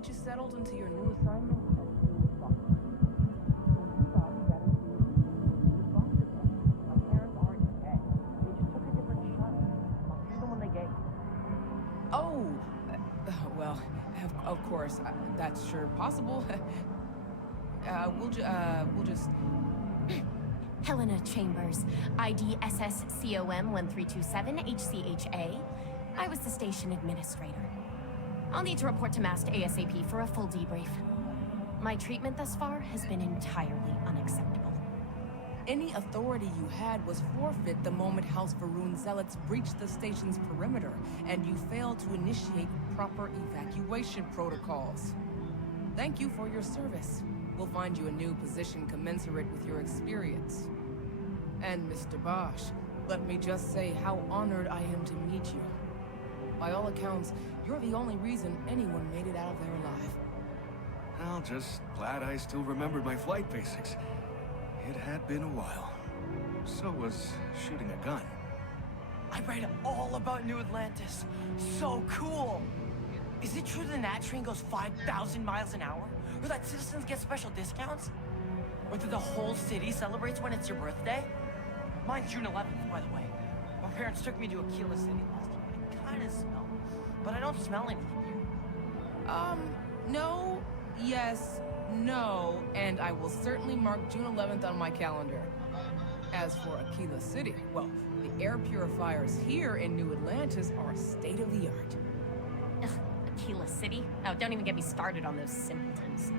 that you settled into your new assignment as soon as possible. You thought you got into new foster care. My parents aren't dead. They just took a different shot. I'll see them when they get you. Oh, well, of course, that's sure possible. We'll just... Helena Chambers, ID SSCOM 1327 HCHA. I was the station administrator. I'll need to report to MAST ASAP for a full debrief. My treatment thus far has been entirely unacceptable. Any authority you had was forfeit the moment House Varun zealots breached the station's perimeter, and you failed to initiate proper evacuation protocols. Thank you for your service. We'll find you a new position commensurate with your experience. And Mr. Bosch, let me just say how honored I am to meet you. By all accounts, you're the only reason anyone made it out of there alive. Well, just glad I still remembered my flight basics. It had been a while. So was shooting a gun. I read all about New Atlantis. So cool! Is it true the Nat train goes 5,000 miles an hour? Or that citizens get special discounts? Or that the whole city celebrates when it's your birthday? Mine's June 11th, by the way. My parents took me to Aquila City last year. I kinda smell it, but I don't smell anything here. No, yes, no, and I will certainly mark June 11th on my calendar. As for Aquila City, well, the air purifiers here in New Atlantis are state-of-the-art. Ugh, Aquila City? Oh, don't even get me started on those simpletons.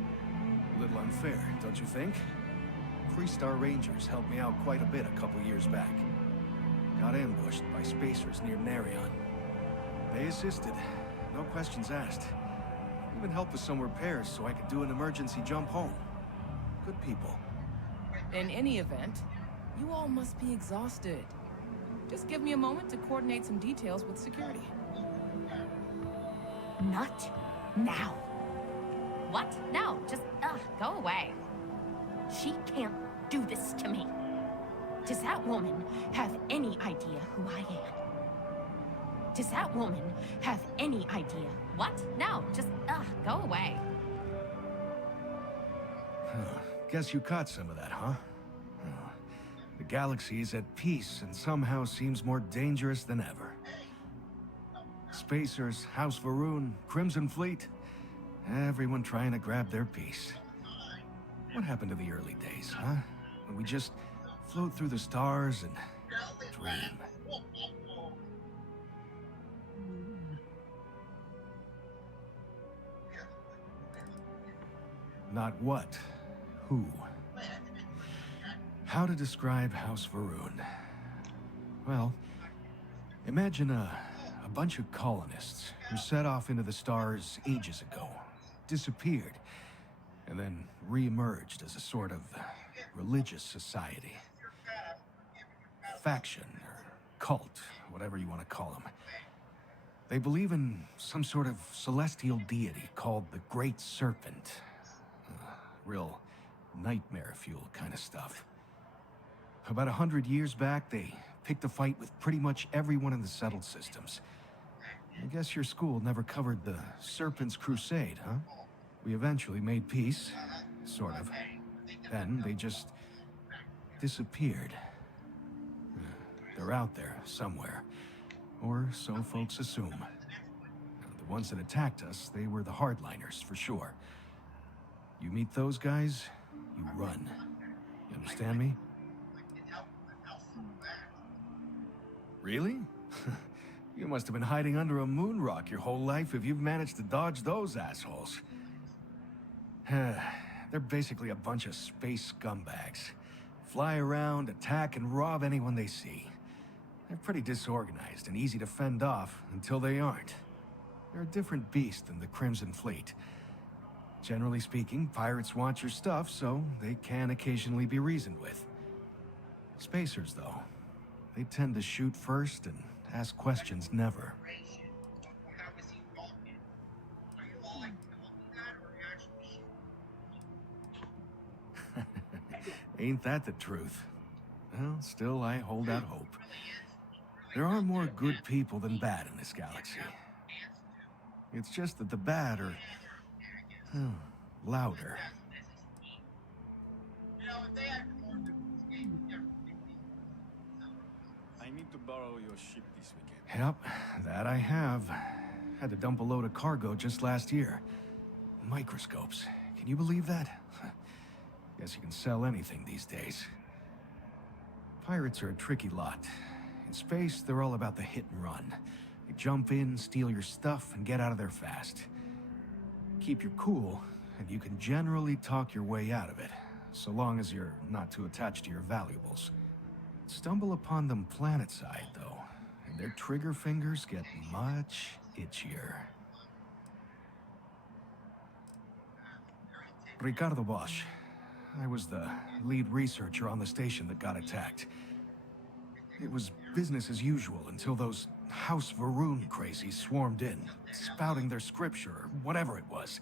A little unfair, don't you think? Freestar Rangers helped me out quite a bit a couple years back. Got ambushed by spacers near Narion. They assisted, no questions asked. Even helped with some repairs so I could do an emergency jump home. Good people. In any event, you all must be exhausted. Just give me a moment to coordinate some details with security. Not now. What? No, just, go away. She can't do this to me. Does that woman have any idea who I am? Does that woman have any idea? What? No, just, go away. Guess you caught some of that, huh? The galaxy is at peace and somehow seems more dangerous than ever. Spacers, House Varun, Crimson Fleet, everyone trying to grab their piece. What happened to the early days, huh? When we just float through the stars and dream. Not what, who. How to describe House Varun? Well, imagine a bunch of colonists who set off into the stars ages ago, disappeared, and then re-emerged as a sort of religious society. Faction, or cult, whatever you want to call them. They believe in some sort of celestial deity called the Great Serpent. Real nightmare fuel kind of stuff. About 100 years back, they picked a fight with pretty much everyone in the settled systems. I guess your school never covered the Serpent's Crusade, huh? We eventually made peace, sort of. Then they just disappeared. They're out there somewhere, or so folks assume. The ones that attacked us, they were the hardliners, for sure. You meet those guys, you run. You understand me? Really? You must have been hiding under a moon rock your whole life if you've managed to dodge those assholes. They're basically a bunch of space scumbags. Fly around, attack, and rob anyone they see. They're pretty disorganized and easy to fend off until they aren't. They're a different beast than the Crimson Fleet. Generally speaking, pirates want your stuff, so they can occasionally be reasoned with. Spacers, though, they tend to shoot first and ask questions never. Ain't that the truth? Well, still, I hold out hope. There are more good people than bad in this galaxy. It's just that the bad are Louder. I need to borrow your ship this weekend. Yep, that I have. Had to dump a load of cargo just last year. Microscopes. Can you believe that? Guess you can sell anything these days. Pirates are a tricky lot. In space, they're all about the hit and run. They jump in, steal your stuff, and get out of there fast. Keep your cool, and you can generally talk your way out of it, so long as you're not too attached to your valuables. Stumble upon them planetside, though, and their trigger fingers get much itchier. Ricardo Bosch. I was the lead researcher on the station that got attacked. It was business as usual until those House Varun crazies swarmed in, spouting their scripture or whatever it was.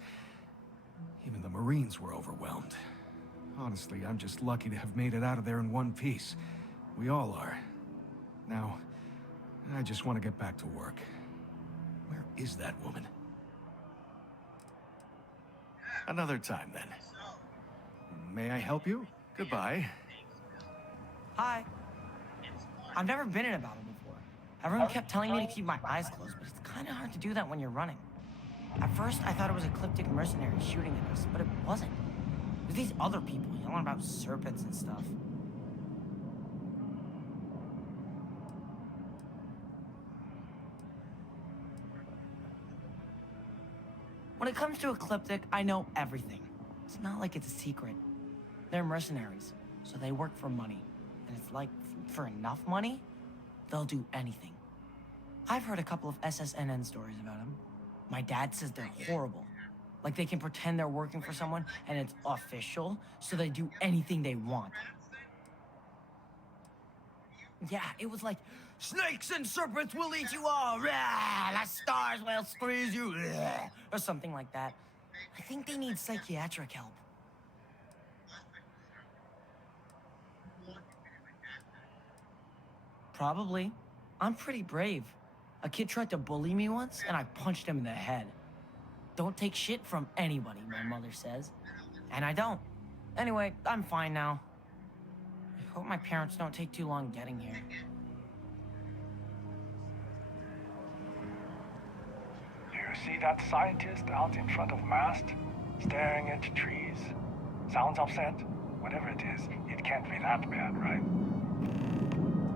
Even the Marines were overwhelmed. Honestly, I'm just lucky to have made it out of there in one piece. We all are. Now, I just want to get back to work. Where is that woman? Another time, then. May I help you? Goodbye. Hi. I've never been in a battle before. Everyone kept telling me to keep my eyes closed, but it's kind of hard to do that when you're running. At first, I thought it was ecliptic mercenaries shooting at us, but it wasn't. It was these other people yelling about serpents and stuff. When it comes to ecliptic, I know everything. It's not like it's a secret. They're mercenaries, so they work for money. And it's like, for enough money, they'll do anything. I've heard a couple of SSNN stories about them. My dad says they're horrible. Like they can pretend they're working for someone and it's official, so they do anything they want. Yeah, it was like, snakes and serpents will eat you all, rah, the stars will squeeze you, rah, or something like that. I think they need psychiatric help. Probably. I'm pretty brave. A kid tried to bully me once, and I punched him in the head. Don't take shit from anybody, my mother says. And I don't. Anyway, I'm fine now. I hope my parents don't take too long getting here. You see that scientist out in front of mast, staring into trees? Sounds upset? Whatever it is, it can't be that bad, right?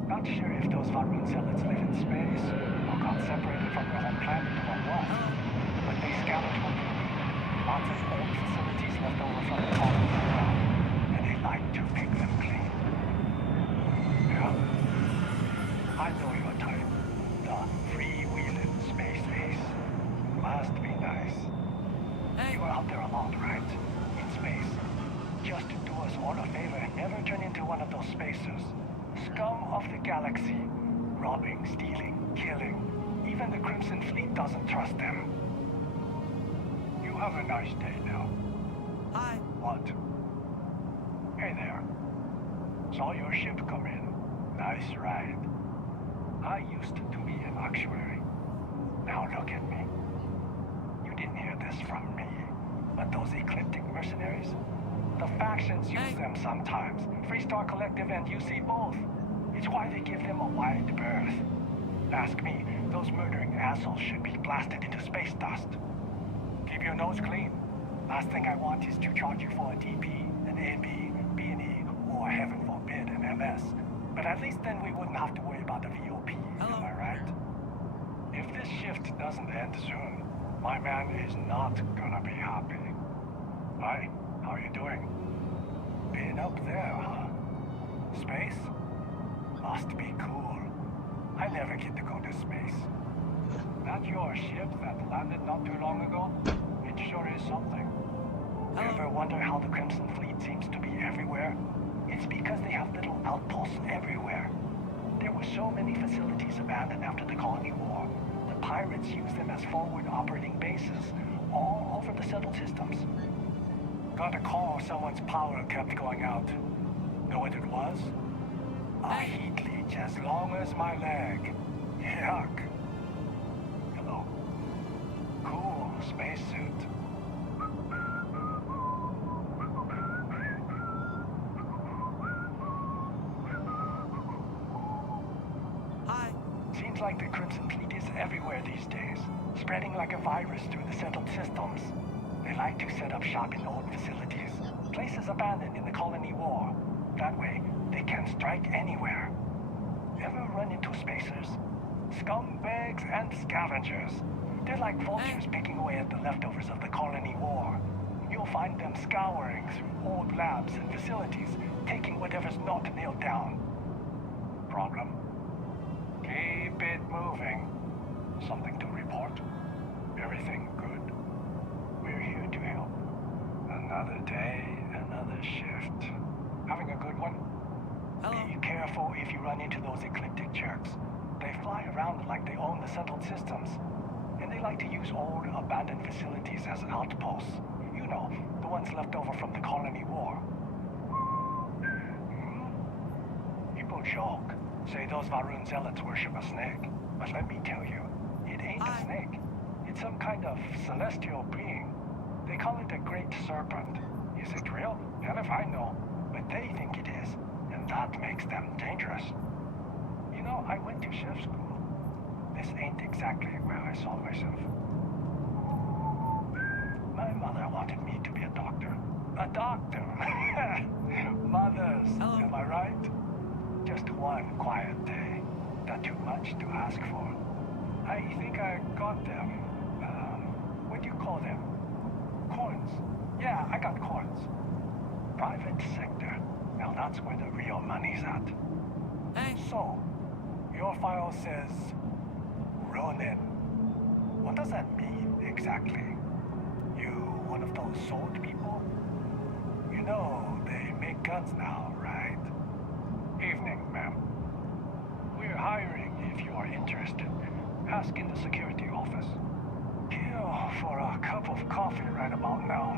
Not sure if those Varun zealots live in space, or got separated from their home planet, or what. But they scattered completely. Lots of old facilities left over from the colony around, and they like to pick them clean. Yeah. I know your type. The freewheeling space ace. Must be nice. Hey. You were out there a lot, right? In space. Just to do us all a favor, never turn into one of those spacers. Scum of the galaxy. Robbing, stealing, killing. Even the Crimson Fleet doesn't trust them. You have a nice day now. Hi. What? Hey there. Saw your ship come in. Nice ride. I used to be an actuary. Now look at me. You didn't hear this from me, but those ecliptic mercenaries? The factions use them sometimes. Freestar Collective and UC both. It's why they give them a wide berth. Ask me, those murdering assholes should be blasted into space dust. Keep your nose clean. Last thing I want is to charge you for a DP, an AB, B&E, or heaven forbid, an MS. But at least then we wouldn't have to worry about the VOP, Hello. am I right? If this shift doesn't end soon, my man is not gonna be happy. Hi, how are you doing? Been up there, huh? Space? Must be cool. I never get to go to space. That your ship that landed not too long ago? It sure is something. Ever wonder how the Crimson Fleet seems to be everywhere? It's because they have little outposts everywhere. There were so many facilities abandoned after the colony war. The pirates used them as forward operating bases all over the settled systems. Got a call someone's power kept going out. Know what it was? A heat leech as long as my leg. Yuck. Hello. Cool spacesuit. Seems like the Crimson Fleet is everywhere these days, spreading like a virus through the settled systems. They like to set up shop in old facilities, places abandoned in the colony war. That way, they can strike anywhere. Ever run into spacers? Scumbags and scavengers. They're like vultures picking away at the leftovers of the colony war. You'll find them scouring through old labs and facilities, taking whatever's not nailed down. Problem? Keep it moving. Something to report? Everything good? We're here to help. Another day, another shift. Having a good one? Hello. Be careful if you run into those ecliptic jerks. They fly around like they own the settled systems. And they like to use old, abandoned facilities as outposts. You know, the ones left over from the colony war. People joke, say those Varun zealots worship a snake. But let me tell you, it ain't a snake. It's some kind of celestial being. They call it a great serpent. Is it real? Hell if I know. But they think it is. And that makes them dangerous. You know, I went to chef school. This ain't exactly where I saw myself. My mother wanted me to be a doctor. A doctor! Mothers, Hello. am I right? Just one quiet day. Not too much to ask for. I think I got them. What do you call them? Coins. Yeah, I got coins. Private sector. Now that's where the real money's at. Hey. So, your file says Ronin. What does that mean exactly? You one of those sold people? You know, they make guns now, right? Evening, ma'am. We're hiring if you are interested. Ask in the security office. Here for a cup of coffee right about now.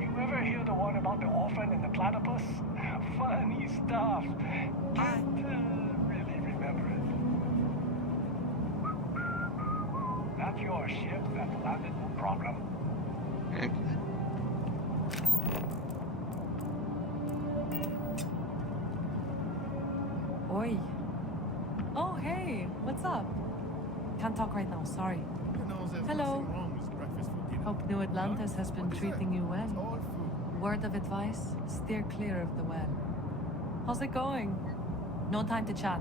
You ever hear the one about the orphan and the platypus? Funny stuff. Can't really remember it. That's your ship that landed, no problem. Oi. Oh, hey, what's up? Can't talk right now, sorry. Hello. Hope New Atlantis has been treating you well. Word of advice, steer clear of the well. How's it going? No time to chat.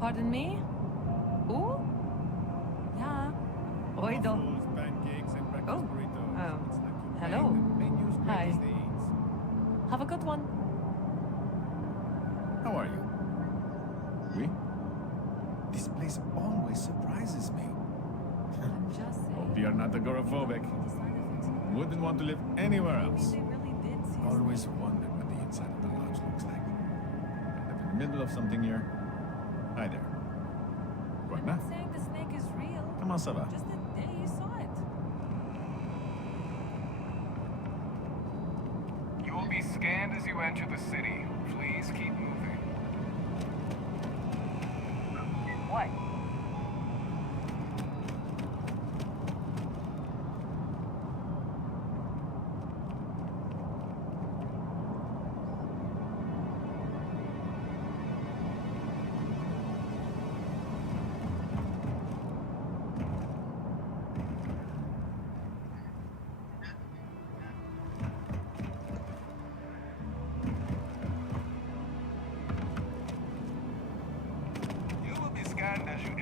Pardon me? Ooh? Yeah. Oi, do. Oh. Hello. Hi. Have a good one. How are you? Oui? This place always surprises me. I'm just saying. Hope you're not agoraphobic. Wouldn't want to live anywhere else. They really did see us. Always wondered what the inside of the lodge looks like. Live in the middle of something here. Hi there. Quoi, I'm na? not saying the snake is real. Comment ça va? Just the day you saw it. You will be scanned as you enter the city. Please keep moving. What? You will be scanned as you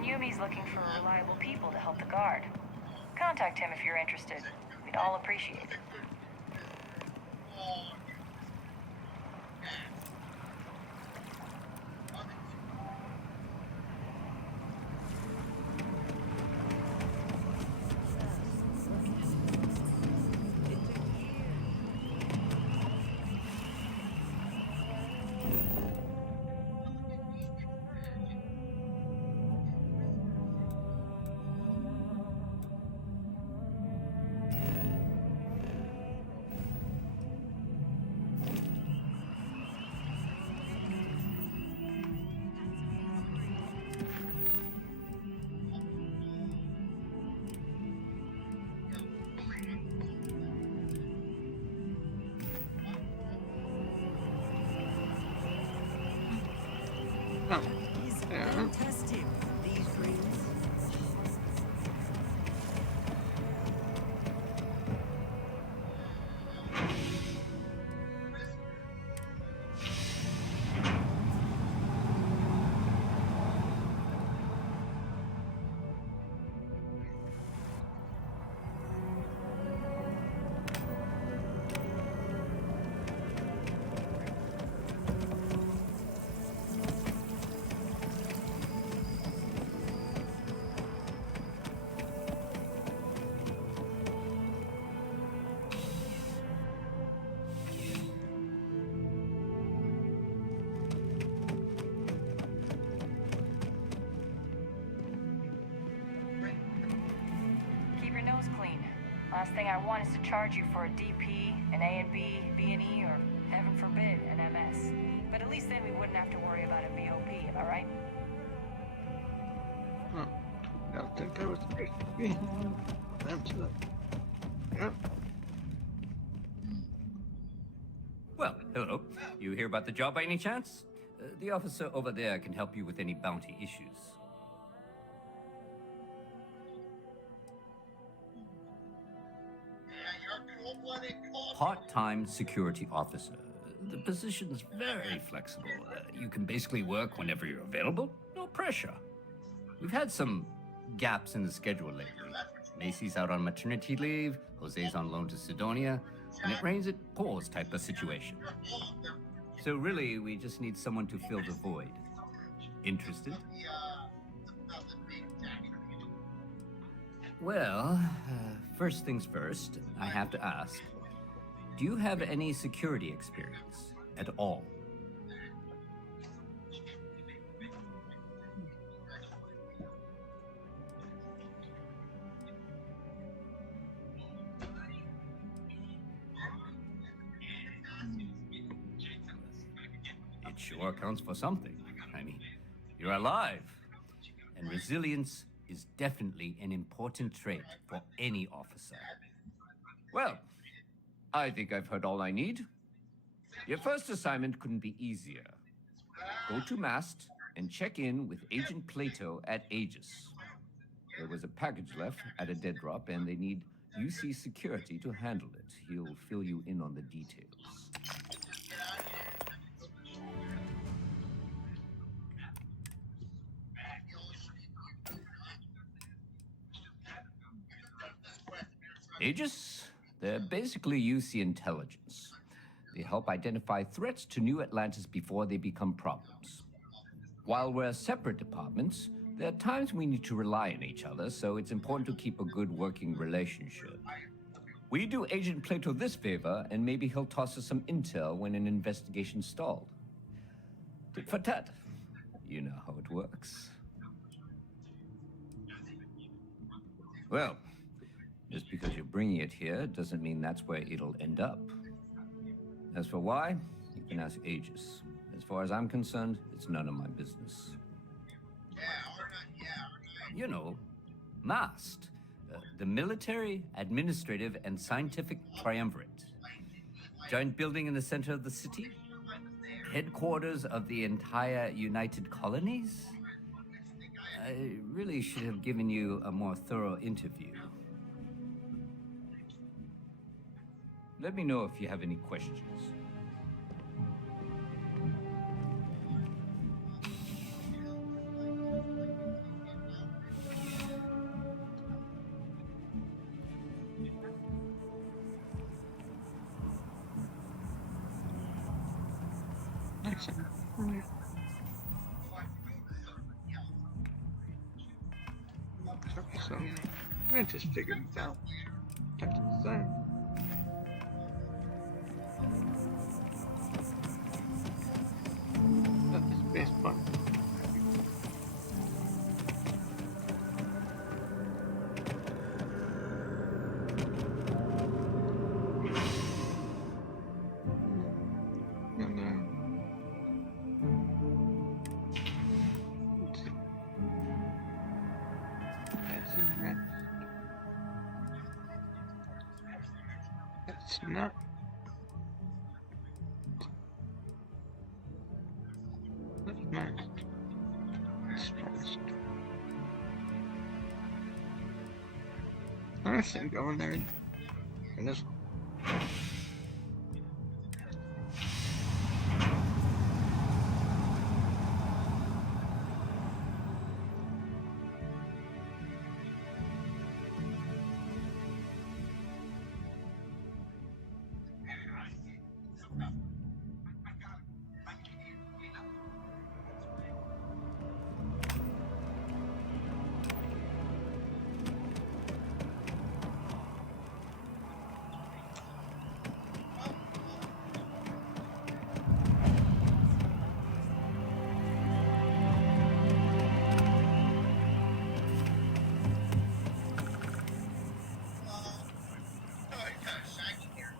Captain Yumi's looking for reliable people to help the guard. Contact him if you're interested. We'd all appreciate it. Oh, yeah. Keep your nose clean. Last thing I want is to charge you for a DP, an A&B, B&E, or heaven forbid, an MS. But at least then we wouldn't have to worry about a VOP, am I right? Oh, I don't think I was answer that. Yeah. Well, hello. You hear about the job by any chance? The officer over there can help you with any bounty issues. Part-time security officer. The position's very flexible. You can basically work whenever you're available. No pressure. We've had some gaps in the schedule lately. Macy's out on maternity leave, Jose's on loan to Sidonia, and it rains, it pours type of situation. So really, we just need someone to fill the void. Interested? Well, first things first, I have to ask, do you have any security experience at all? It sure counts for something. I mean, you're alive. And resilience is definitely an important trait for any officer. Well, I think I've heard all I need. Your first assignment couldn't be easier. Go to Mast and check in with Agent Plato at Aegis. There was a package left at a dead drop, and they need UC security to handle it. He'll fill you in on the details. Aegis? They're basically UC intelligence. They help identify threats to New Atlantis before they become problems. While we're separate departments, there are times we need to rely on each other, so it's important to keep a good working relationship. We do Agent Plato this favor, and maybe he'll toss us some intel when an investigation's stalled. Tit for tat. You know how it works. Well, just because you're bringing it here doesn't mean that's where it'll end up. As for why, you can ask Aegis. As far as I'm concerned, it's none of my business. You know, MAST, the Military, Administrative, and Scientific Triumvirate. Giant building in the center of the city? Headquarters of the entire United Colonies? I really should have given you a more thorough interview. Let me know if you have any questions. Listen. So, I just figured this out. That's insane. That's the space button. And that's next. That's not. That's next. That's first. I think going there. And this one.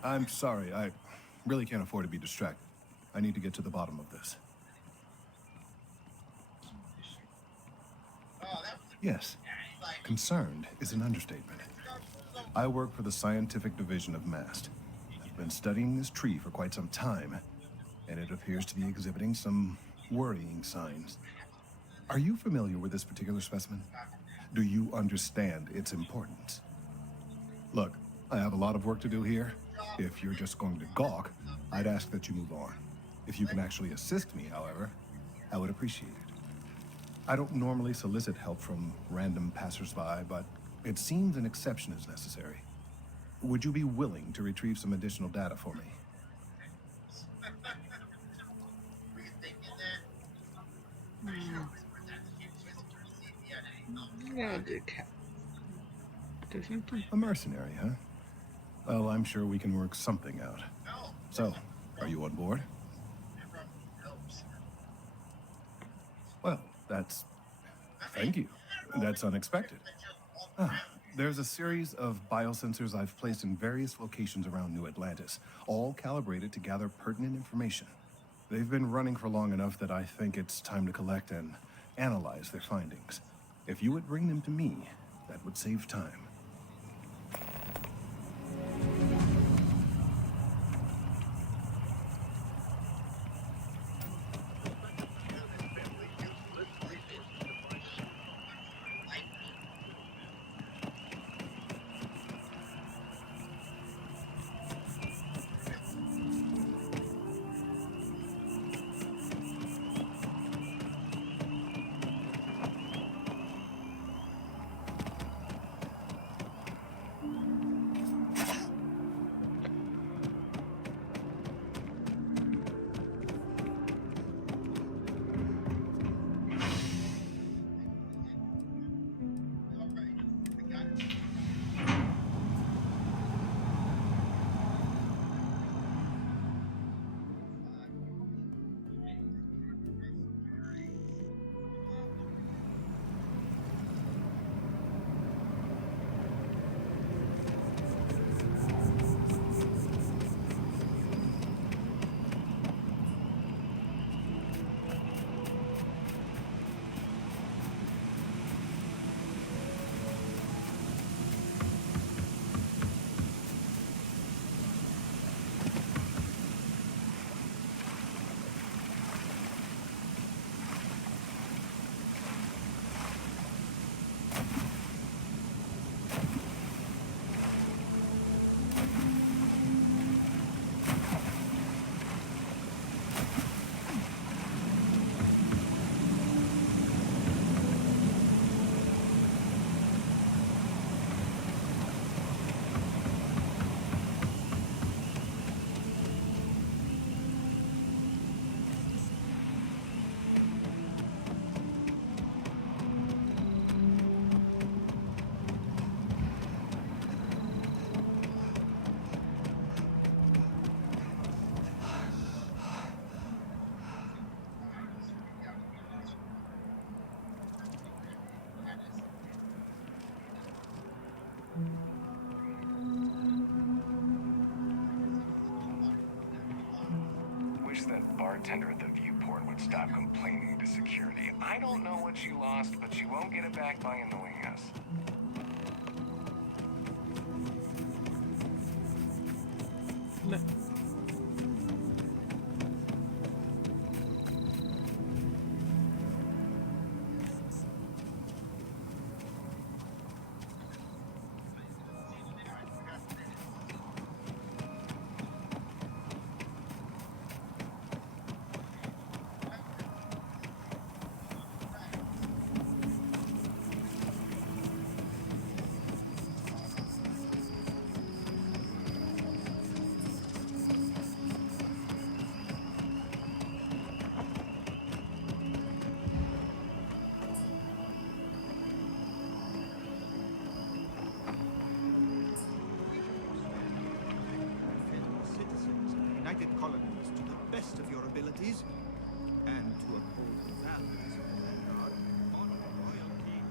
I'm sorry, I really can't afford to be distracted. I need to get to the bottom of this. Yes, concerned is an understatement. I work for the scientific division of MAST. I've been studying this tree for quite some time, and it appears to be exhibiting some worrying signs. Are you familiar with this particular specimen? Do you understand its importance? Look, I have a lot of work to do here. If you're just going to gawk, I'd ask that you move on. If you can actually assist me, however, I would appreciate it. I don't normally solicit help from random passersby, but it seems an exception is necessary. Would you be willing to retrieve some additional data for me? Yeah, the cat. Do something. A mercenary, huh? Well, I'm sure we can work something out. So, are you on board? Well, thank you. That's unexpected. There's a series of biosensors I've placed in various locations around New Atlantis, all calibrated to gather pertinent information. They've been running for long enough that I think it's time to collect and analyze their findings. If you would bring them to me, that would save time. wish that bartender at the viewport would stop complaining to security. I don't know what she lost, but she won't get it back by annoying us. Fellow citizens of the United Colonies to the best of your abilities, and to uphold the values of the Vanguard, honor, loyalty,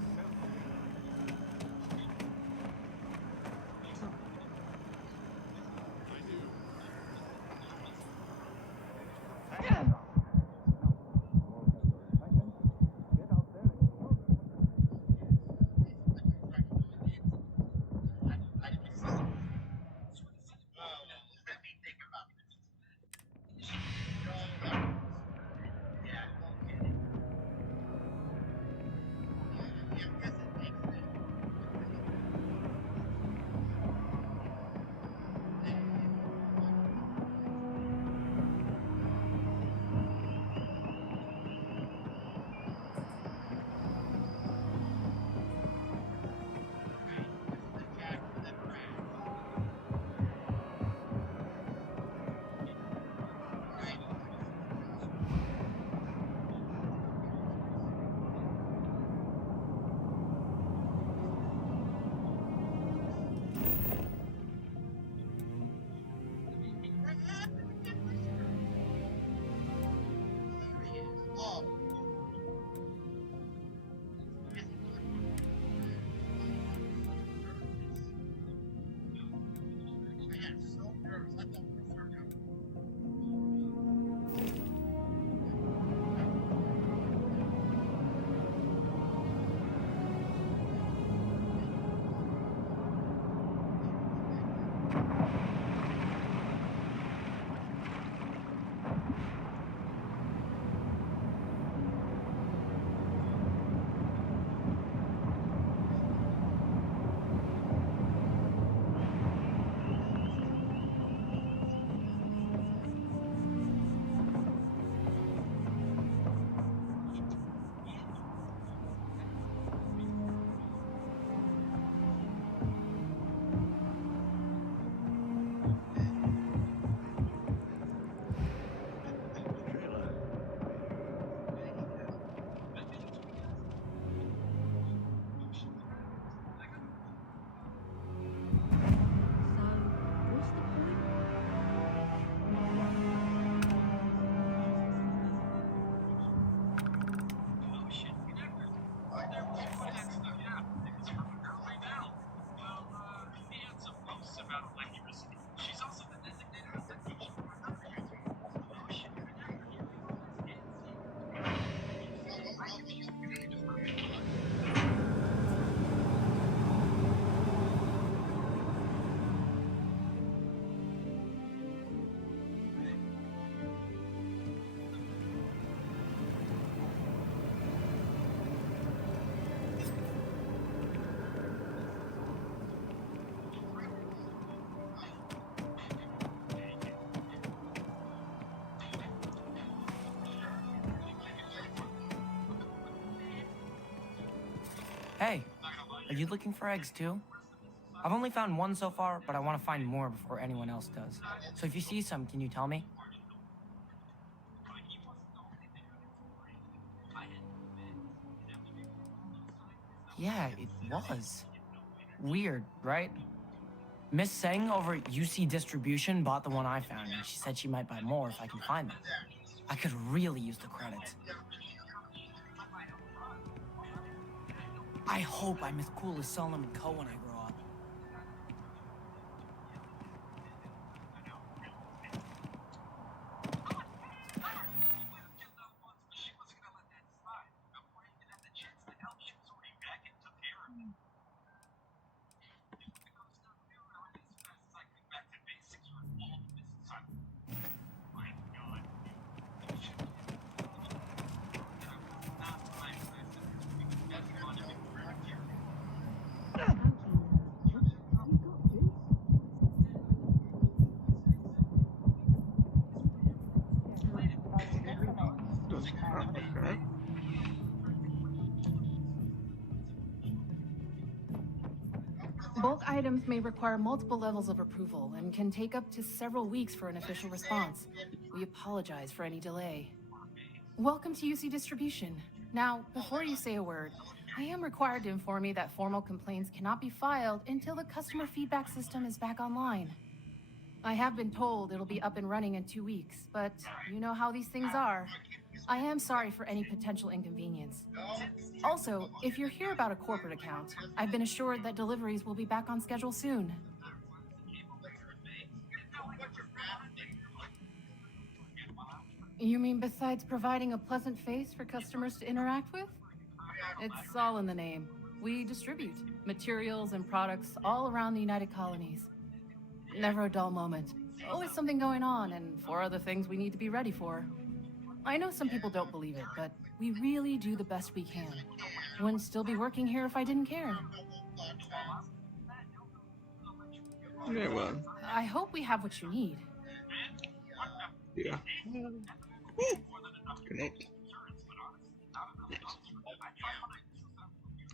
Hey, are you looking for eggs too? I've only found one so far, but I want to find more before anyone else does. So if you see some, can you tell me? Yeah, it was. Weird, right? Miss Seng over at UC Distribution bought the one I found, and she said she might buy more if I can find them. I could really use the credits. I hope I'm as cool as Solomon Coe when I grow up. Okay. Bulk items may require multiple levels of approval and can take up to several weeks for an official response. We apologize for any delay. Welcome to UC Distribution. Now, before you say a word, I am required to inform you that formal complaints cannot be filed until the customer feedback system is back online. I have been told it'll be up and running in 2 weeks, but you know how these things are. I am sorry for any potential inconvenience. Also, if you're here about a corporate account, I've been assured that deliveries will be back on schedule soon. You mean besides providing a pleasant face for customers to interact with? It's all in the name. We distribute materials and products all around the United Colonies. Never a dull moment. Always something going on and 4 other things we need to be ready for. I know some people don't believe it, but we really do the best we can. Wouldn't still be working here if I didn't care. Yeah, well. I hope we have what you need. Yeah. Connect. Nice.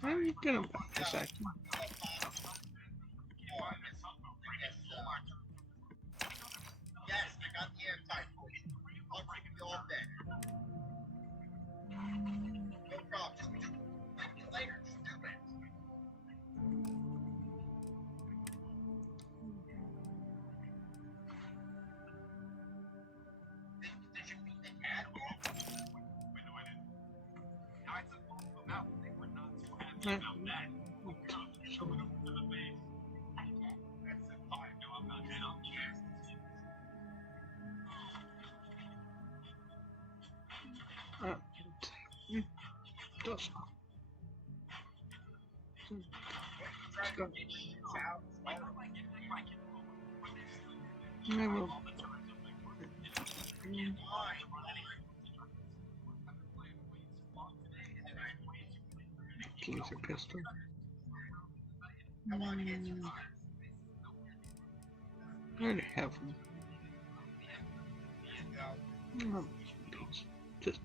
How are you gonna back a second? Does. I will. Laser pistol. I already have one. Just.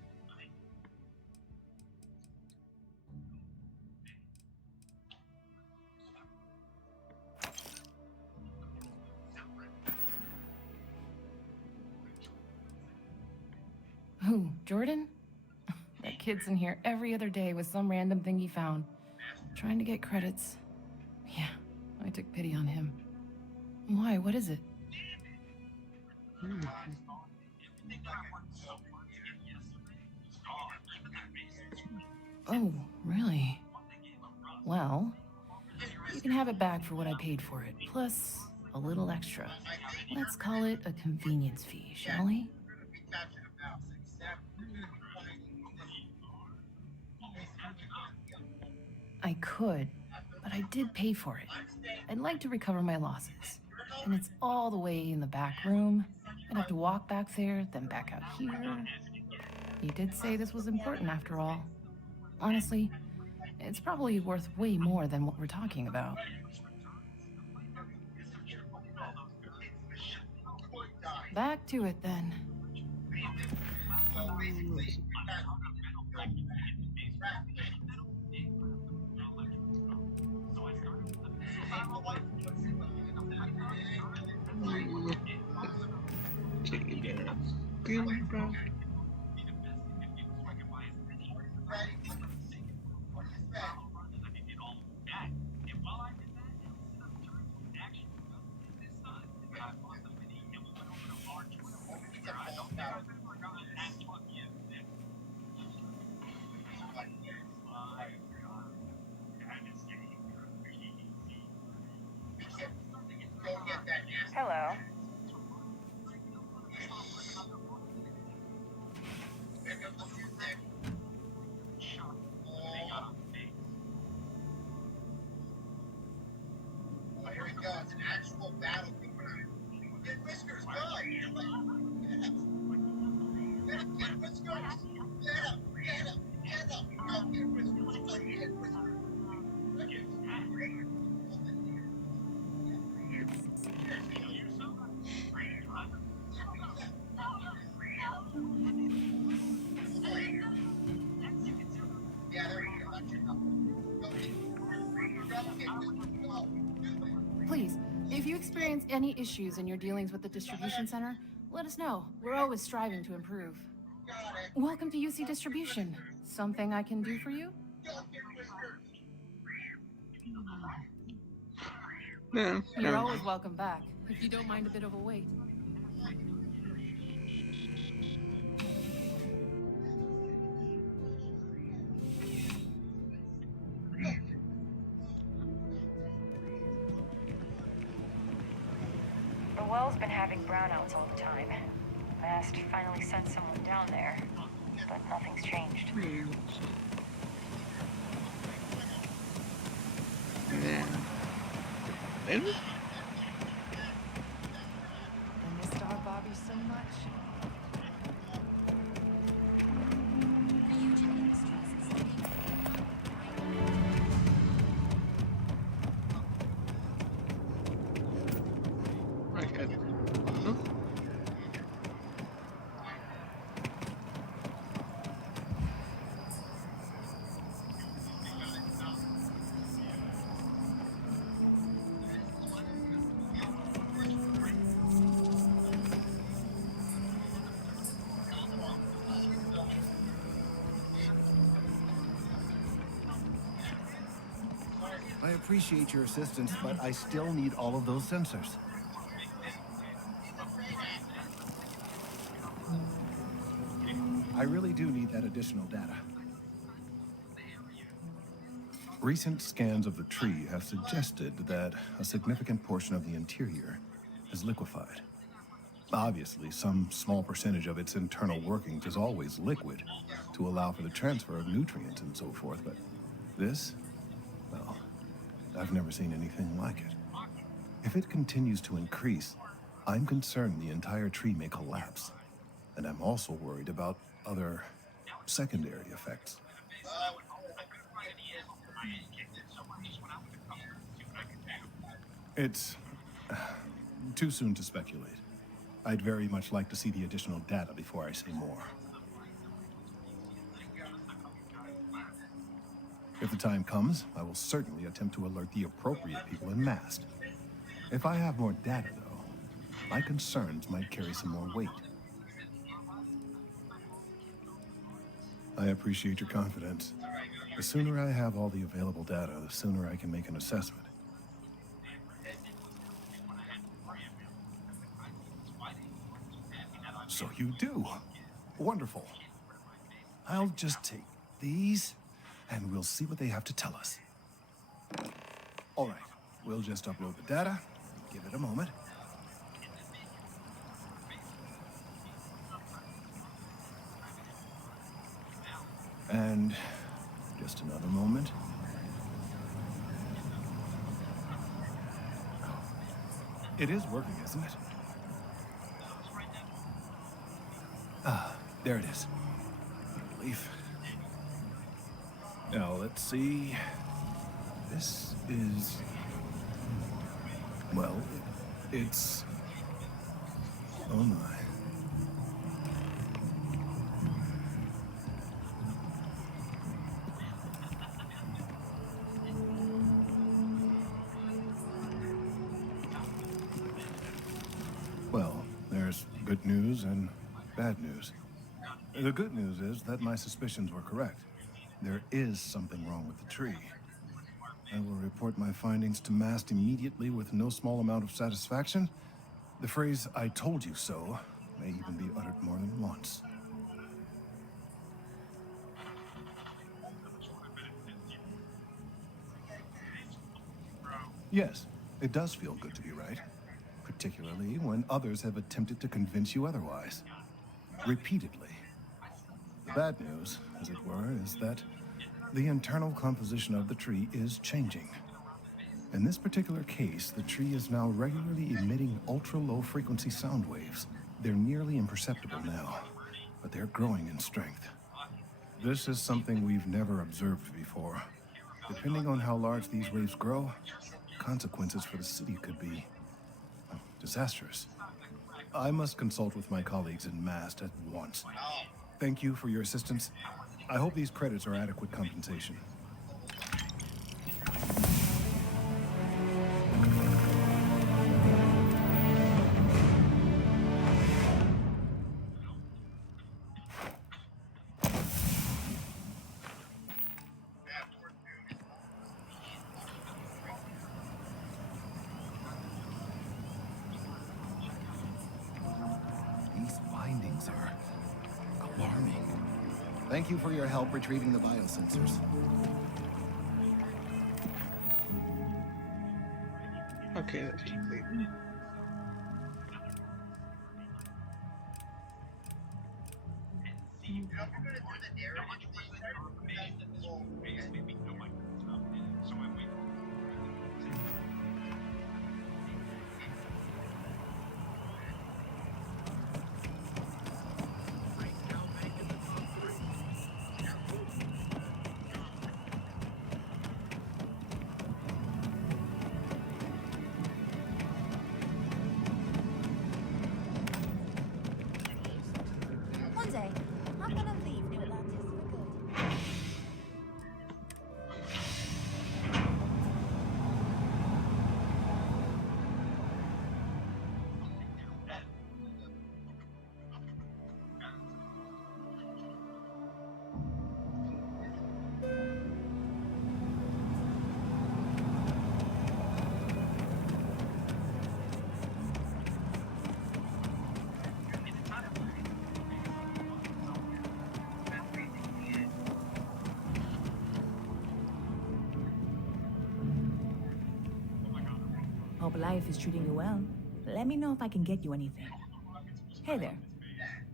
Who, Jordan? That kid's in here every other day with some random thing he found. Trying to get credits. Yeah, I took pity on him. Why? What is it? Oh, really? Well, you can have it back for what I paid for it, plus a little extra. Let's call it a convenience fee, shall we? I could, but I did pay for it. I'd like to recover my losses. And it's all the way in the back room. I'd have to walk back there, then back out here. You did say this was important after all. Honestly, it's probably worth way more than what we're talking about. Back to it then. Hello. experience any issues in your dealings with the distribution center, let us know. We're always striving to improve. Welcome to UC Distribution. Something I can do for you? No, You're always welcome back, if you don't mind a bit of a wait. The well's been having brownouts all the time. Mast finally sent someone down there, but nothing's changed. Yeah. Maybe? I missed our Bobby so much. Okay. I appreciate your assistance, but I still need all of those sensors. I really do need that additional data. Recent scans of the tree have suggested that a significant portion of the interior is liquefied. Obviously, some small percentage of its internal workings is always liquid to allow for the transfer of nutrients and so forth, but this, well, I've never seen anything like it. If it continues to increase, I'm concerned the entire tree may collapse. And I'm also worried about other secondary effects. It's too soon to speculate. I'd very much like to see the additional data before I say more. If the time comes, I will certainly attempt to alert the appropriate people in Mast. If I have more data, though, my concerns might carry some more weight. I appreciate your confidence. The sooner I have all the available data, the sooner I can make an assessment. So you do? Wonderful. I'll just take these, and we'll see what they have to tell us. All right, we'll just upload the data. Give it a moment. And just another moment. It is working, isn't it? Ah, there it is. Relief. Now, let's see. This is... well, it's... oh my. Well, there's good news and bad news. The good news is that my suspicions were correct. There is something wrong with the tree. I will report my findings to Mast immediately with no small amount of satisfaction. The phrase, "I told you so," may even be uttered more than once. Yes, it does feel good to be right. Particularly when others have attempted to convince you otherwise. Repeatedly. The bad news, as it were, is that the internal composition of the tree is changing. In this particular case, the tree is now regularly emitting ultra-low frequency sound waves. They're nearly imperceptible now, but they're growing in strength. This is something we've never observed before. Depending on how large these waves grow, consequences for the city could be disastrous. I must consult with my colleagues in Mast at once. Thank you for your assistance. I hope these credits are adequate compensation. Thank you for your help retrieving the biosensors. Okay, that's completed. One day, I'm gonna leave New Atlantis for good. Hope life is treating you well. Let me know if I can get you anything. Hey there.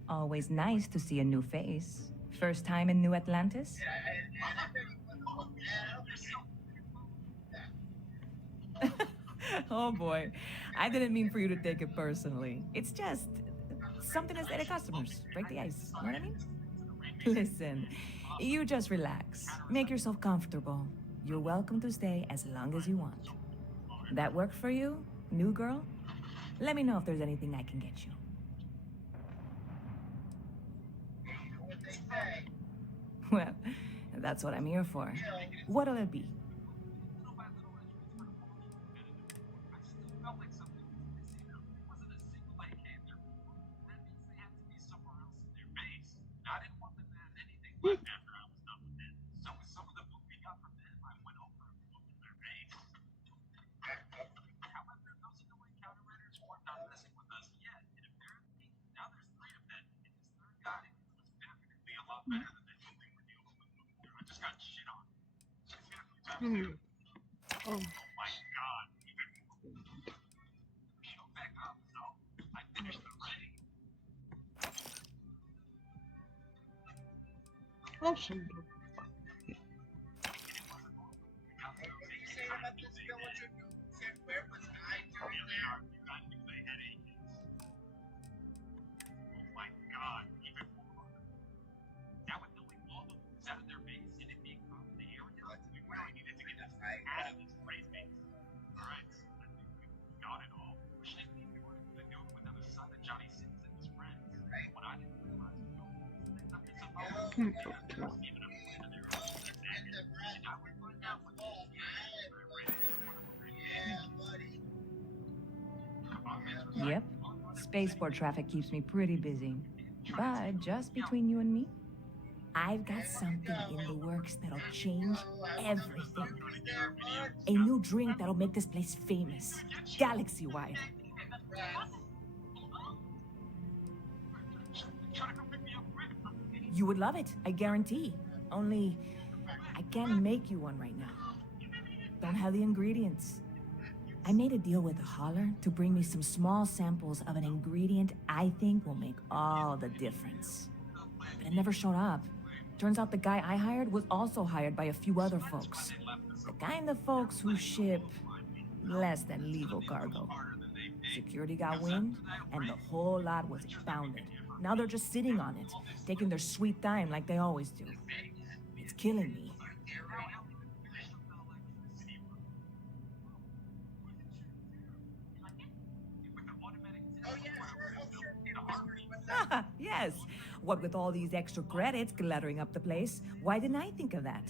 Always nice to see a new face. First time in New Atlantis? Oh boy. I didn't mean for you to take it personally. It's just something to say to customers. Break the ice. Know what I mean? Listen, you just relax. Make yourself comfortable. You're welcome to stay as long as you want. That work for you, new girl? Let me know if there's anything I can get you. Well, that's what I'm here for. What'll it be? Oh. Awesome. Yep. Spaceport traffic keeps me pretty busy. But just between you and me, I've got something in the works that'll change everything. A new drink that'll make this place famous, galaxy-wide. You would love it, I guarantee. Only, I can't make you one right now. Don't have the ingredients. I made a deal with the hauler to bring me some small samples of an ingredient I think will make all the difference. But it never showed up. Turns out the guy I hired was also hired by a few other folks. The kind of folks who ship less than legal cargo. Security got wind, and the whole lot was impounded. Now they're just sitting on it, taking their sweet time like they always do. It's killing me. Yes. What with all these extra credits cluttering up the place, why didn't I think of that?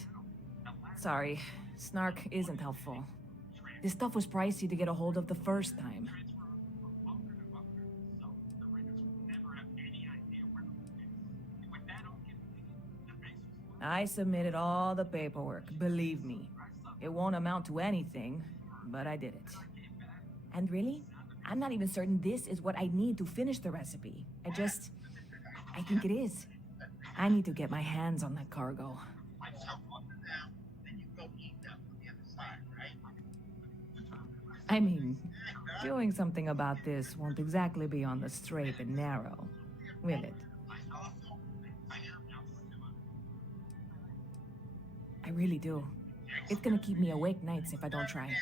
Sorry, snark isn't helpful. This stuff was pricey to get a hold of the first time. I submitted all the paperwork, believe me. It won't amount to anything, but I did it. And really, I'm not even certain this is what I need to finish the recipe. I think it is. I need to get my hands on that cargo. I mean, doing something about this won't exactly be on the straight and narrow, will it? I really do. It's gonna keep me awake nights if I don't try.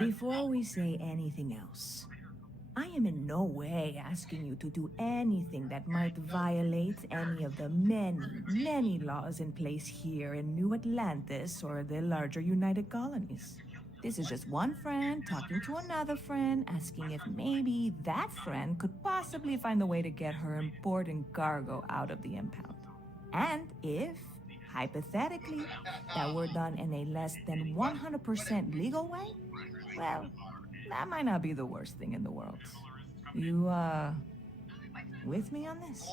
Before we say anything else, I am in no way asking you to do anything that might violate any of the many, many laws in place here in New Atlantis or the larger United Colonies. This is just one friend talking to another friend, asking if maybe that friend could possibly find a way to get her important cargo out of the impound. And if, hypothetically, that were done in a less than 100% legal way, well, that might not be the worst thing in the world. You, with me on this?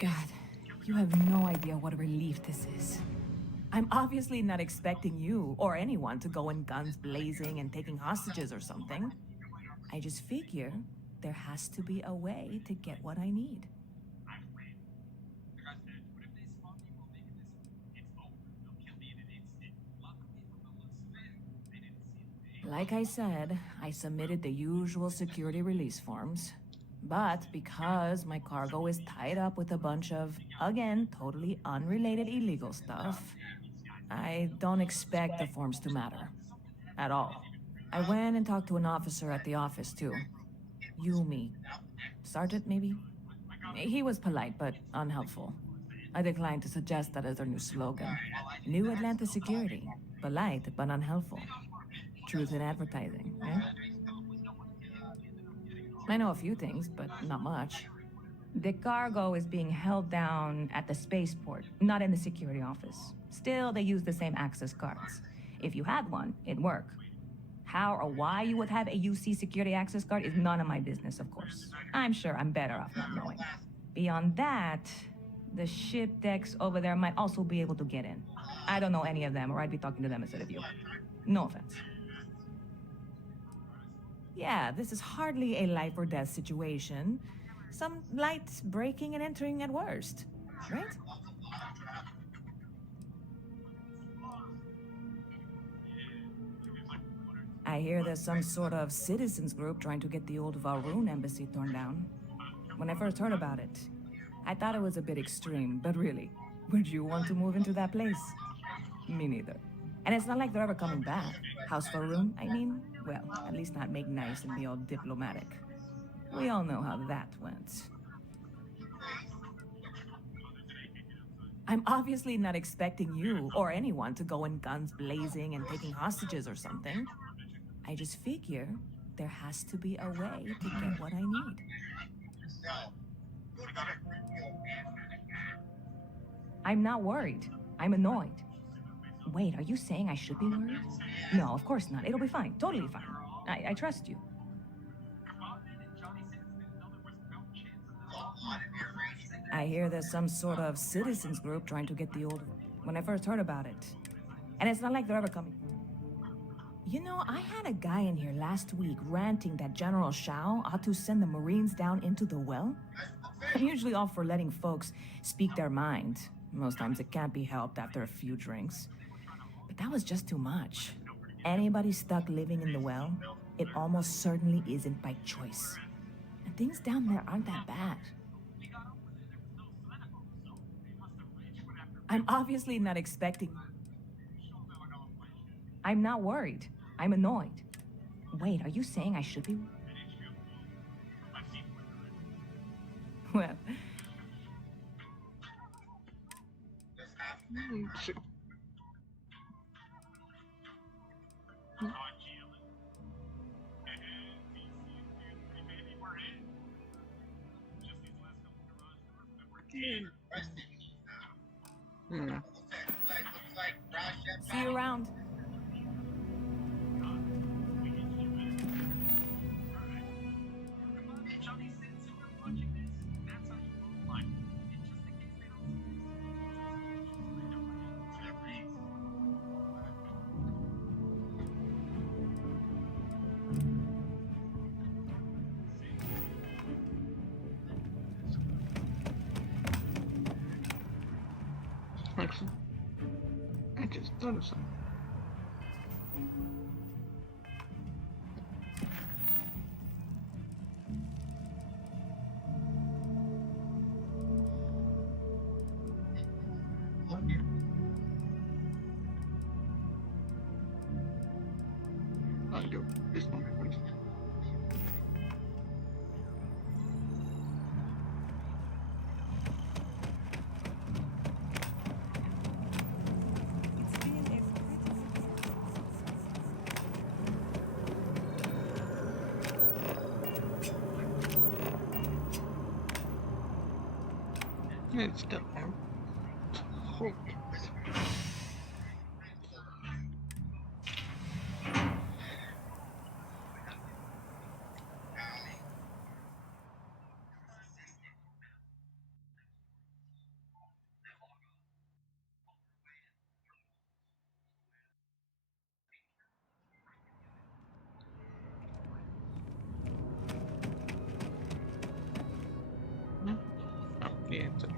God, you have no idea what a relief this is. I'm obviously not expecting you or anyone to go in guns blazing and taking hostages or something. I just figure there has to be a way to get what I need. Like I said, I submitted the usual security release forms. But because my cargo is tied up with a bunch of, again, totally unrelated illegal stuff, I don't expect the forms to matter. At all. I went and talked to an officer at the office, too. Yumi. Sergeant, maybe? He was polite, but unhelpful. I declined to suggest that as their new slogan. New Atlantis Security. Polite, but unhelpful. Truth in advertising, eh? I know a few things, but not much. The cargo is being held down at the spaceport, not in the security office. Still, they use the same access cards. If you had one, it'd work. How or why you would have a UC security access card is none of my business, of course. I'm sure I'm better off not knowing. Beyond that, the ship decks over there might also be able to get in. I don't know any of them, or I'd be talking to them instead of you. No offense. Yeah, this is hardly a life or death situation. Some light breaking and entering at worst, right? I hear there's some sort of citizens group trying to get the old Varun embassy torn down. When I first heard about it, I thought it was a bit extreme, but really, would you want to move into that place? Me neither. And it's not like they're ever coming back. House Varun, I mean, well, at least not make nice and be all diplomatic. We all know how that went. I'm obviously not expecting you or anyone to go in guns blazing and taking hostages or something. I just figure there has to be a way to get what I need. I'm not worried. I'm annoyed. Wait, are you saying I should be worried? No, of course not. It'll be fine. Totally fine. I trust you. I hear there's some sort of citizens group trying to get the old... When I first heard about it. And it's not like they're ever coming... You know, I had a guy in here last week ranting that General Shao ought to send the Marines down into the well. I'm usually all for letting folks speak their mind. Most times it can't be helped after a few drinks. But that was just too much. Anybody stuck living in the well, it almost certainly isn't by choice. And things down there aren't that bad. I'm obviously not expecting... I'm not worried. I'm annoyed. Wait, are you saying I should be... Well... See you around. Actually, I just thought of something. I'll do this one first. It's still there. Hold. Oh, yeah, it's up.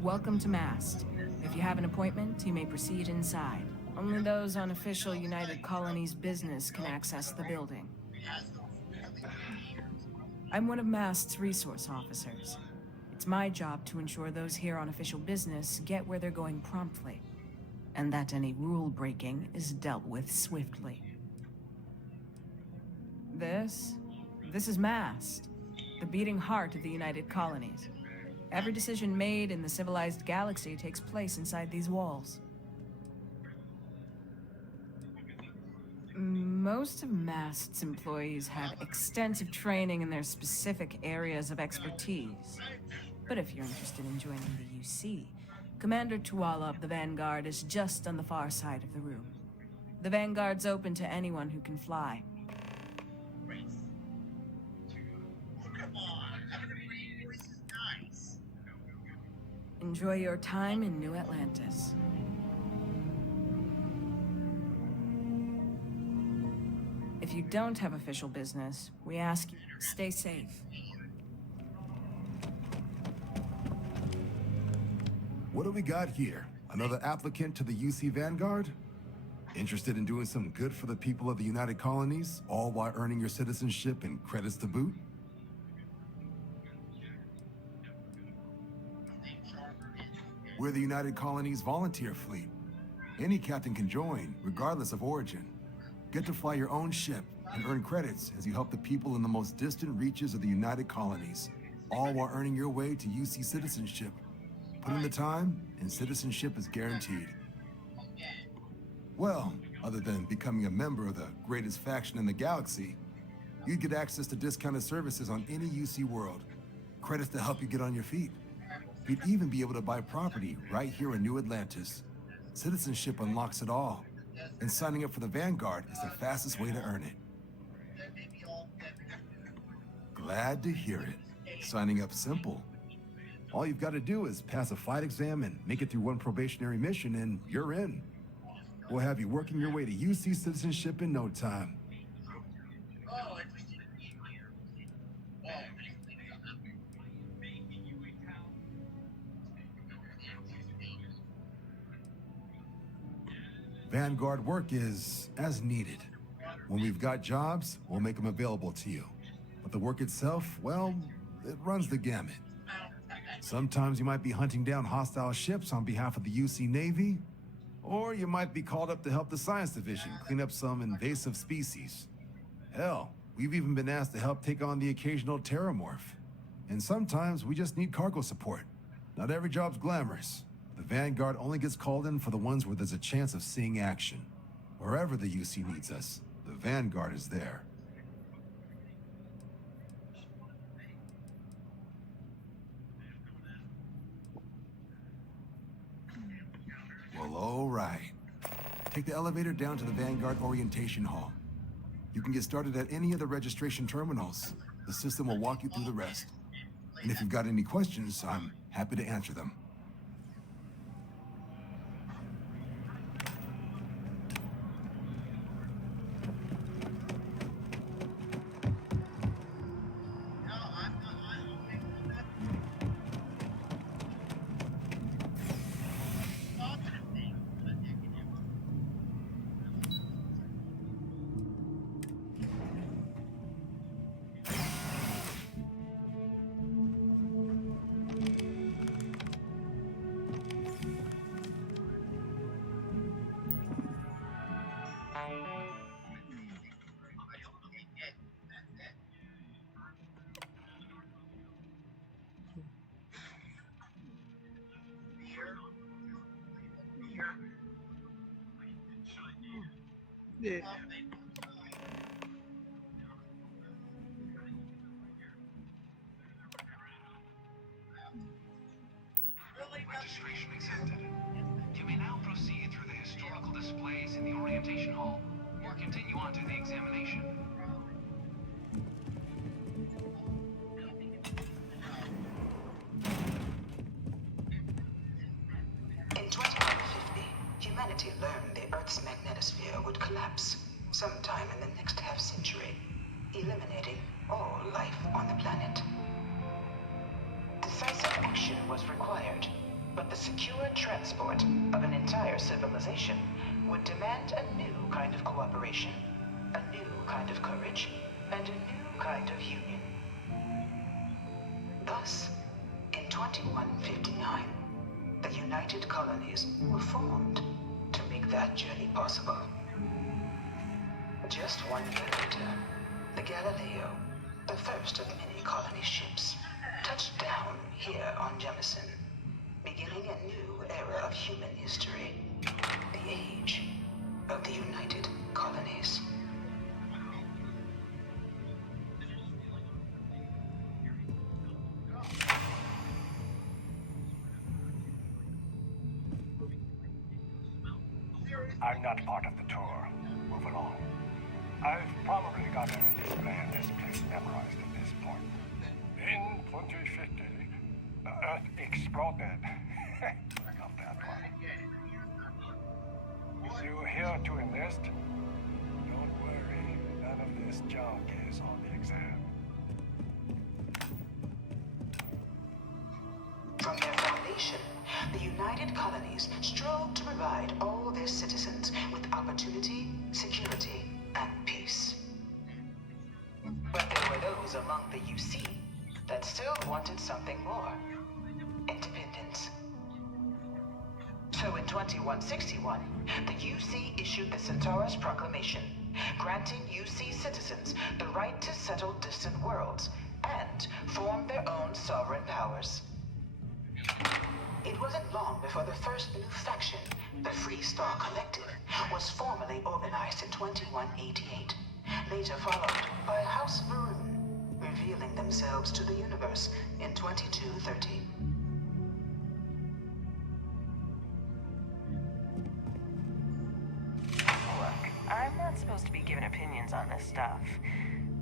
Welcome to Mast. If you have an appointment, you may proceed inside. Only those on official United Colonies business can access the building. I'm one of Mast's resource officers. It's my job to ensure those here on official business get where they're going promptly, and that any rule breaking is dealt with swiftly. This is Mast, the beating heart of the United Colonies. Every decision made in the civilized galaxy takes place inside these walls. Most of Mast's employees have extensive training in their specific areas of expertise. But if you're interested in joining the UC, Commander Tuala of the Vanguard is just on the far side of the room. The Vanguard's open to anyone who can fly. Enjoy your time in New Atlantis. If you don't have official business, we ask you, stay safe. What do we got here? Another applicant to the UC Vanguard? Interested in doing some good for the people of the United Colonies, all while earning your citizenship and credits to boot? We're the United Colonies volunteer fleet. Any captain can join, regardless of origin. Get to fly your own ship and earn credits as you help the people in the most distant reaches of the United Colonies, all while earning your way to UC citizenship. Put in the time, and citizenship is guaranteed. Well, other than becoming a member of the greatest faction in the galaxy, you'd get access to discounted services on any UC world, credits to help you get on your feet. You'd even be able to buy property right here in New Atlantis. Citizenship unlocks it all, and signing up for the Vanguard is the fastest way to earn it. Glad to hear it. Signing up's simple. All you've got to do is pass a flight exam and make it through one probationary mission, and you're in. We'll have you working your way to UC citizenship in no time. Vanguard work is as needed. When we've got jobs, we'll make them available to you. But the work itself, well, it runs the gamut. Sometimes you might be hunting down hostile ships on behalf of the UC Navy, or you might be called up to help the Science Division clean up some invasive species. Hell, we've even been asked to help take on the occasional terramorph. And sometimes we just need cargo support. Not every job's glamorous. The Vanguard only gets called in for the ones where there's a chance of seeing action. Wherever the UC needs us, the Vanguard is there. Well, all right. Take the elevator down to the Vanguard Orientation Hall. You can get started at any of the registration terminals. The system will walk you through the rest. And if you've got any questions, I'm happy to answer them. Yeah. Registration accepted. You may now proceed through the historical displays in the orientation hall, or continue on to the examination. In 2150, humanity learned the Earth's magnetosphere would collapse sometime in the next half-century, eliminating all life on the planet. Decisive action was required, but the secure transport of an entire civilization would demand a new kind of cooperation, a new kind of courage, and a new kind of union. Thus, in 2159, the United Colonies were formed to make that journey possible. Just 1 year later, the Galileo, the first of many colony ships, touched down here on Jemison, beginning a new era of human history, the age of the United Colonies. I'm not part of the tour. Move along. I've probably got every display in this place memorized at this point. In 2050, the Earth exploded. Love that one. You here to enlist? Don't worry, none of this junk is on the exam. From their foundation, the United Colonies strove to provide all their citizens with opportunity, security, and peace. But there were those among the UC that still wanted something more: independence. So in 2161, the UC issued the Centaurus Proclamation, granting UC citizens the right to settle distant worlds and form their own sovereign powers. It wasn't long before the first new faction, the Free Star Collective, was formally organized in 2188, later followed by House Varun, revealing themselves to the universe in 2230. Look, I'm not supposed to be giving opinions on this stuff,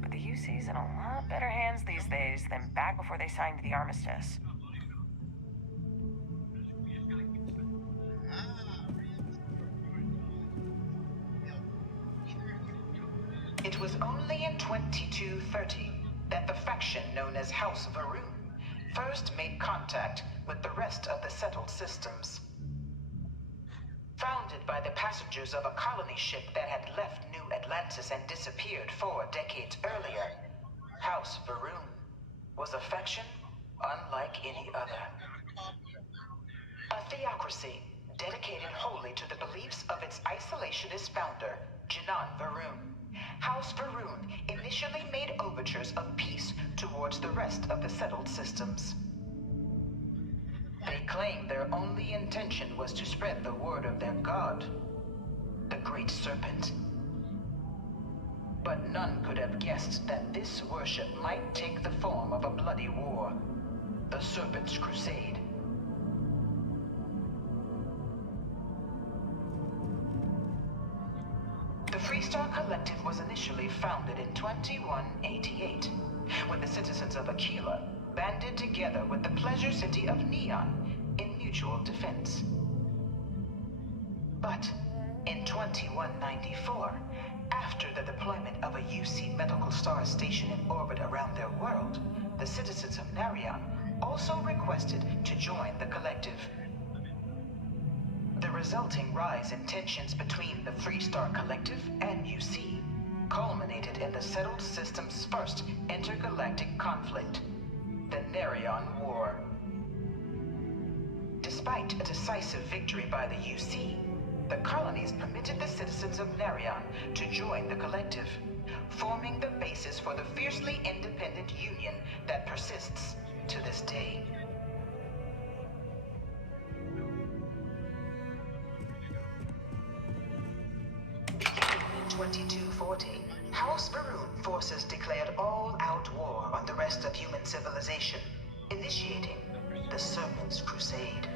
but the UC's in a lot better hands these days than back before they signed the armistice. It was only in 2230 that the faction known as House Varun first made contact with the rest of the settled systems. Founded by the passengers of a colony ship that had left New Atlantis and disappeared 4 decades earlier, House Varun was a faction unlike any other. A theocracy dedicated wholly to the beliefs of its isolationist founder, Janan Varun. House Varun initially made overtures of peace towards the rest of the settled systems. They claimed their only intention was to spread the word of their god, the Great Serpent. But none could have guessed that this worship might take the form of a bloody war, the Serpent's Crusade. Freestar Collective was initially founded in 2188, when the citizens of Aquila banded together with the pleasure city of Neon in mutual defense. But in 2194, after the deployment of a UC medical star station in orbit around their world, the citizens of Narion also requested to join the collective. The resulting rise in tensions between the Freestar Collective and UC culminated in the settled system's first intergalactic conflict, the Narion War. Despite a decisive victory by the UC, the colonies permitted the citizens of Narion to join the collective, forming the basis for the fiercely independent union that persists to this day. Beginning in 2240, House Varun forces declared all-out war on the rest of human civilization, initiating the Serpent's Crusade.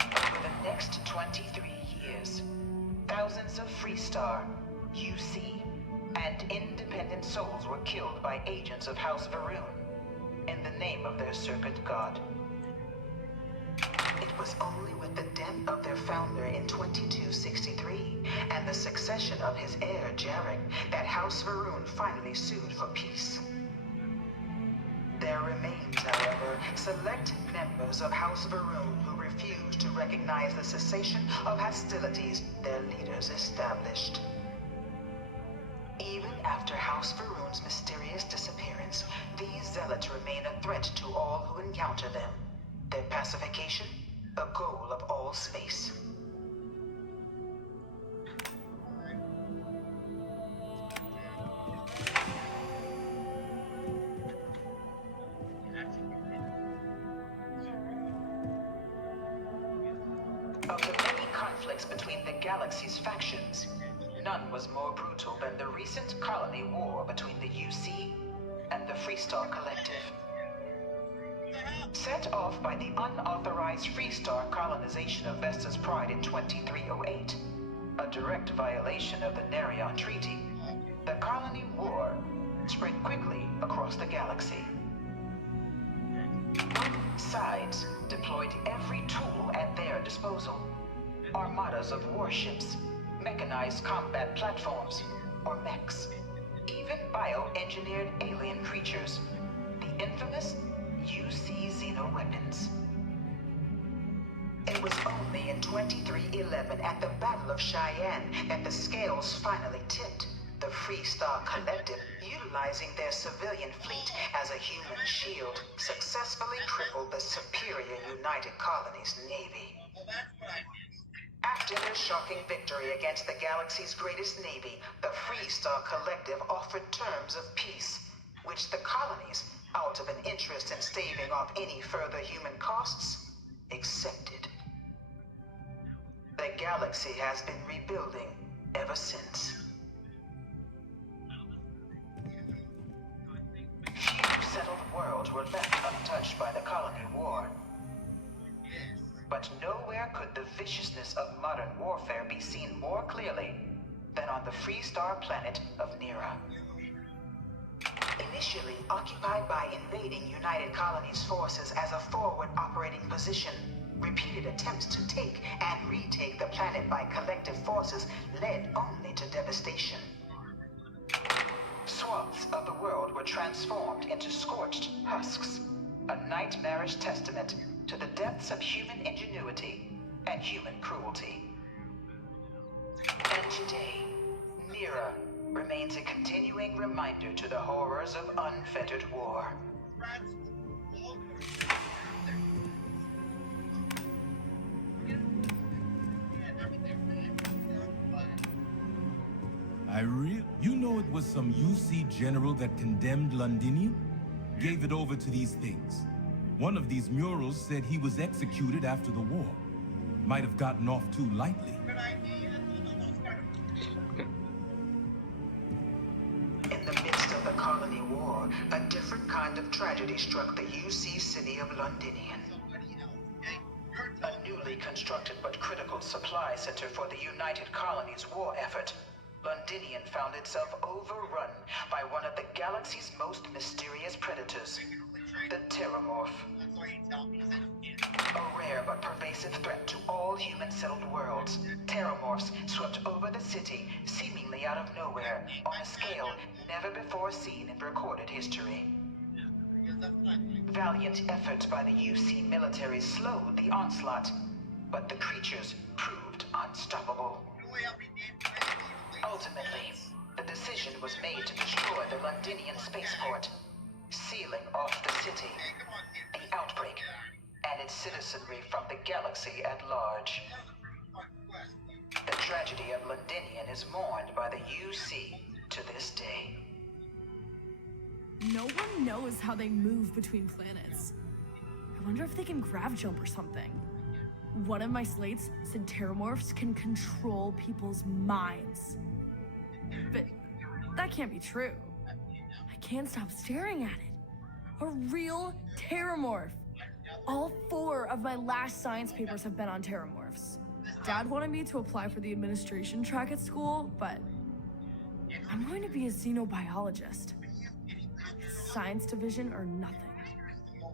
Over the next 23 years, thousands of Freestar, UC, and independent souls were killed by agents of House Varun in the name of their serpent god. It was only with the death of their founder in 2263 and the succession of his heir, Jarek, that House Varun finally sued for peace. There remains, however, select members of House Varun who refuse to recognize the cessation of hostilities their leaders established. Even after House Varun's mysterious disappearance, these zealots remain a threat to all who encounter them. Their pacification, a goal of all space. Of the many conflicts between the galaxy's factions, none was more brutal than the recent colony war between the UC and the Freestar Collective. Set off by the unauthorized Freestar colonization of Vesta's Pride in 2308, a direct violation of the Narion Treaty, the colony war spread quickly across the galaxy. Both sides deployed every tool at their disposal. Armadas of warships, mechanized combat platforms, or mechs, even bioengineered alien creatures, the infamous UC xenoweapons. It was only in 2311 at the Battle of Cheyenne that the scales finally tipped, the Freestar Collective, utilizing their civilian fleet as a human shield, successfully crippled the superior United Colonies Navy. After their shocking victory against the galaxy's greatest navy, the Freestar Collective offered terms of peace, which the colonies, out of an interest in staving off any further human costs, accepted. The galaxy has been rebuilding ever since. Few settled worlds were left untouched by the colony war. But nowhere could the viciousness of modern warfare be seen more clearly than on the Freestar planet of Nira. Initially occupied by invading United Colonies forces as a forward operating position, repeated attempts to take and retake the planet by collective forces led only to devastation. Swaths of the world were transformed into scorched husks, a nightmarish testament to the depths of human ingenuity and human cruelty. And today, Nira remains a continuing reminder to the horrors of unfettered war. You know it was some UC general that condemned Londinium? Gave it over to these things. One of these murals said he was executed after the war. Might have gotten off too lightly. In the midst of the colony war, a different kind of tragedy struck the UC city of Londinium. A newly constructed but critical supply center for the United Colonies war effort Londinian found itself overrun by one of the galaxy's most mysterious predators, the Terramorph. A rare but pervasive threat to all human-settled worlds, Terramorphs swept over the city, seemingly out of nowhere, on a scale never before seen in recorded history. Valiant efforts by the UC military slowed the onslaught, but the creatures proved unstoppable. Ultimately, the decision was made to destroy the Londinian spaceport, sealing off the city, the outbreak, and its citizenry from the galaxy at large. The tragedy of Londinian is mourned by the UC to this day. No one knows how they move between planets. I wonder if they can grav jump or something. One of my slates said Terramorphs can control people's minds. But that can't be true. I can't stop staring at it. A real Terramorph. All 4 of my last science papers have been on Terramorphs. Dad wanted me to apply for the administration track at school, but I'm going to be a xenobiologist. It's science division or nothing.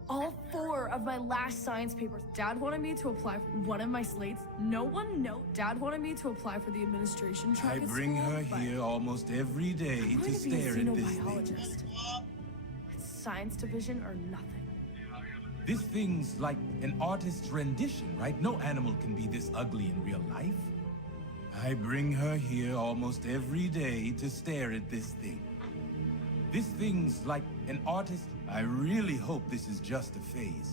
All 4 of my last science papers. Dad wanted me to apply for one of my slates. No one knows. Dad wanted me to apply for the administration track I at school. bring her here almost every day to stare at this thing. It's science division or nothing. This thing's like an artist's rendition, right? No animal can be this ugly in real life. I bring her here almost every day to stare at this thing. This thing's like an artist. I really hope this is just a phase.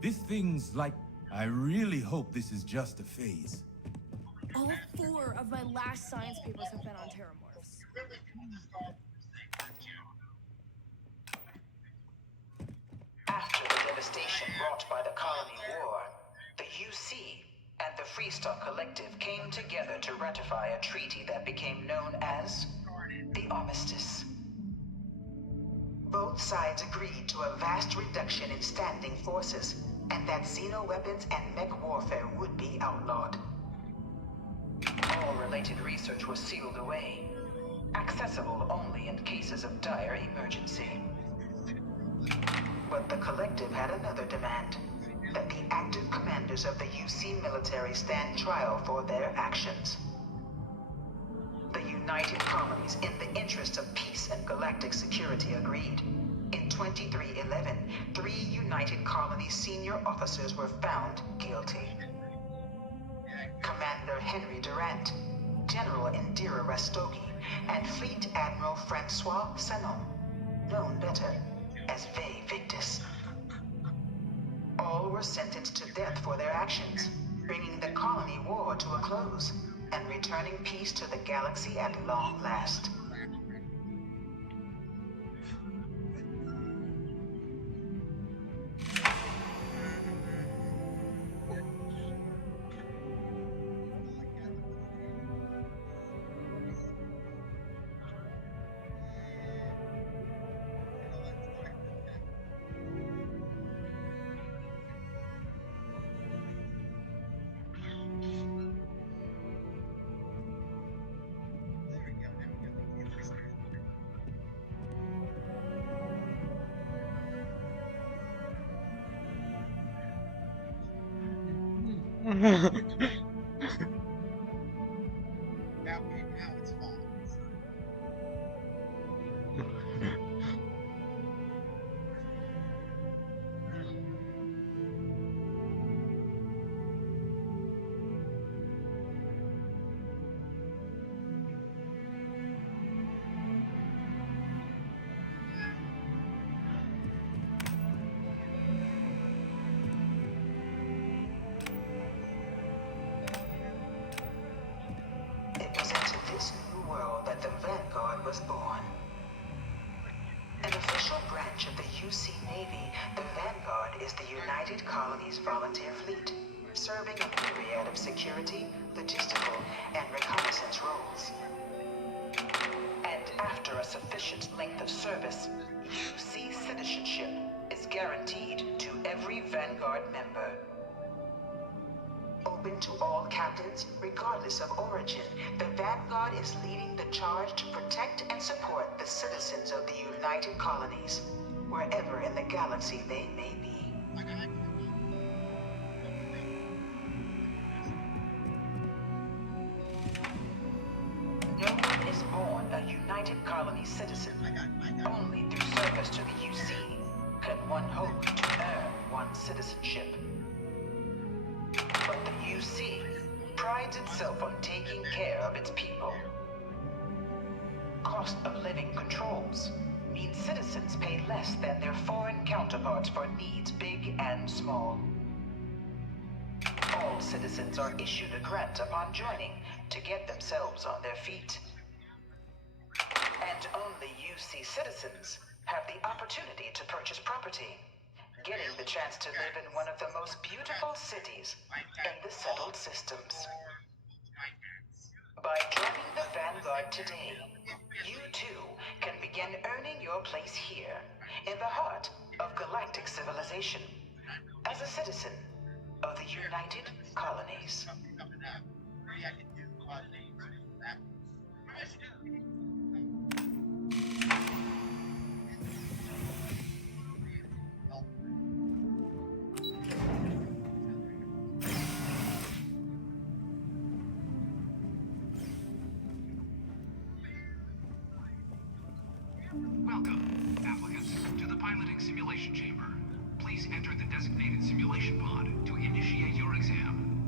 This thing's like... I really hope this is just a phase. All 4 of my last science papers have been on Terramorphs. After the devastation wrought by the Colony War, the UC and the Freestar Collective came together to ratify a treaty that became known as the Armistice. Both sides agreed to a vast reduction in standing forces, and that xeno-weapons and mech warfare would be outlawed. All related research was sealed away, accessible only in cases of dire emergency. But the Collective had another demand, that the active commanders of the UC military stand trial for their actions. The United Colonies, in the interest of peace and galactic security, agreed. In 2311, 3 United Colonies senior officers were found guilty. Commander Henry Durant, General Indira Rastogi, and Fleet Admiral Francois Sanon, known better as Ve Victus. All were sentenced to death for their actions, bringing the colony war to a close and returning peace to the galaxy at long last. Was born. An official branch of the UC Navy, the Vanguard is the United Colonies Volunteer Fleet, serving a myriad of security, logistical, and reconnaissance roles. And after a sufficient length of service, UC citizenship is guaranteed to every Vanguard member. open to all captains, regardless of origin. The Vanguard is leading the charge to protect and support the citizens of the United Colonies, wherever in the galaxy they may be. No one is born a United Colony citizen. Only through service to the UC can one hope to earn one's citizenship. But the UC prides itself on taking care of its people. Cost of living controls means citizens pay less than their foreign counterparts for needs big and small. All citizens are issued a grant upon joining to get themselves on their feet. And only UC citizens have the opportunity to purchase property, getting the chance to live in one of the most beautiful cities in the settled systems. By joining the Vanguard today, you too can begin earning your place here, in the heart of galactic civilization, as a citizen of the United Colonies. Welcome, applicants, to the piloting simulation chamber. Please enter the designated simulation pod to initiate your exam.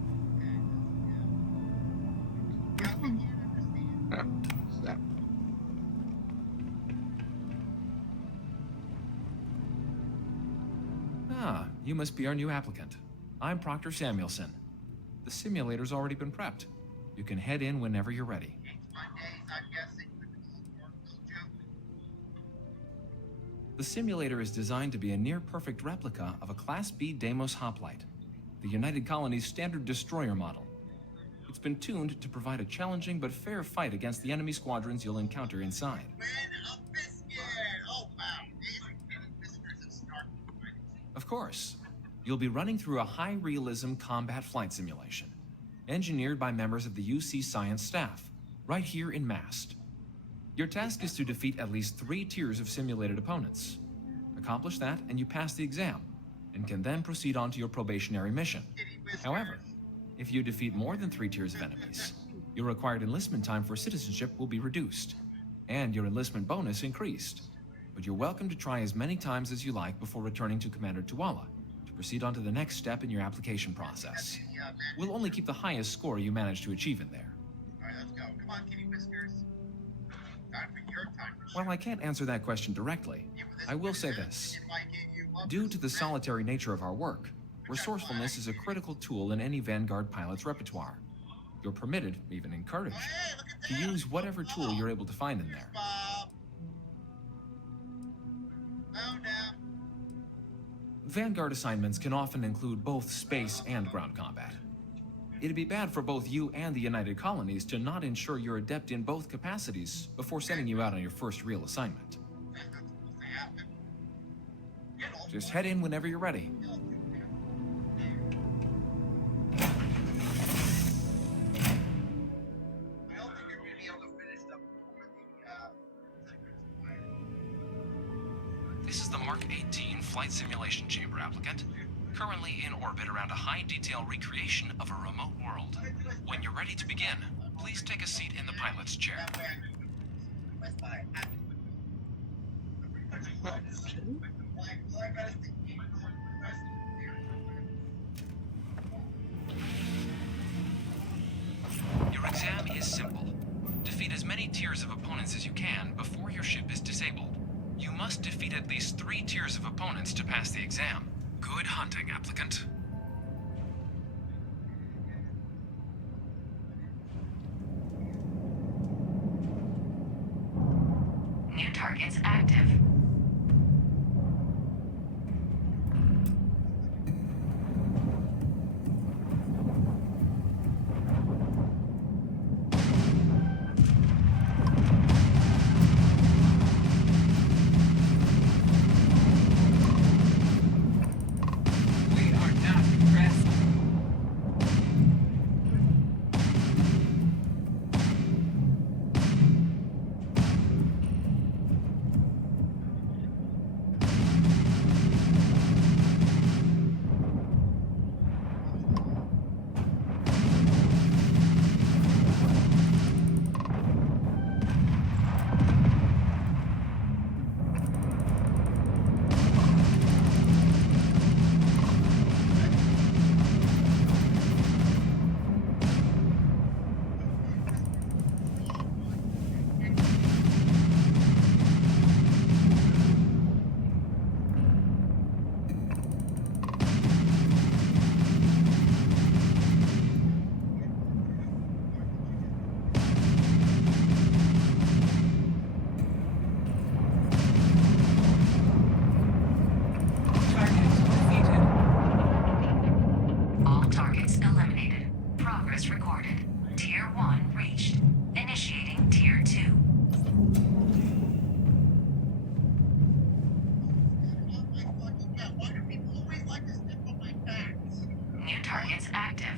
Ah, you must be our new applicant. I'm Proctor Samuelson. The simulator's already been prepped. You can head in whenever you're ready. The simulator is designed to be a near-perfect replica of a Class B Deimos hoplite, the United Colony's standard destroyer model. It's been tuned to provide a challenging but fair fight against the enemy squadrons you'll encounter inside. Of course, you'll be running through a high-realism combat flight simulation, engineered by members of the UC science staff, right here in MAST. Your task is to defeat at least 3 tiers of simulated opponents. Accomplish that, and you pass the exam, and can then proceed on to your probationary mission. However, if you defeat more than 3 tiers of enemies, your required enlistment time for citizenship will be reduced, and your enlistment bonus increased. But you're welcome to try as many times as you like before returning to Commander Tuala to proceed on to the next step in your application process. We'll only keep the highest score you manage to achieve in there. All right, let's go. Come on, Kitty Whiskers. Time for your time. While I can't answer that question directly, I will say this. Due to the solitary nature of our work, resourcefulness is a critical tool in any Vanguard pilot's repertoire. You're permitted, even encouraged, to use whatever tool you're able to find in there. Vanguard assignments can often include both space and ground combat. It'd be bad for both you and the United Colonies to not ensure you're adept in both capacities before sending you out on your first real assignment. Just head in whenever you're ready. This is the Mark 18 Flight Simulation Chamber applicant, currently in orbit around a high-detail recreation of a remote world. When you're ready to begin, please take a seat in the pilot's chair. Your exam is simple. Defeat as many tiers of opponents as you can before your ship is disabled. You must defeat at least 3 tiers of opponents to pass the exam. Good hunting, applicant. New targets active. We are now targets active.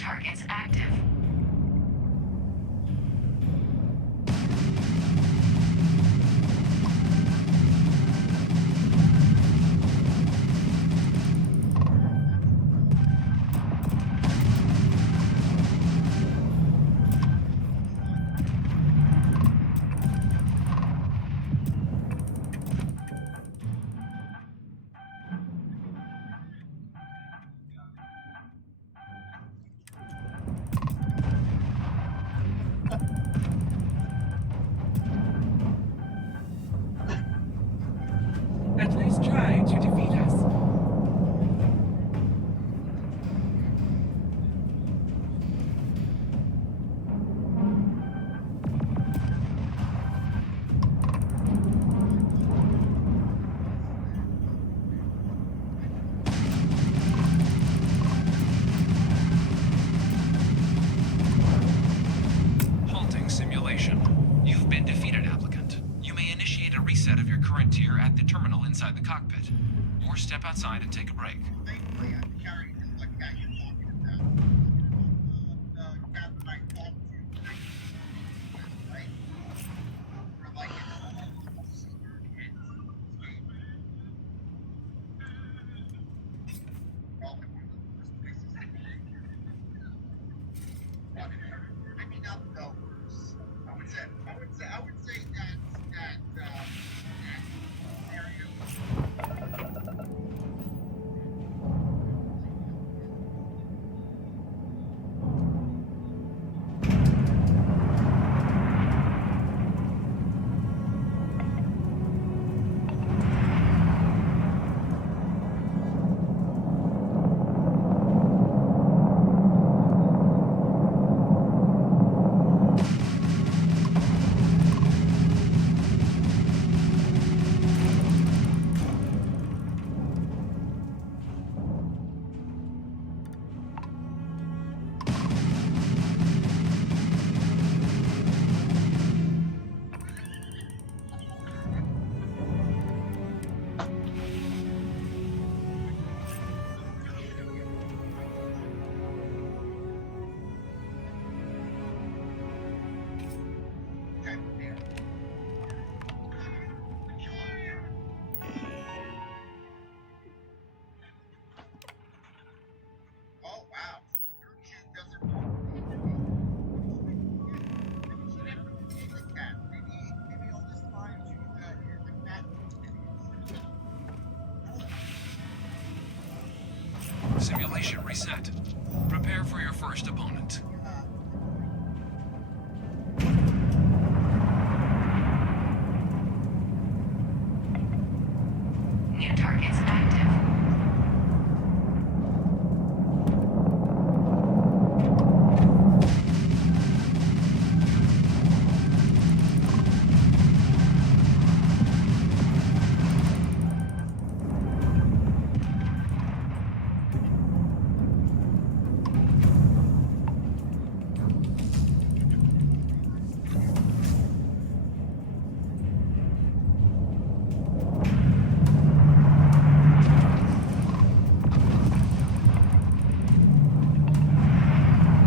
Targets active. At least try to defeat us. Halting simulation. You've been defeated, applicant. You may initiate a reset of your current tier at the terminal inside the cockpit, or step outside and take a break. Simulation reset. Prepare for your first opponent. New targets active.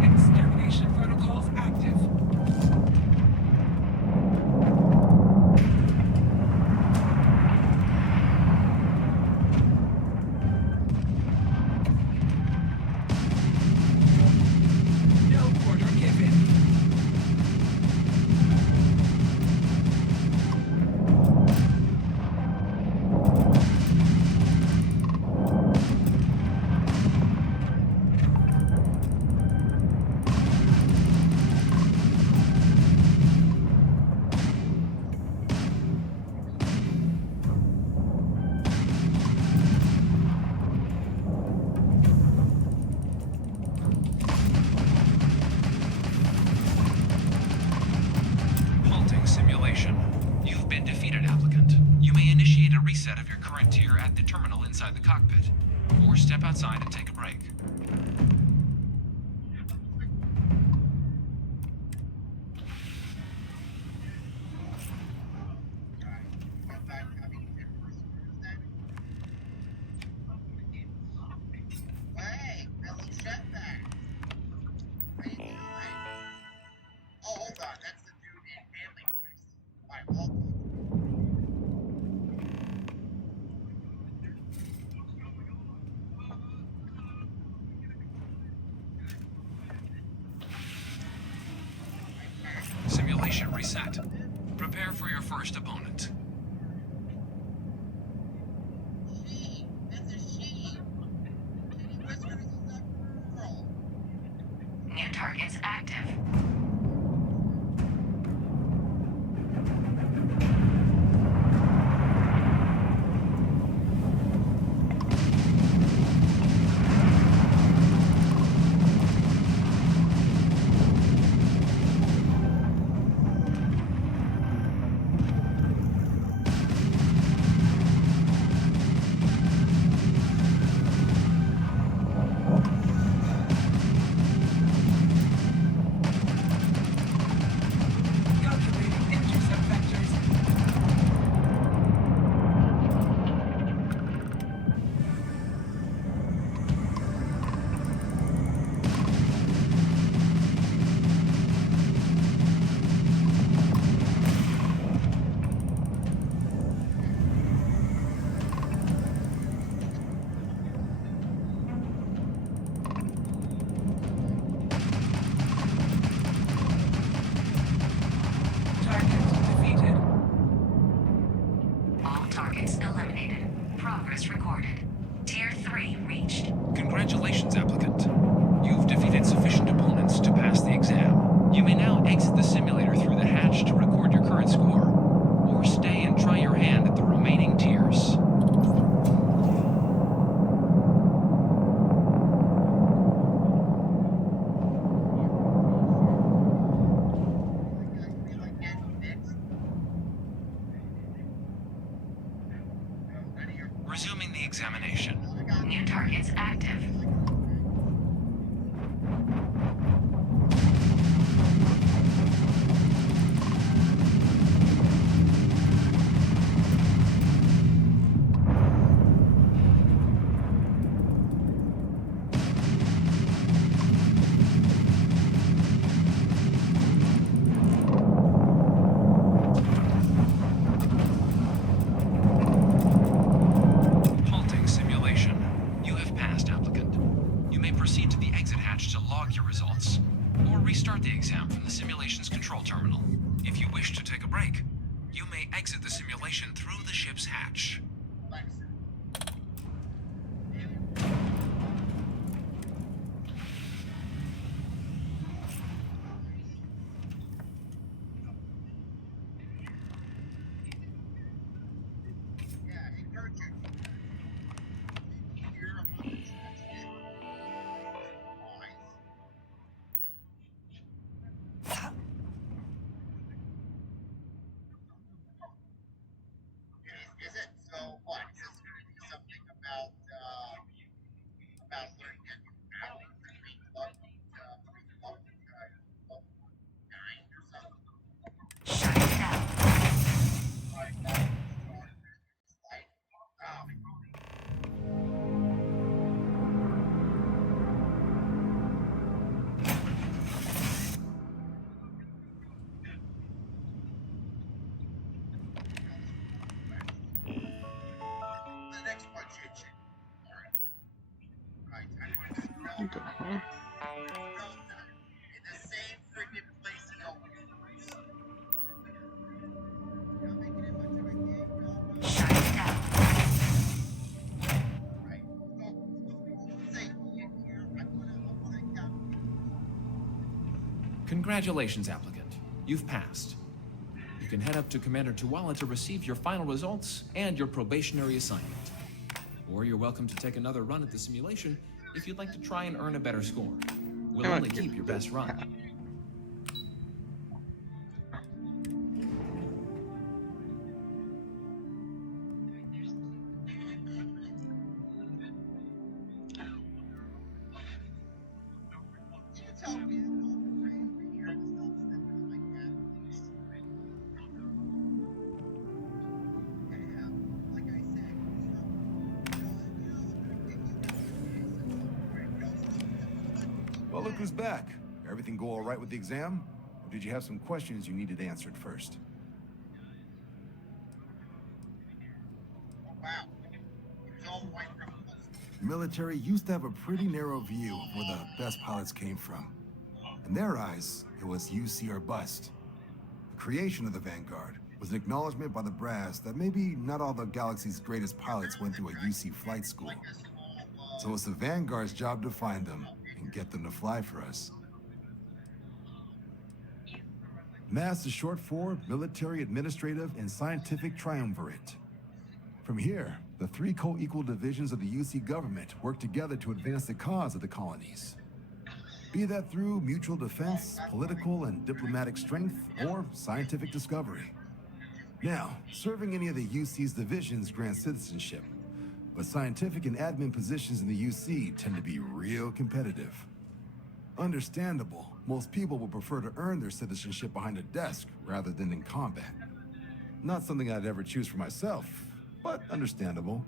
Extermination protocols active. No order given. Halting simulation. You've been defeated, applicant. You may initiate a reset of your current tier at the terminal inside the cockpit, or step outside and take a break. Hey, Billy Shetback. What are you doing? Oh, hold on. That's the dude in Family Voice. Alright, well. Simulation reset. Prepare for your first opponent. She. That's a she. Titty Whiskers is a girl. New targets active. Calculating intercept vectors. Target defeated. All targets eliminated. Progress recorded. Tier 3 reached. Congratulations, applicant. You've defeated sufficient opponents to pass the exam. You may now exit the simulator through the hatch to record your current score, or stay and try your hand at the remaining tiers. Resuming the examination. New targets active. Halting simulation. You have passed, applicant. Congratulations, applicant. You've passed. You can head up to Commander Tuwala to receive your final results and your probationary assignment. Or you're welcome to take another run at the simulation if you'd like to try and earn a better score. We'll only keep your best run. Well, look who's back. Everything go all right with the exam? Or did you have some questions you needed answered first? The military used to have a pretty narrow view of where the best pilots came from. In their eyes, it was UC or bust. The creation of the Vanguard was an acknowledgement by the brass that maybe not all the galaxy's greatest pilots went through a UC flight school. So it's the Vanguard's job to find them and get them to fly for us. MAST is short for Military, Administrative, and Scientific Triumvirate. From here, the three co-equal divisions of the UC government work together to advance the cause of the colonies. Be that through mutual defense, political and diplomatic strength, or scientific discovery. Now, serving any of the UC's divisions grants citizenship, but scientific and admin positions in the UC tend to be real competitive. Understandable, most people would prefer to earn their citizenship behind a desk rather than in combat. Not something I'd ever choose for myself, but understandable.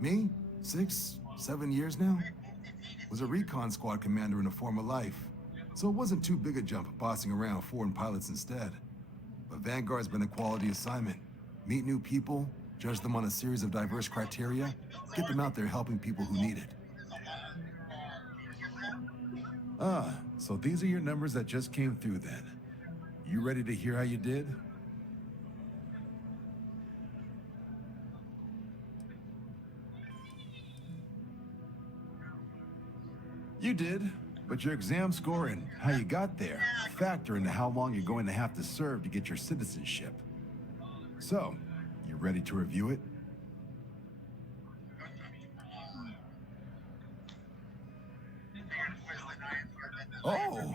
Me? 6, 7 years now? Was a recon squad commander in a former life, so it wasn't too big a jump bossing around foreign pilots instead. But Vanguard's been a quality assignment. Meet new people, judge them on a series of diverse criteria, get them out there helping people who need it. Ah, so these are your numbers that just came through then. You ready to hear how you did? You did, but your exam score and how you got there factor into how long you're going to have to serve to get your citizenship. So, you ready to review it? Oh,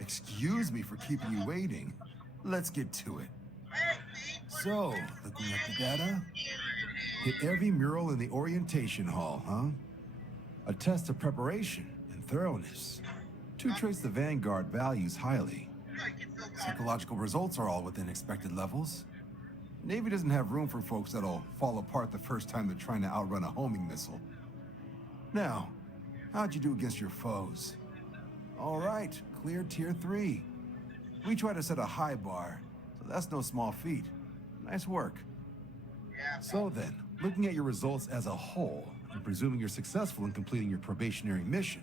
excuse me for keeping you waiting. Let's get to it. So, looking at the data, hit every mural in the orientation hall, huh? A test of preparation and thoroughness. 2 traits the Vanguard values highly. Psychological results are all within expected levels. Navy doesn't have room for folks that'll fall apart the first time they're trying to outrun a homing missile. Now, how'd you do against your foes? All right, clear tier 3. We try to set a high bar, so that's no small feat. Nice work. So then, looking at your results as a whole, and presuming you're successful in completing your probationary mission,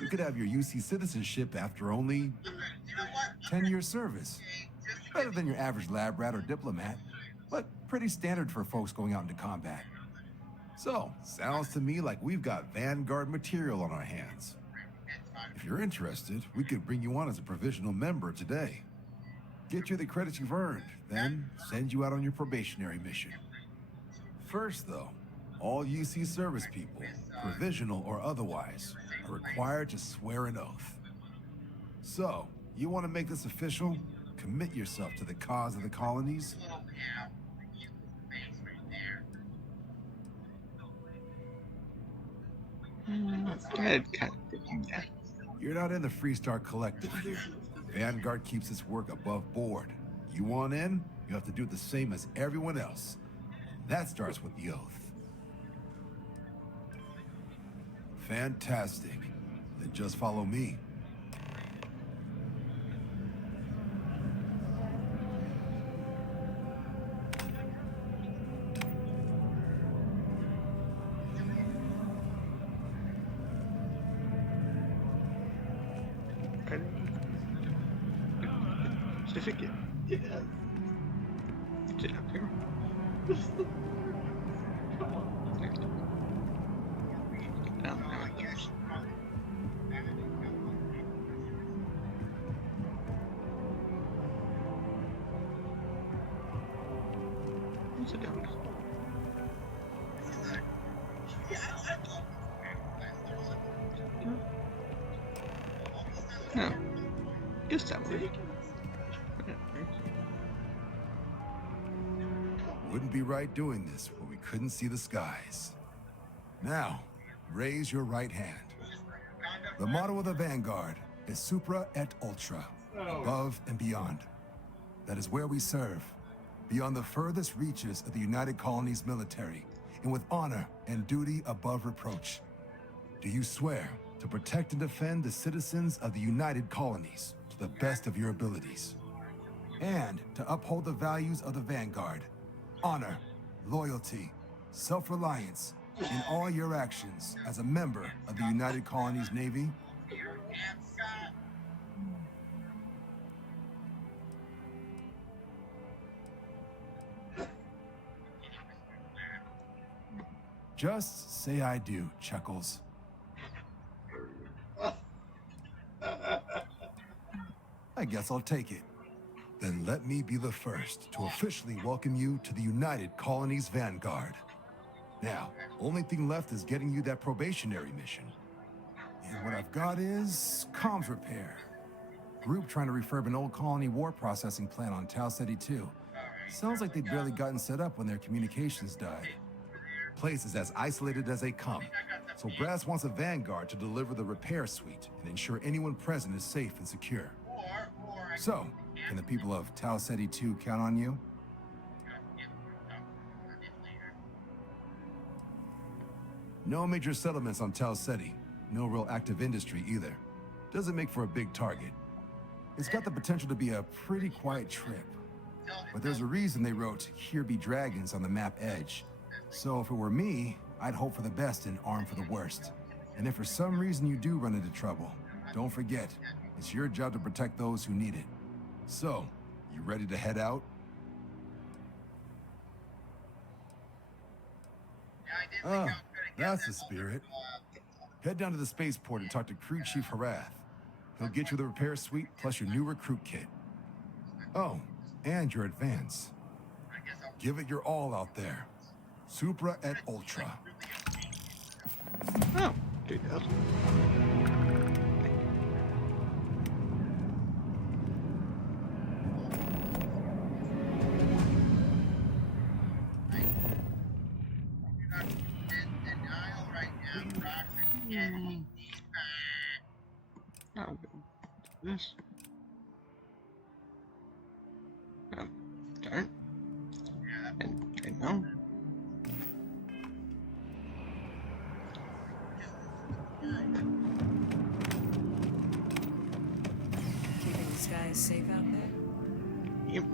you could have your UC citizenship after only 10 years service. Better than your average lab rat or diplomat, but pretty standard for folks going out into combat. So, sounds to me like we've got Vanguard material on our hands. If you're interested, we could bring you on as a provisional member today. Get you the credits you've earned, then send you out on your probationary mission. First, though, all UC service people, provisional or otherwise, are required to swear an oath. So, you want to make this official? Commit yourself to the cause of the colonies? You're not in the Freestar Collective here. Vanguard keeps its work above board. You want in, you have to do the same as everyone else. That starts with the oath. Fantastic. Then just follow me. Certificate. Yeah. Is it up here? Down, now it goes. Sit down. No. Guess that way. Wouldn't be right doing this where we couldn't see the skies. Now, raise your right hand. The motto of the Vanguard is Supra et Ultra, above and beyond. That is where we serve, beyond the furthest reaches of the United Colonies military, and with honor and duty above reproach. Do you swear to protect and defend the citizens of the United Colonies to the best of your abilities, and to uphold the values of the Vanguard, honor, loyalty, self-reliance, in all your actions as a member of the United Colonies Navy? Just say I do, Chuckles. I guess I'll take it. Then let me be the first to officially welcome you to the United Colonies Vanguard. Now, only thing left is getting you that probationary mission. And what I've got is comms repair. Group trying to refurb an old colony war processing plant on Tau Ceti 2. Sounds like they'd barely gotten set up when their communications died. Place is as isolated as they come, so Brass wants a Vanguard to deliver the repair suite and ensure anyone present is safe and secure. So, can the people of Tau Ceti 2 count on you? No major settlements on Tau Ceti. No real active industry either. Doesn't make for a big target. It's got the potential to be a pretty quiet trip. But there's a reason they wrote, "Here be dragons" on the map edge. So if it were me, I'd hope for the best and arm for the worst. And if for some reason you do run into trouble, don't forget, it's your job to protect those who need it. So, you ready to head out? Oh, that's the spirit. Head down to the spaceport and talk to Crew Chief Harath. He'll get you the repair suite plus your new recruit kit. Oh, and your advance. Give it your all out there. Supra et Ultra. Oh, do that. I'll do this. Okay. And no. Keeping the skies safe out there? Yep.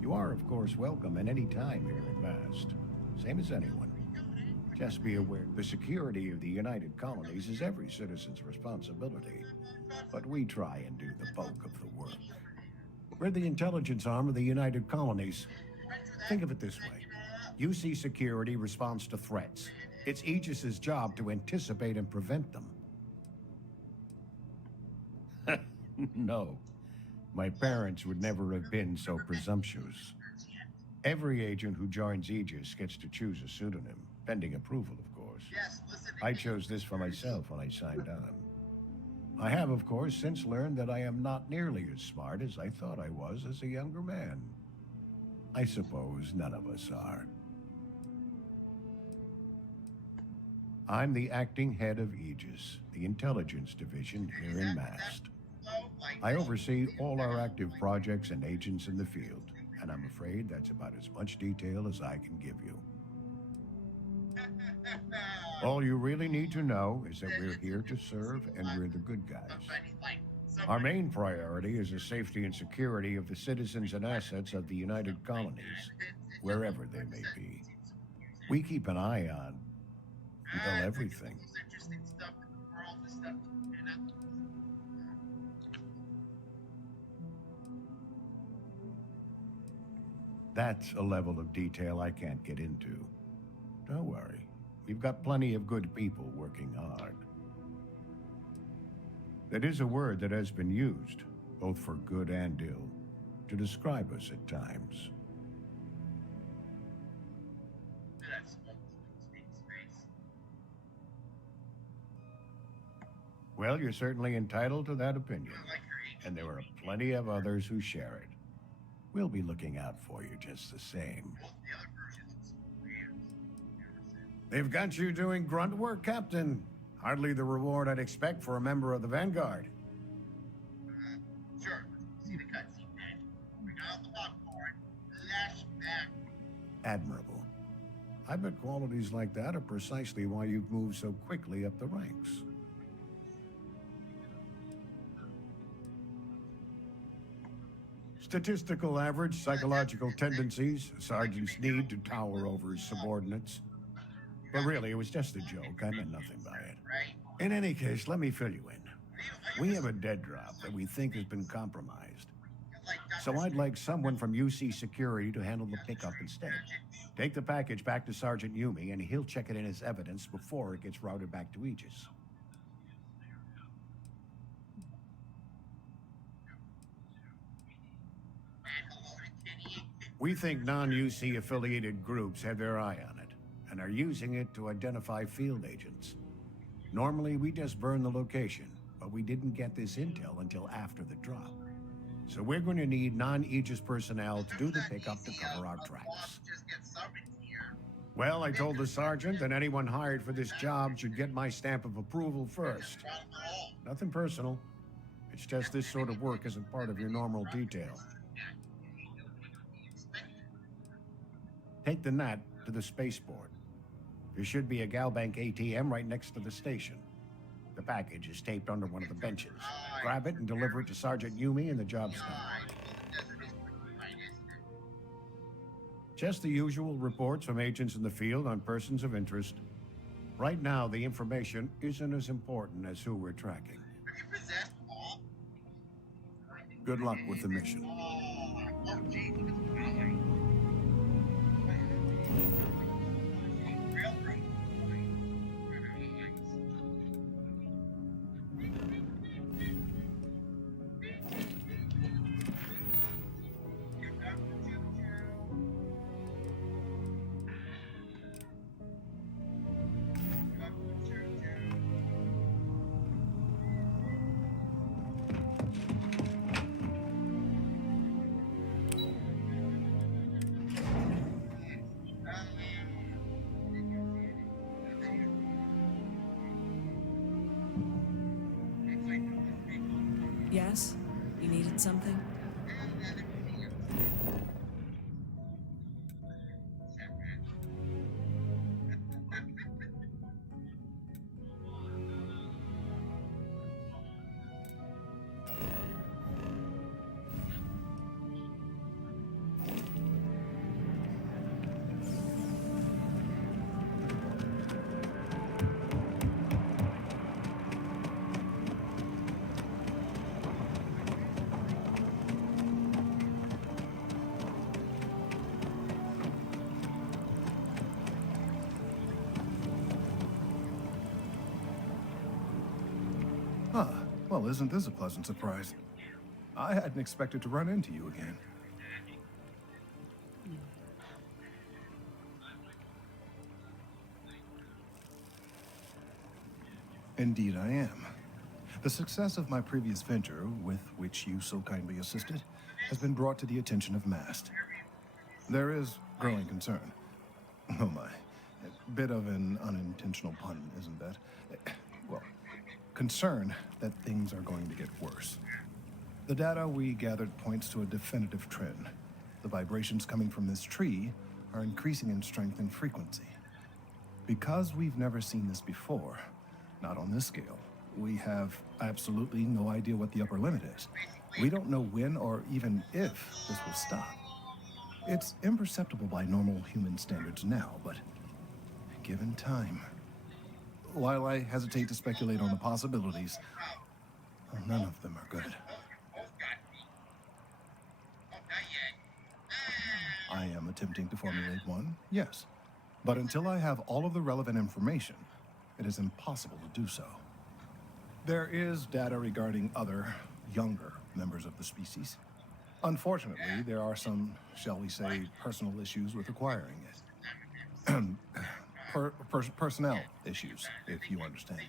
You are, of course, welcome at any time here at Mast. Same as anyone. Just be aware, the security of the United Colonies is every citizen's responsibility. But we try and do the bulk of the work. We're the intelligence arm of the United Colonies. Think of it this way. UC security responds to threats. It's Aegis's job to anticipate and prevent them. No. My parents would never have been so presumptuous. Every agent who joins Aegis gets to choose a pseudonym, pending approval, of course. I chose this for myself when I signed on. I have, of course, since learned that I am not nearly as smart as I thought I was as a younger man. I suppose none of us are. I'm the acting head of Aegis, the intelligence division here in Mast. I oversee all our active projects and agents in the field, and I'm afraid that's about as much detail as I can give you. All you really need to know is that we're here to serve and we're the good guys. Our main priority is the safety and security of the citizens and assets of the United Colonies, wherever they may be. We keep an eye on, well, everything. That's a level of detail I can't get into. Don't worry. We've got plenty of good people working hard. That is a word that has been used, both for good and ill, to describe us at times. Well, you're certainly entitled to that opinion. And there are plenty of others who share it. We'll be looking out for you just the same. They've got you doing grunt work, Captain. Hardly the reward I'd expect for a member of the Vanguard. Sure, see the cutscene then. Bring out the popcorn. Flashback. Admirable. I bet qualities like that are precisely why you've moved so quickly up the ranks. Statistical average, psychological tendencies, a sergeant's need to tower over his subordinates. But really, it was just a joke. I meant nothing by it. In any case, let me fill you in. We have a dead drop that we think has been compromised. So I'd like someone from UC Security to handle the pickup instead. Take the package back to Sergeant Yumi, and he'll check it in as evidence before it gets routed back to Aegis. We think non-UC affiliated groups have their eye on it, and are using it to identify field agents. Normally, we just burn the location, but we didn't get this intel until after the drop. So we're going to need non-Aegis personnel to do the pickup to cover our tracks. Well, I told the sergeant that anyone hired for this job should get my stamp of approval first. Nothing personal. It's just this sort of work isn't part of your normal detail. Take the Nat to the spaceport. There should be a Galbank ATM right next to the station. The package is taped under one of the benches. Grab it and deliver it to Sergeant Yumi and the job's done. Just the usual reports from agents in the field on persons of interest. Right now, the information isn't as important as who we're tracking. Good luck with the mission. Yes? You needed something? Well, isn't this a pleasant surprise? I hadn't expected to run into you again. Indeed I am. The success of my previous venture, with which you so kindly assisted, has been brought to the attention of MAST. There is growing concern. Oh my. A bit of an unintentional pun, isn't that? Well, concern that things are going to get worse. The data we gathered points to a definitive trend. The vibrations coming from this tree are increasing in strength and frequency. Because we've never seen this before, not on this scale, we have absolutely no idea what the upper limit is. We don't know when or even if this will stop. It's imperceptible by normal human standards now, but given time. While I hesitate to speculate on the possibilities, well, none of them are good. I am attempting to formulate one, yes. But until I have all of the relevant information, it is impossible to do so. There is data regarding other, younger members of the species. Unfortunately, there are some, shall we say, personal issues with acquiring it. Personnel issues, if you understand me.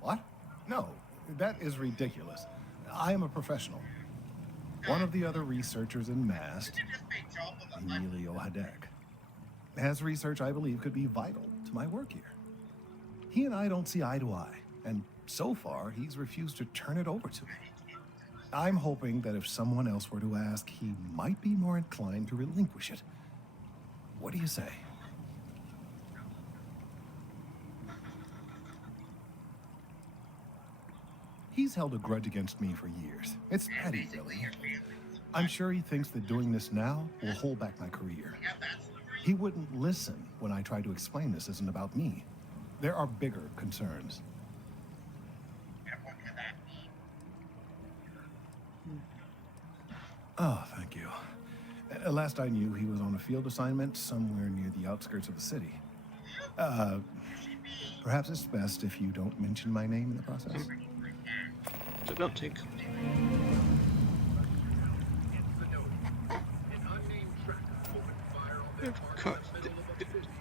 What? No, that is ridiculous. I am a professional. One of the other researchers in MAST, Emilio Hadek, has research I believe could be vital to my work here. He and I don't see eye to eye, and so far he's refused to turn it over to me. I'm hoping that if someone else were to ask, he might be more inclined to relinquish it. What do you say? He's held a grudge against me for years. It's petty, really. I'm sure he thinks that doing this now will hold back my career. He wouldn't listen when I tried to explain this isn't about me. There are bigger concerns. Oh, thank you. Last I knew, he was on a field assignment somewhere near the outskirts of the city. Perhaps it's best if you don't mention my name in the process. So don't take.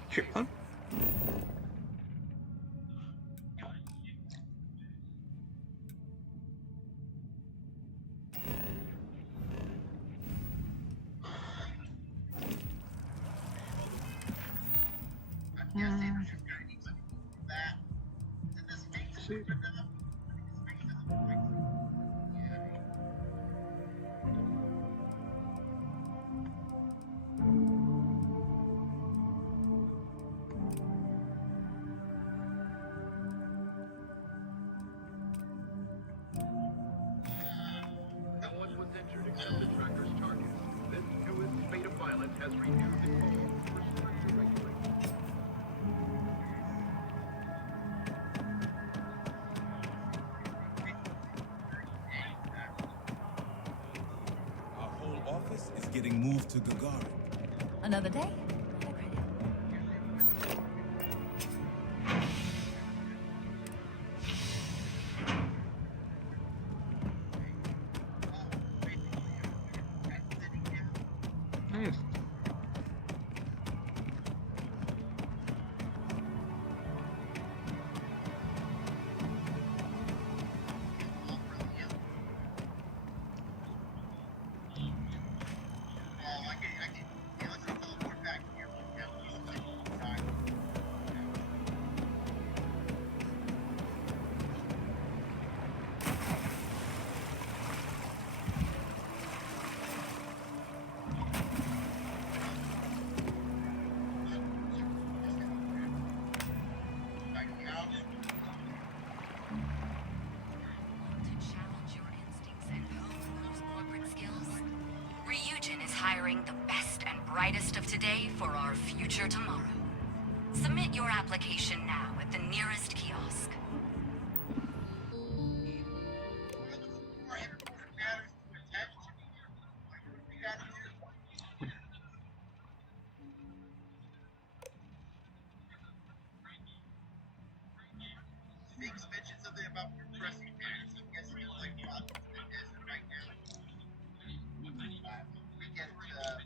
Here, on. See. No one was injured except the tracker's target. This newest spate of violence has renewed the call for stricter regulations. Our whole office is getting moved to Gagarin. Another day? Nice. Ryujin is hiring the best and brightest of today for our future tomorrow. Submit your application now at the nearest kiosk. Speaks mentioned something about progressing parents. I'm guessing it's like the desert right now. We get one of them.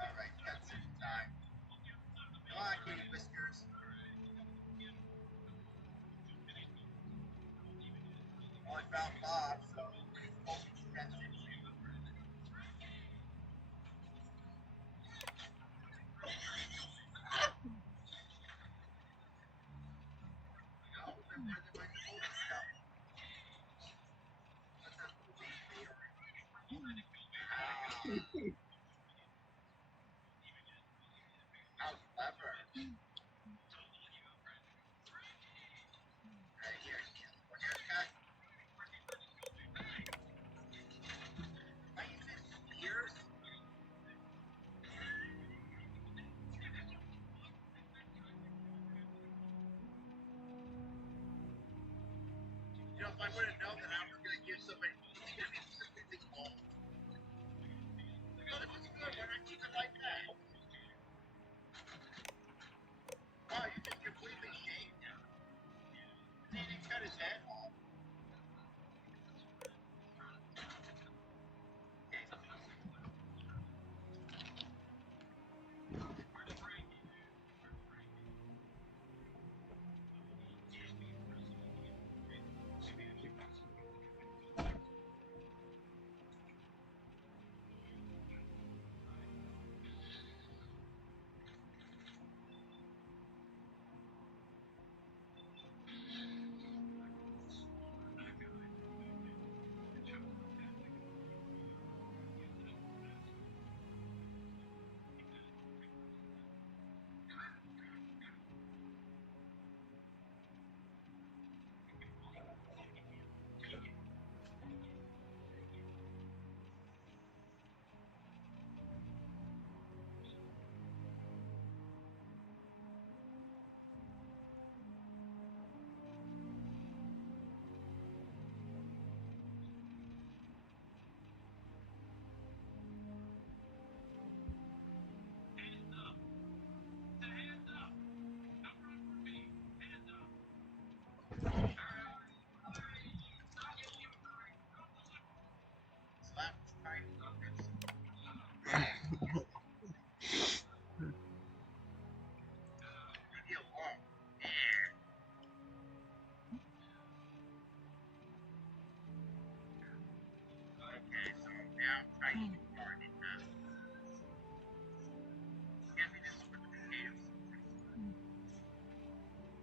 All right, that's it. Time. Come on, kitty whiskers. Well, I found Bob, so he's hoping to transition. How clever. Right here, one haircut. I use his ears. if I would have known that I was going to give somebody, it's going to be completely bald. No, this is good. Why not keep it like that? Wow, you just completely shaved him. He didn't cut his head off. Slap his tiny fingers. Leave me alone. Okay, so now tiny garden. Give me this with the potatoes.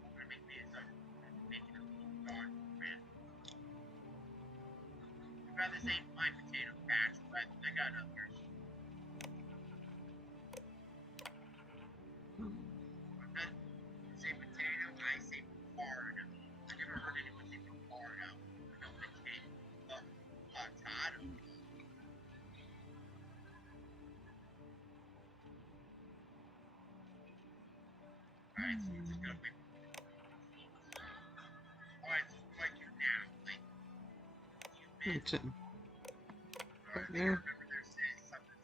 I'm gonna make me some making a little garden. I'd rather say my potato patch, but I got others. Say potato, I say hard. I never heard anyone say hard out. No potato. Potatoes. Alright, so we're just gonna wait. Alright, so what do I do now? Like, I think I remember there saying something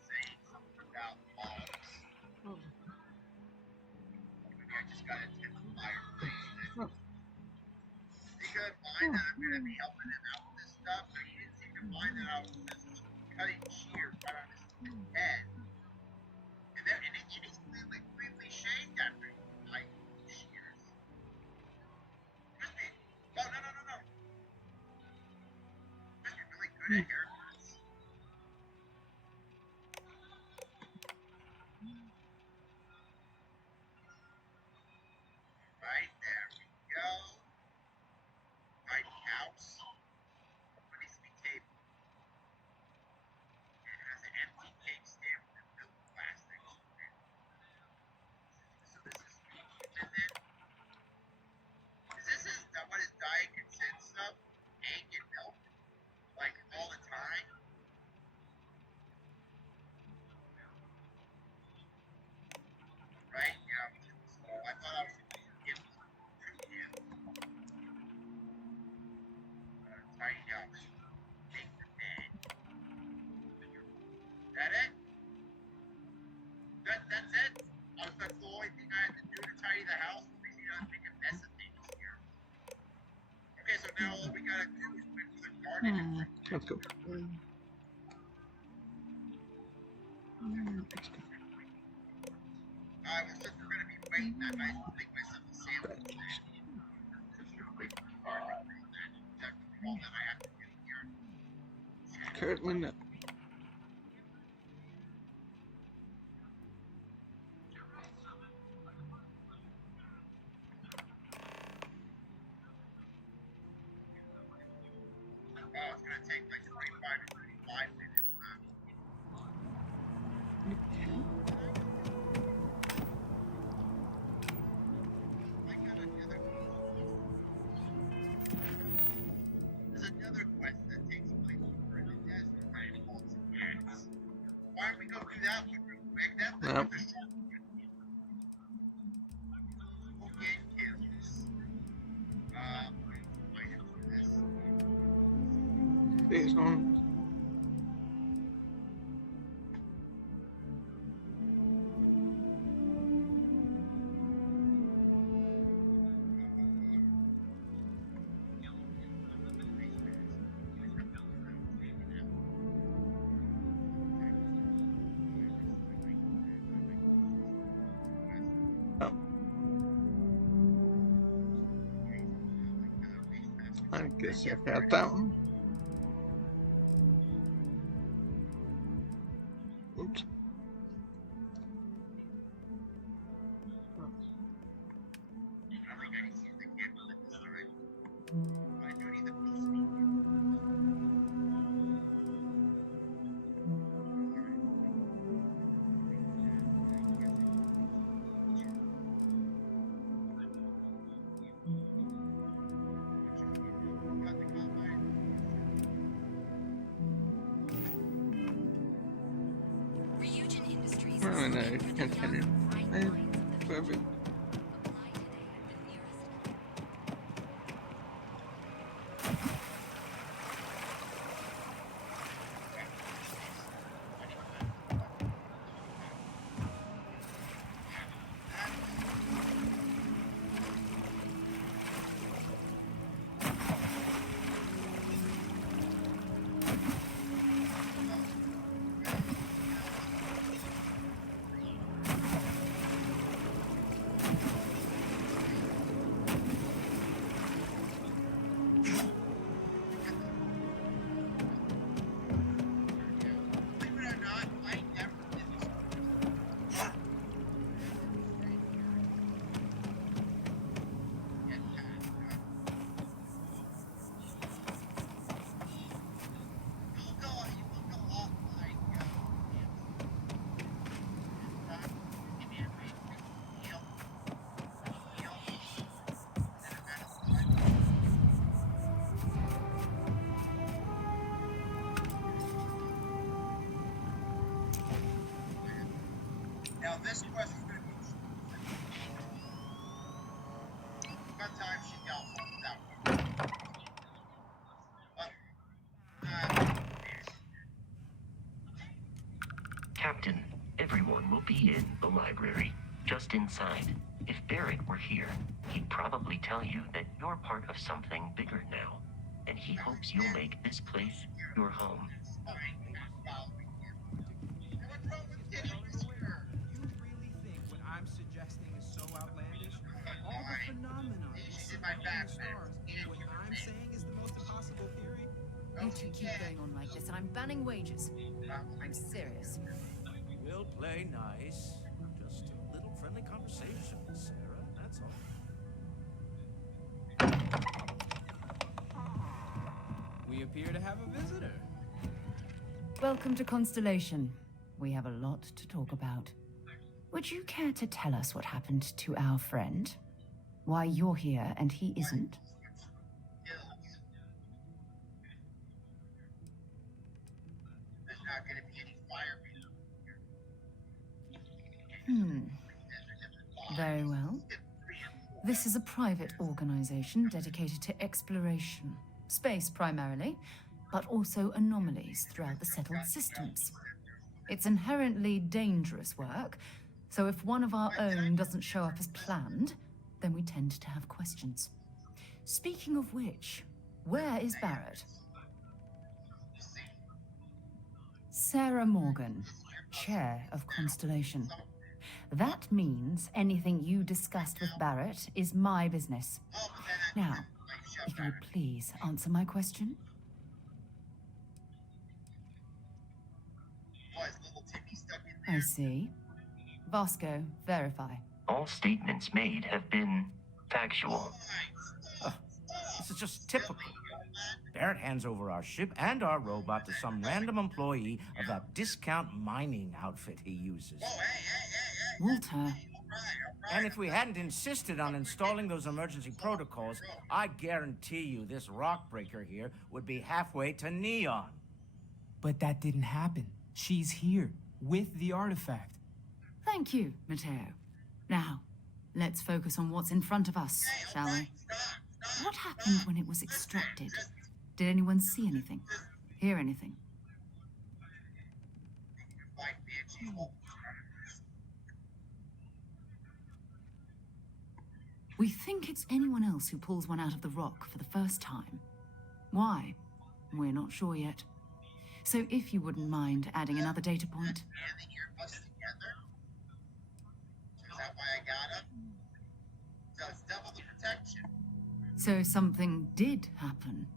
about logs. Maybe I just gotta tend the fireplace. He couldn't mind that I'm gonna be helping him out with this stuff, but he didn't seem to mind that I was just cutting shears right on his head. And he's cleanly shaved after like shears. Must be, oh no. Must be really good at haircuts. Right, there we go. Tiny house. What needs to be table? It has an empty cake stand with milk plastics. So this is and then is this what his diet consists of? Egg and milk? Like all the time? Right? Yeah. So I thought I was supposed to give some to him. Tiny house. Make the bed. Is that it? That's it? That's the only thing I had to do to tidy the house? Because you know, make a mess of things here. Okay, so now all we gotta do is wait for the garden. Let's go. I was just gonna be waiting. I might as well make myself a sandwich then. That's all that I have to do here. Currently not. Oh, it's gonna take like 25 to 35 minutes, huh? I got another. There's another quest that takes place over in the desert. on. Oh. I guess I got that one. Oops. Oh no, continue. Perfect. Now this quest is going to be what time she got that one. Captain, everyone will be in the library, just inside. If Barrett were here, he'd probably tell you that you're part of something bigger now, and he hopes you'll make this place your home. You really think what I'm suggesting is so outlandish? All the phenomena we see up in the stars and what I'm saying is the most impossible theory? You two keep going on like this, and I'm banning wagers. I'm serious. We'll play nice. Just a little friendly conversation, Sarah, that's all. We appear to have a visitor. Welcome to Constellation. We have a lot to talk about. Would you care to tell us what happened to our friend? Why you're here and he isn't? Very well. This is a private organization dedicated to exploration. Space primarily, but also anomalies throughout the settled systems. It's inherently dangerous work, so if one of our own doesn't show up as planned, then we tend to have questions. Speaking of which, where is Barrett? Sarah Morgan, Chair of Constellation. That means anything you discussed with Barrett is my business. Now, if you would please answer my question. I see. Vasco, verify. All statements made have been factual. This is just typical. Barrett hands over our ship and our robot to some random employee of that discount mining outfit he uses. Walter. And if we hadn't insisted on installing those emergency protocols, I guarantee you this rock breaker here would be halfway to Neon. But that didn't happen. She's here, with the artifact. Thank you, Matteo. Now, let's focus on what's in front of us, shall we? What happened when it was extracted? Did anyone see anything? Hear anything? We think it's anyone else who pulls one out of the rock for the first time. Why? We're not sure yet. So if you wouldn't mind adding another data point. So something did happen.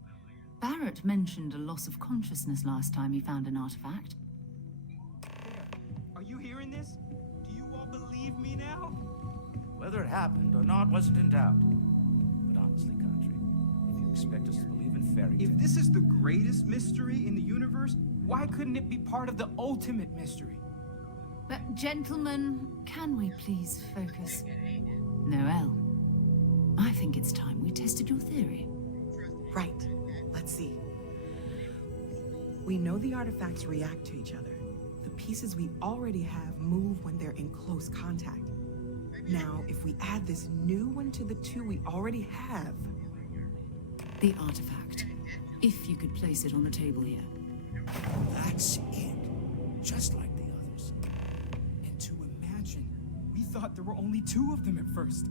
Barrett mentioned a loss of consciousness last time he found an artifact. Are you hearing this? Do you all believe me now? Whether it happened or not wasn't in doubt. But honestly, Country, if you expect us to believe in fairy tales... If this is the greatest mystery in the universe, why couldn't it be part of the ultimate mystery? But gentlemen, can we please focus? Noel, I think it's time we tested your theory. Right. Let's see. We know the artifacts react to each other. The pieces we already have move when they're in close contact. Now, if we add this new one to the two we already have... The artifact. If you could place it on the table here. That's it. Just like the others. And to imagine, we thought there were only 2 of them at first.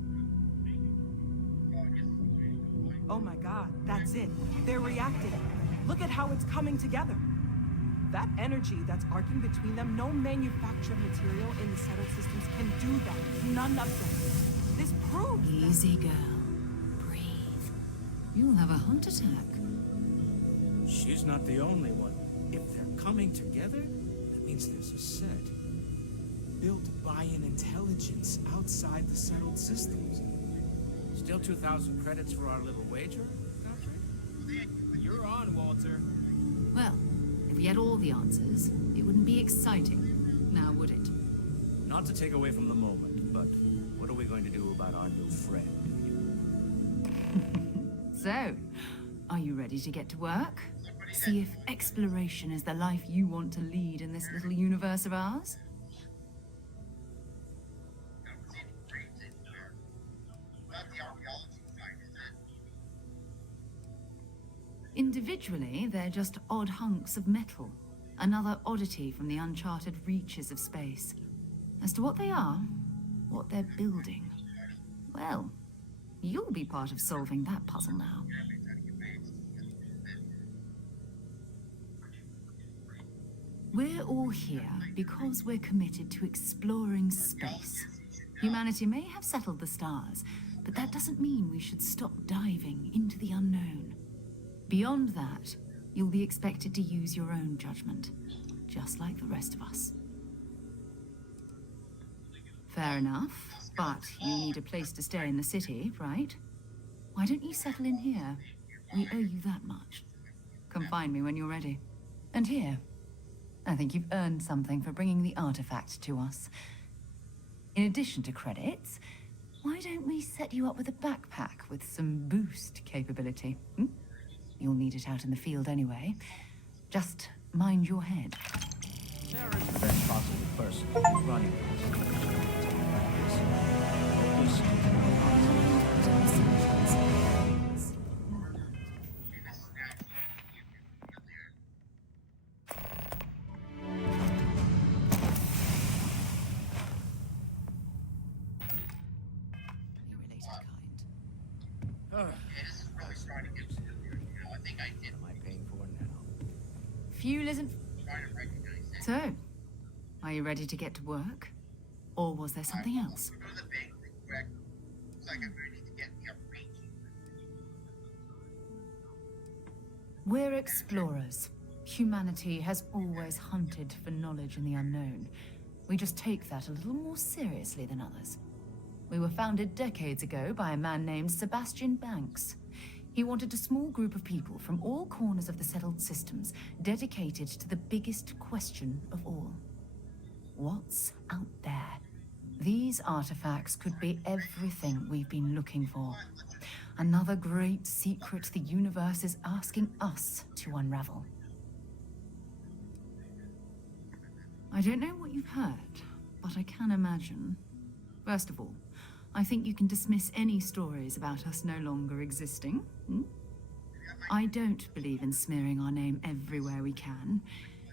Oh my god, that's it. They're reacting. Look at how it's coming together. That energy that's arcing between them, no manufactured material in the settled systems can do that. None of them. This proves Easy, girl. Breathe. You'll have a heart attack. She's not the only one. If they're coming together, that means there's a set. Built by an intelligence outside the settled systems. Still 2,000 credits for our little wager, Country? You're on, Walter. Well, if we had all the answers, it wouldn't be exciting. Now, would it? Not to take away from the moment, but what are we going to do about our new friend? So, are you ready to get to work? See if exploration is the life you want to lead in this little universe of ours? Individually, they're just odd hunks of metal. Another oddity from the uncharted reaches of space. As to what they are, what they're building, well, you'll be part of solving that puzzle now. We're all here because we're committed to exploring space. Humanity may have settled the stars, but that doesn't mean we should stop diving into the unknown. Beyond that, you'll be expected to use your own judgment, just like the rest of us. Fair enough, but you need a place to stay in the city, right? Why don't you settle in here? We owe you that much. Come find me when you're ready. And here, I think you've earned something for bringing the artifact to us. In addition to credits, why don't we set you up with a backpack with some boost capability? You'll need it out in the field anyway. Just mind your head. Sarah's the best possible person running Fuel isn't... So, are you ready to get to work? Or was there something else? We're explorers. Humanity has always hunted for knowledge in the unknown. We just take that a little more seriously than others. We were founded decades ago by a man named Sebastian Banks. He wanted a small group of people from all corners of the settled systems dedicated to the biggest question of all. What's out there? These artifacts could be everything we've been looking for. Another great secret the universe is asking us to unravel. I don't know what you've heard, but I can imagine. First of all, I think you can dismiss any stories about us no longer existing. I don't believe in smearing our name everywhere we can.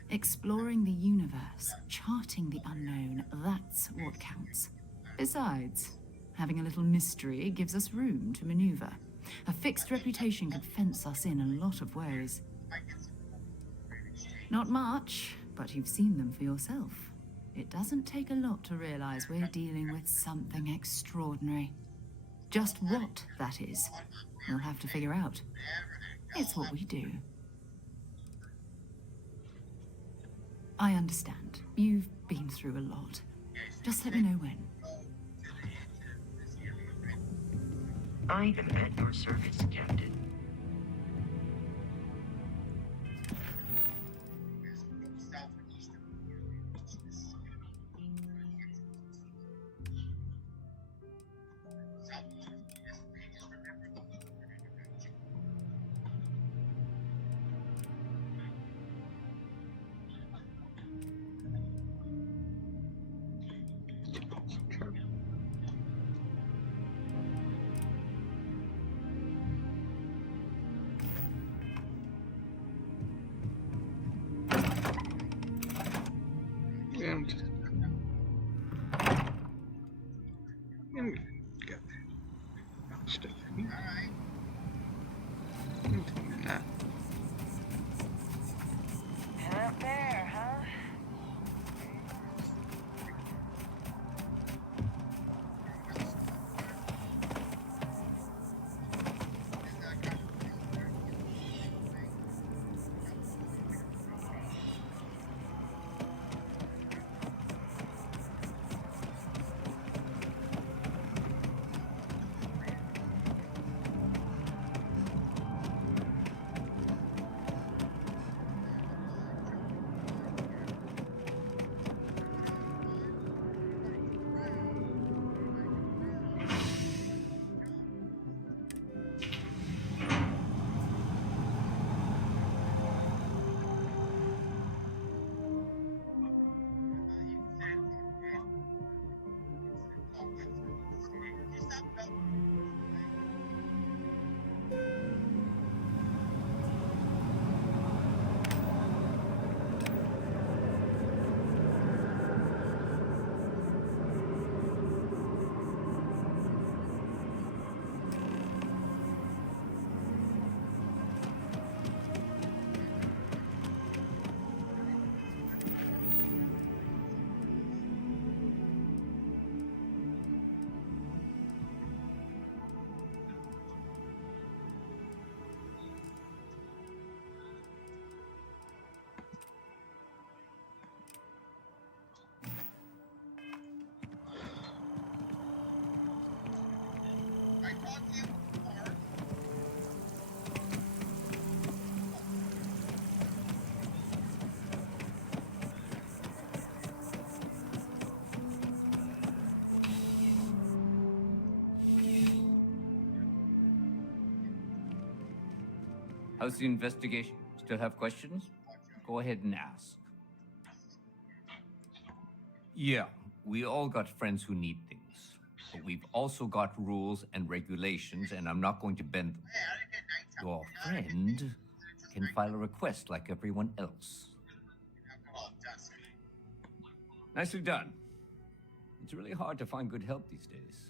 Exploring the universe, charting the unknown, that's what counts. Besides, having a little mystery gives us room to maneuver. A fixed reputation could fence us in a lot of ways. Not much, but you've seen them for yourself. It doesn't take a lot to realize we're dealing with something extraordinary. Just what that is, we'll have to figure out. It's what we do. I understand. You've been through a lot. Just let me know when. I am at your service, Captain. And got stuff here. Nah. Not there, huh? How's the investigation? Still have questions? Go ahead and ask. Yeah, we all got friends who need things. But we've also got rules and regulations, and I'm not going to bend them. Your friend can file a request like everyone else. Nicely done. It's really hard to find good help these days.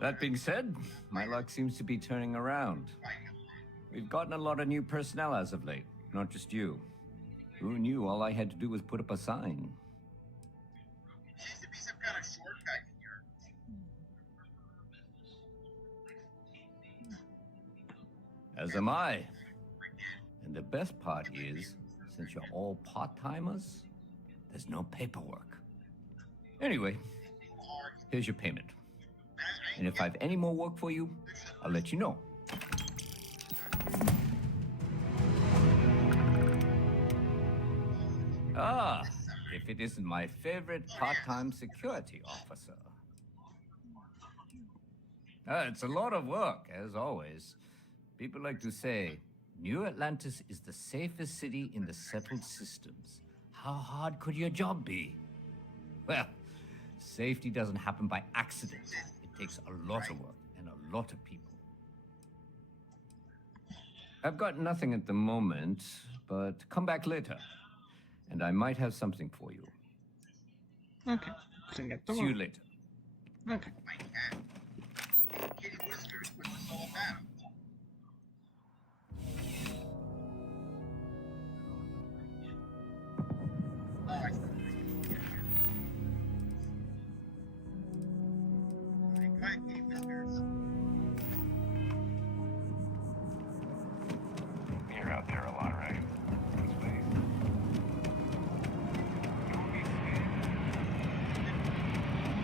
That being said, my luck seems to be turning around. We've gotten a lot of new personnel as of late, not just you. Who knew all I had to do was put up a sign? Seems to be some kind of shortcut here. As am I. And the best part is, since you're all part-timers, there's no paperwork. Anyway, here's your payment. And if I have any more work for you, I'll let you know. Ah, if it isn't my favorite part-time security officer. It's a lot of work, as always. People like to say, New Atlantis is the safest city in the settled systems. How hard could your job be? Well, safety doesn't happen by accident. It takes a lot of work and a lot of people. I've got nothing at the moment, but come back later, and I might have something for you. Okay. See you later. Okay. Kitty Whiskers, what's this all about? Oh, I see. Go ahead, Kitty Whiskers. You're out there a lot, right? This way.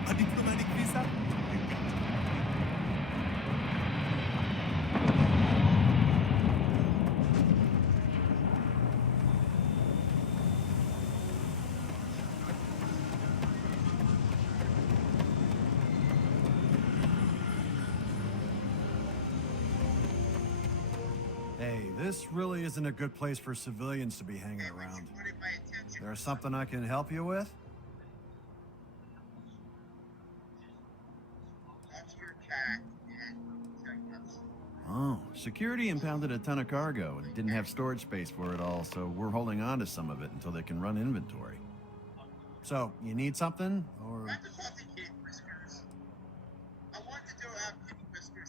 A diplomatic visa? Hey, this really isn't a good place for civilians to be hanging around. There's something I can help you with? Oh, security impounded a ton of cargo and didn't have storage space for it all, so we're holding on to some of it until they can run inventory. So, you need something, or...?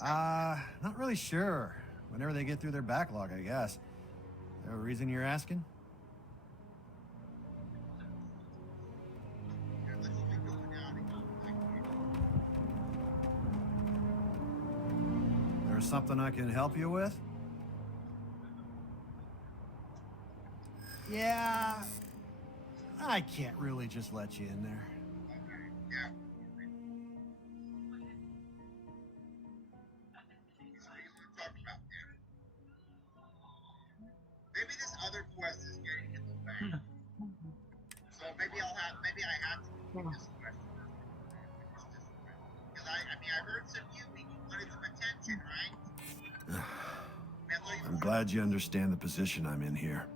Not really sure. Whenever they get through their backlog, I guess. Is there a reason you're asking? There's something I can help you with? Yeah, I can't really just let you in there. Maybe this other quest is getting in the way. So maybe I have to do this quest because I heard some you wanted some attention, right? I'm glad you understand the position I'm in here.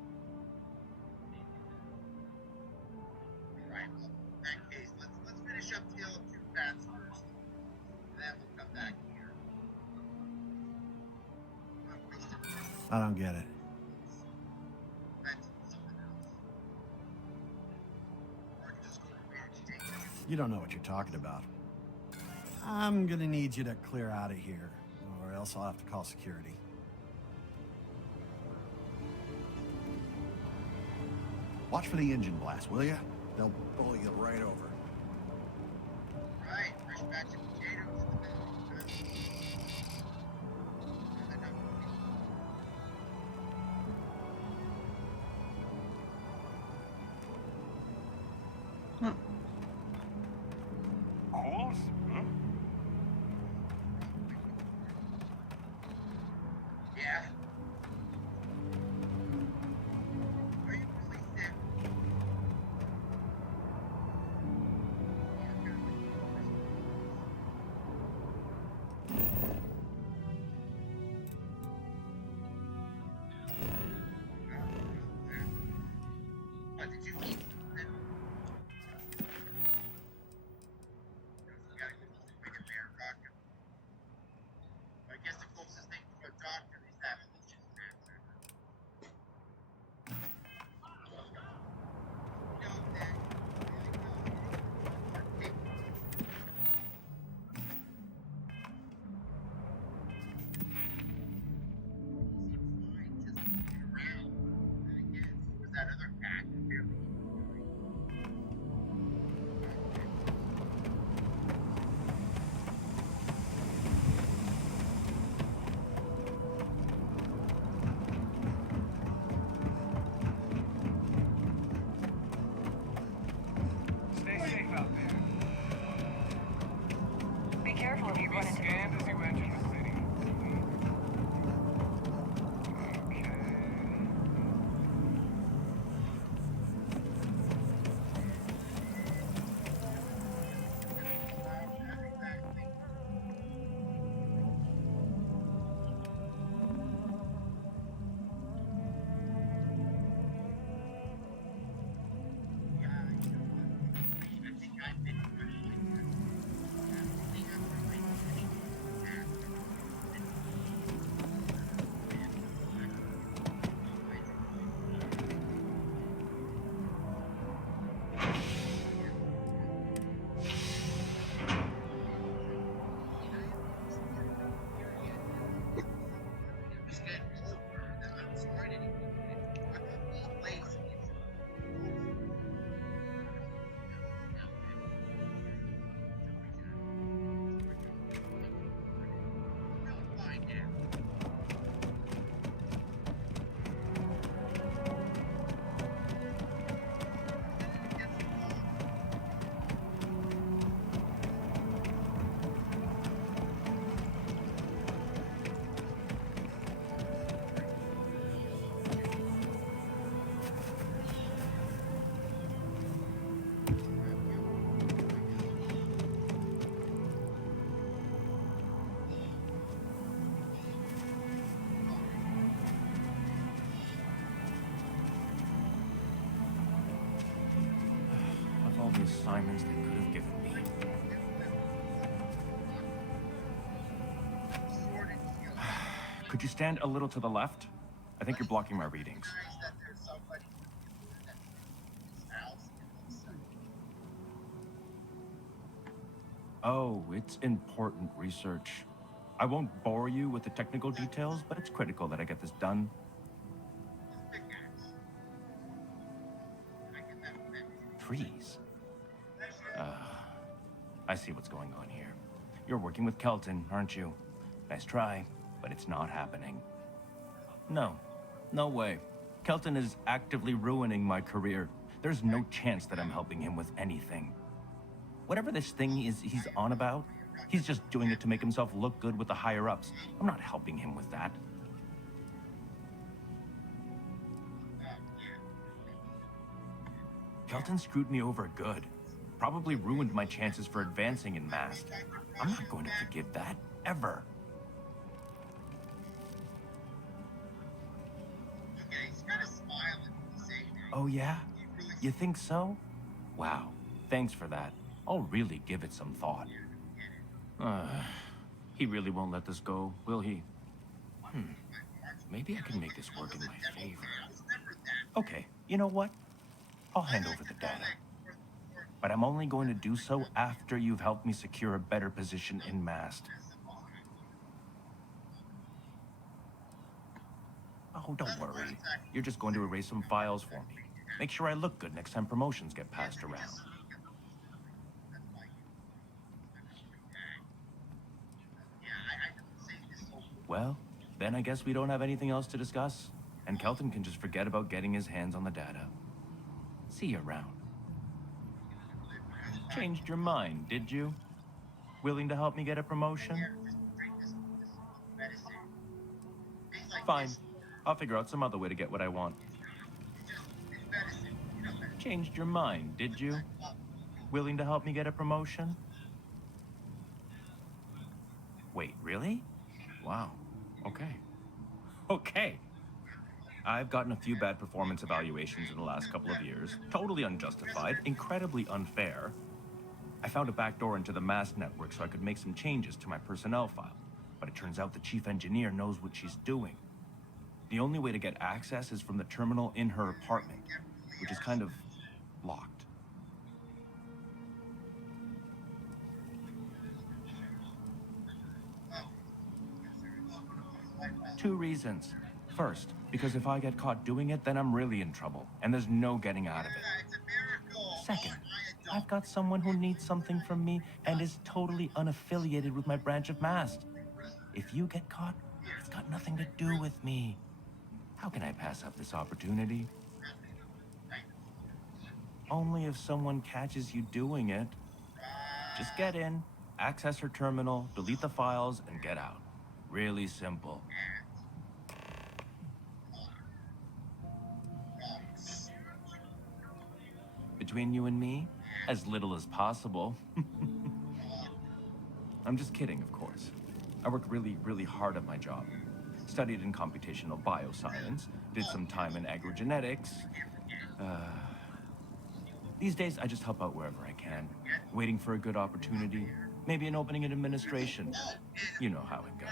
Right. Well, in that case, let's finish up Tale of Two Bats first, and then we'll come back here. I don't get it. You don't know what you're talking about. I'm gonna need you to clear out of here, or else I'll have to call security. Watch for the engine blast, will ya? They'll blow you right over. Right, fresh batch of potatoes in the middle. Cool? Huh? Yeah. Are you really sick? What did you eat? I guess the closest thing to a doctor is that illusion transfer. Was that other pack here? Stay safe out there. Be careful if you run into Scanned as you enter the city. assignments they could have given me. Could you stand a little to the left? I think you're blocking my readings. Oh, it's important research. I won't bore you with the technical details, but it's critical that I get this done. Trees? I see what's going on here. You're working with Kelton, aren't you? Nice try, but it's not happening. No, no way. Kelton is actively ruining my career. There's no chance that I'm helping him with anything. Whatever this thing is he's on about, he's just doing it to make himself look good with the higher-ups. I'm not helping him with that. Kelton screwed me over good. Probably ruined my chances for advancing in MAST. I'm not going to forgive that, ever. Oh yeah? You think so? Wow, thanks for that. I'll really give it some thought. He really won't let this go, will he? Maybe I can make this work in my favor. Okay, you know what? I'll hand over the data. But I'm only going to do so after you've helped me secure a better position in MAST. Oh, don't worry. You're just going to erase some files for me. Make sure I look good next time promotions get passed around. Well, then I guess we don't have anything else to discuss, and Kelton can just forget about getting his hands on the data. See you around. Changed your mind, did you? Willing to help me get a promotion? Fine. I'll figure out some other way to get what I want. Changed your mind, did you? Willing to help me get a promotion? Wait, really? Wow. Okay. Okay. I've gotten a few bad performance evaluations in the last couple of years. Totally unjustified, incredibly unfair. I found a backdoor into the MAST network so I could make some changes to my personnel file. But it turns out the chief engineer knows what she's doing. The only way to get access is from the terminal in her apartment, which is kind of locked. Two reasons. First, because if I get caught doing it, then I'm really in trouble, and there's no getting out of it. Second, I've got someone who needs something from me and is totally unaffiliated with my branch of MAST. If you get caught, it's got nothing to do with me. How can I pass up this opportunity? Only if someone catches you doing it. Just get in, access her terminal, delete the files, and get out. Really simple. Between you and me, as little as possible. I'm just kidding, of course. I work really, really hard at my job. Studied in computational bioscience, did some time in agrogenetics. These days, I just help out wherever I can, waiting for a good opportunity, maybe an opening in administration. You know how it goes.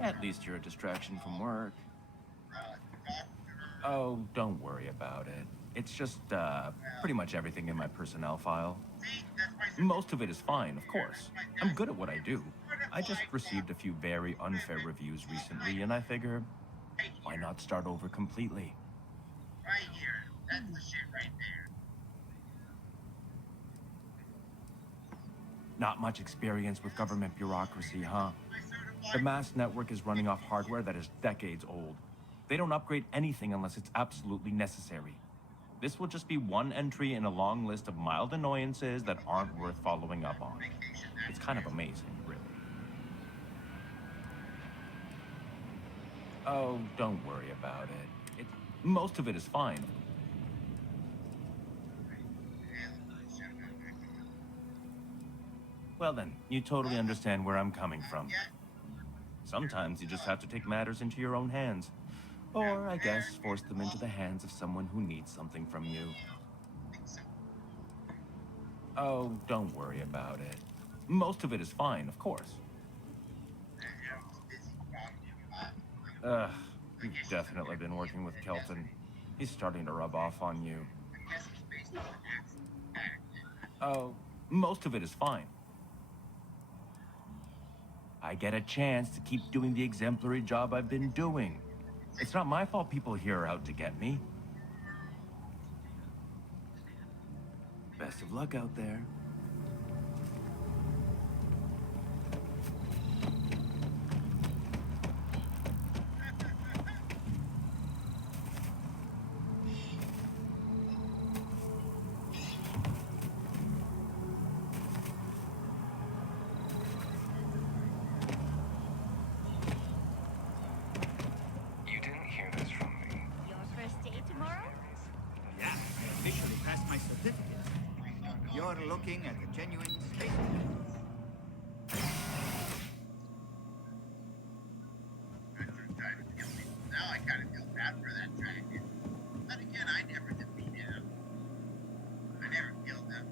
At least you're a distraction from work. Oh, don't worry about it. It's just, pretty much everything in my personnel file. Most of it is fine, of course. I'm good at what I do. I just received a few very unfair reviews recently, and I figure, why not start over completely? Right here. That's the shit right there. Not much experience with government bureaucracy, huh? The MAST network is running off hardware that is decades old. They don't upgrade anything unless it's absolutely necessary. This will just be one entry in a long list of mild annoyances that aren't worth following up on. It's kind of amazing, really. Oh, don't worry about it. Most of it is fine. Well then, you totally understand where I'm coming from. Sometimes you just have to take matters into your own hands. Or, I guess, force them into the hands of someone who needs something from you. Oh, don't worry about it. Most of it is fine, of course. Ugh, you've definitely been working with Kelton. He's starting to rub off on you. Oh, most of it is fine. I get a chance to keep doing the exemplary job I've been doing. It's not my fault people here are out to get me. Best of luck out there. You didn't hear this from me. Your first day tomorrow? Yeah, I officially passed my certificate. You're looking at a genuine space. Now I kind of feel bad for that dragon. Then again, I never defeated him. I never killed him.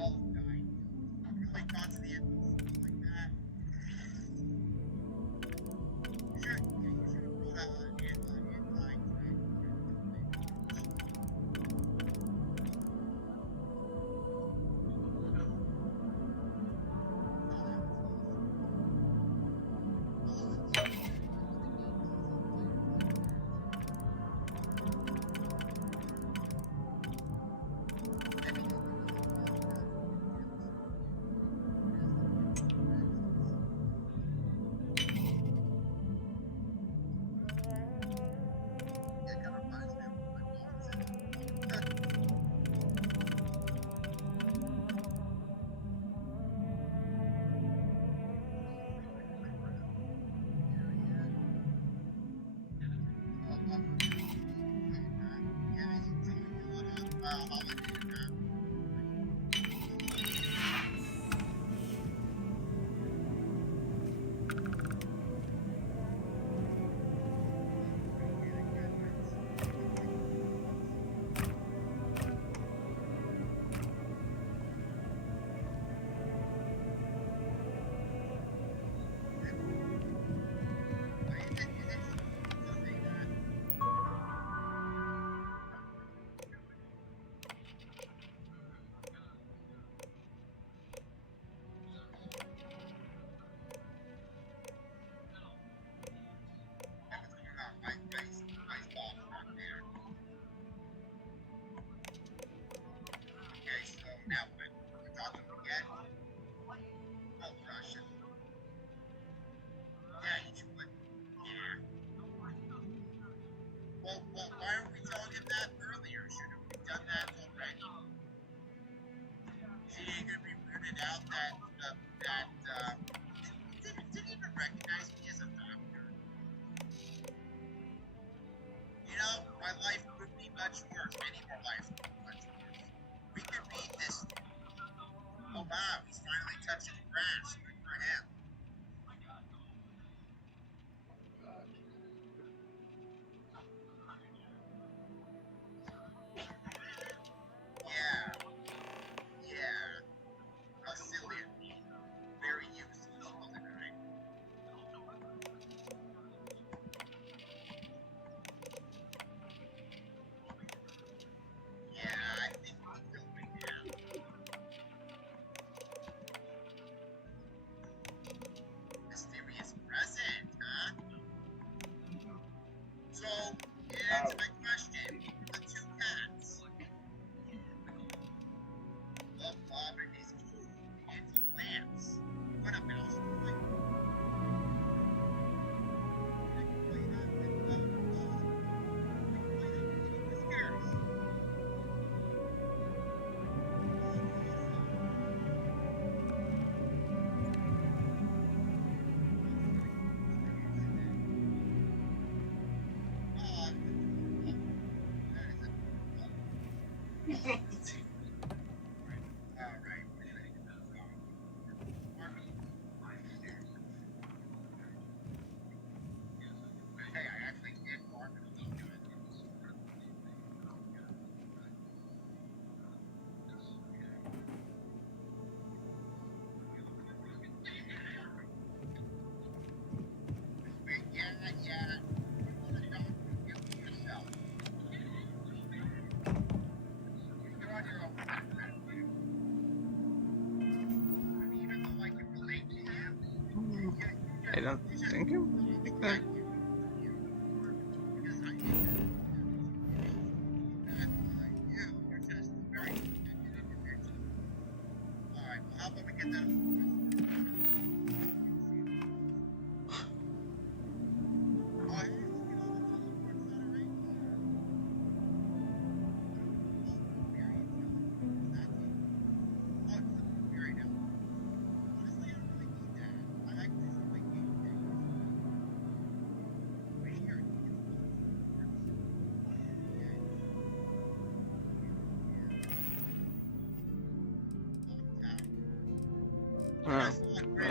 All died. Really got to the end like that. You should have brought out an anti-dragon. Okay, so now what? We're talking again? Oh, Russian. Yeah, you should put. Yeah. Well, why aren't we telling him that earlier? Shouldn't we have done that already? Is he gonna be weirded out that didn't even recognize me as a doctor? You know, my life could be much worse. Many more lives could be much worse. We could beat this. Oh wow, he's finally touching grass. Good for him. Yeah. Yeah. How silly of me. Very useless, wasn't I? Yeah, I think we killed him now. Mysterious present, huh? So, here's my question. The two cats. Love Bob and his two antique lamps. What a mouse toy. I can play that with, I can play that with little whiskers. Alright, we're gonna move on.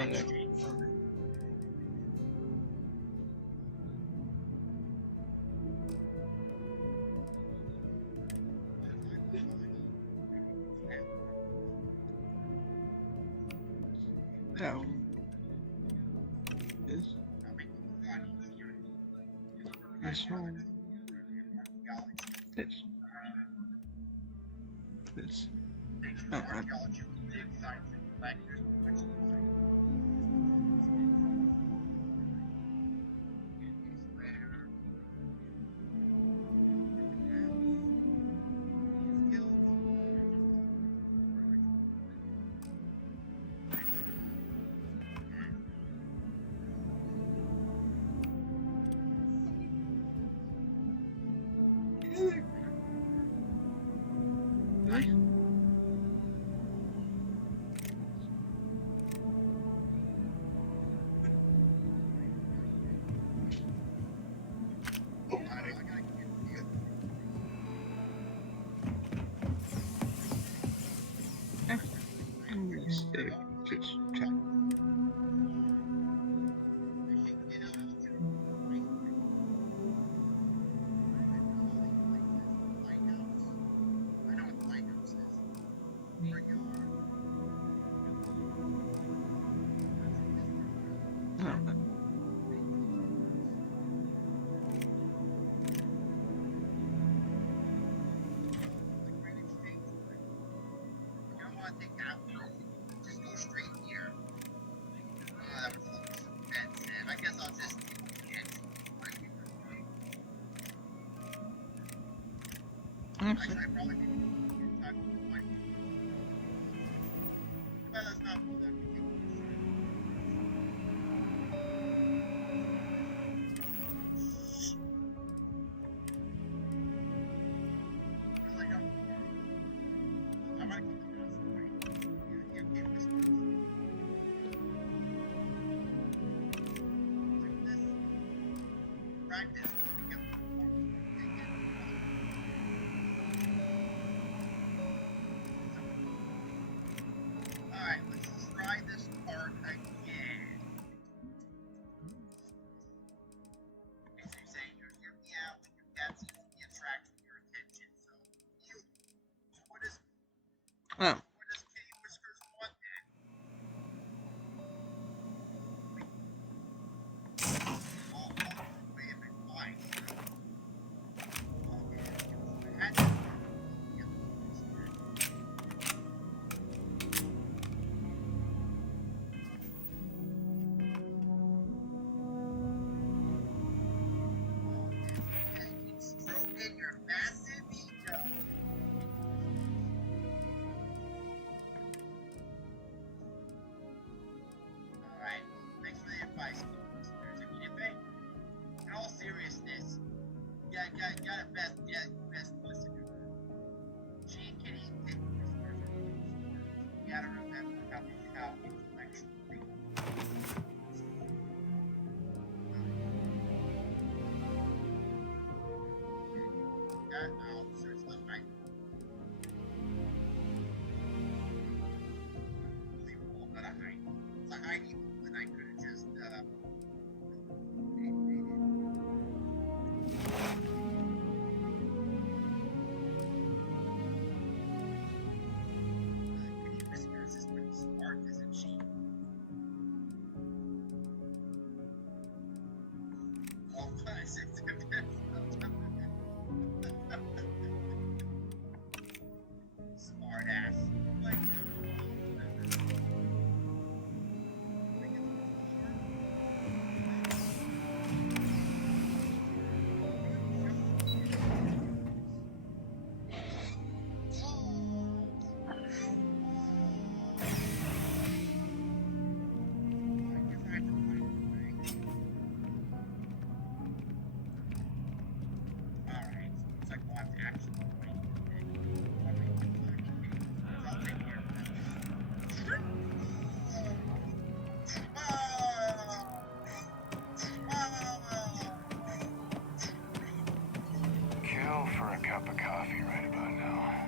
Okay. Now, this one, this. Oh, right. Mistake. Just check. Oh, oh. Kill for a cup of coffee right about now.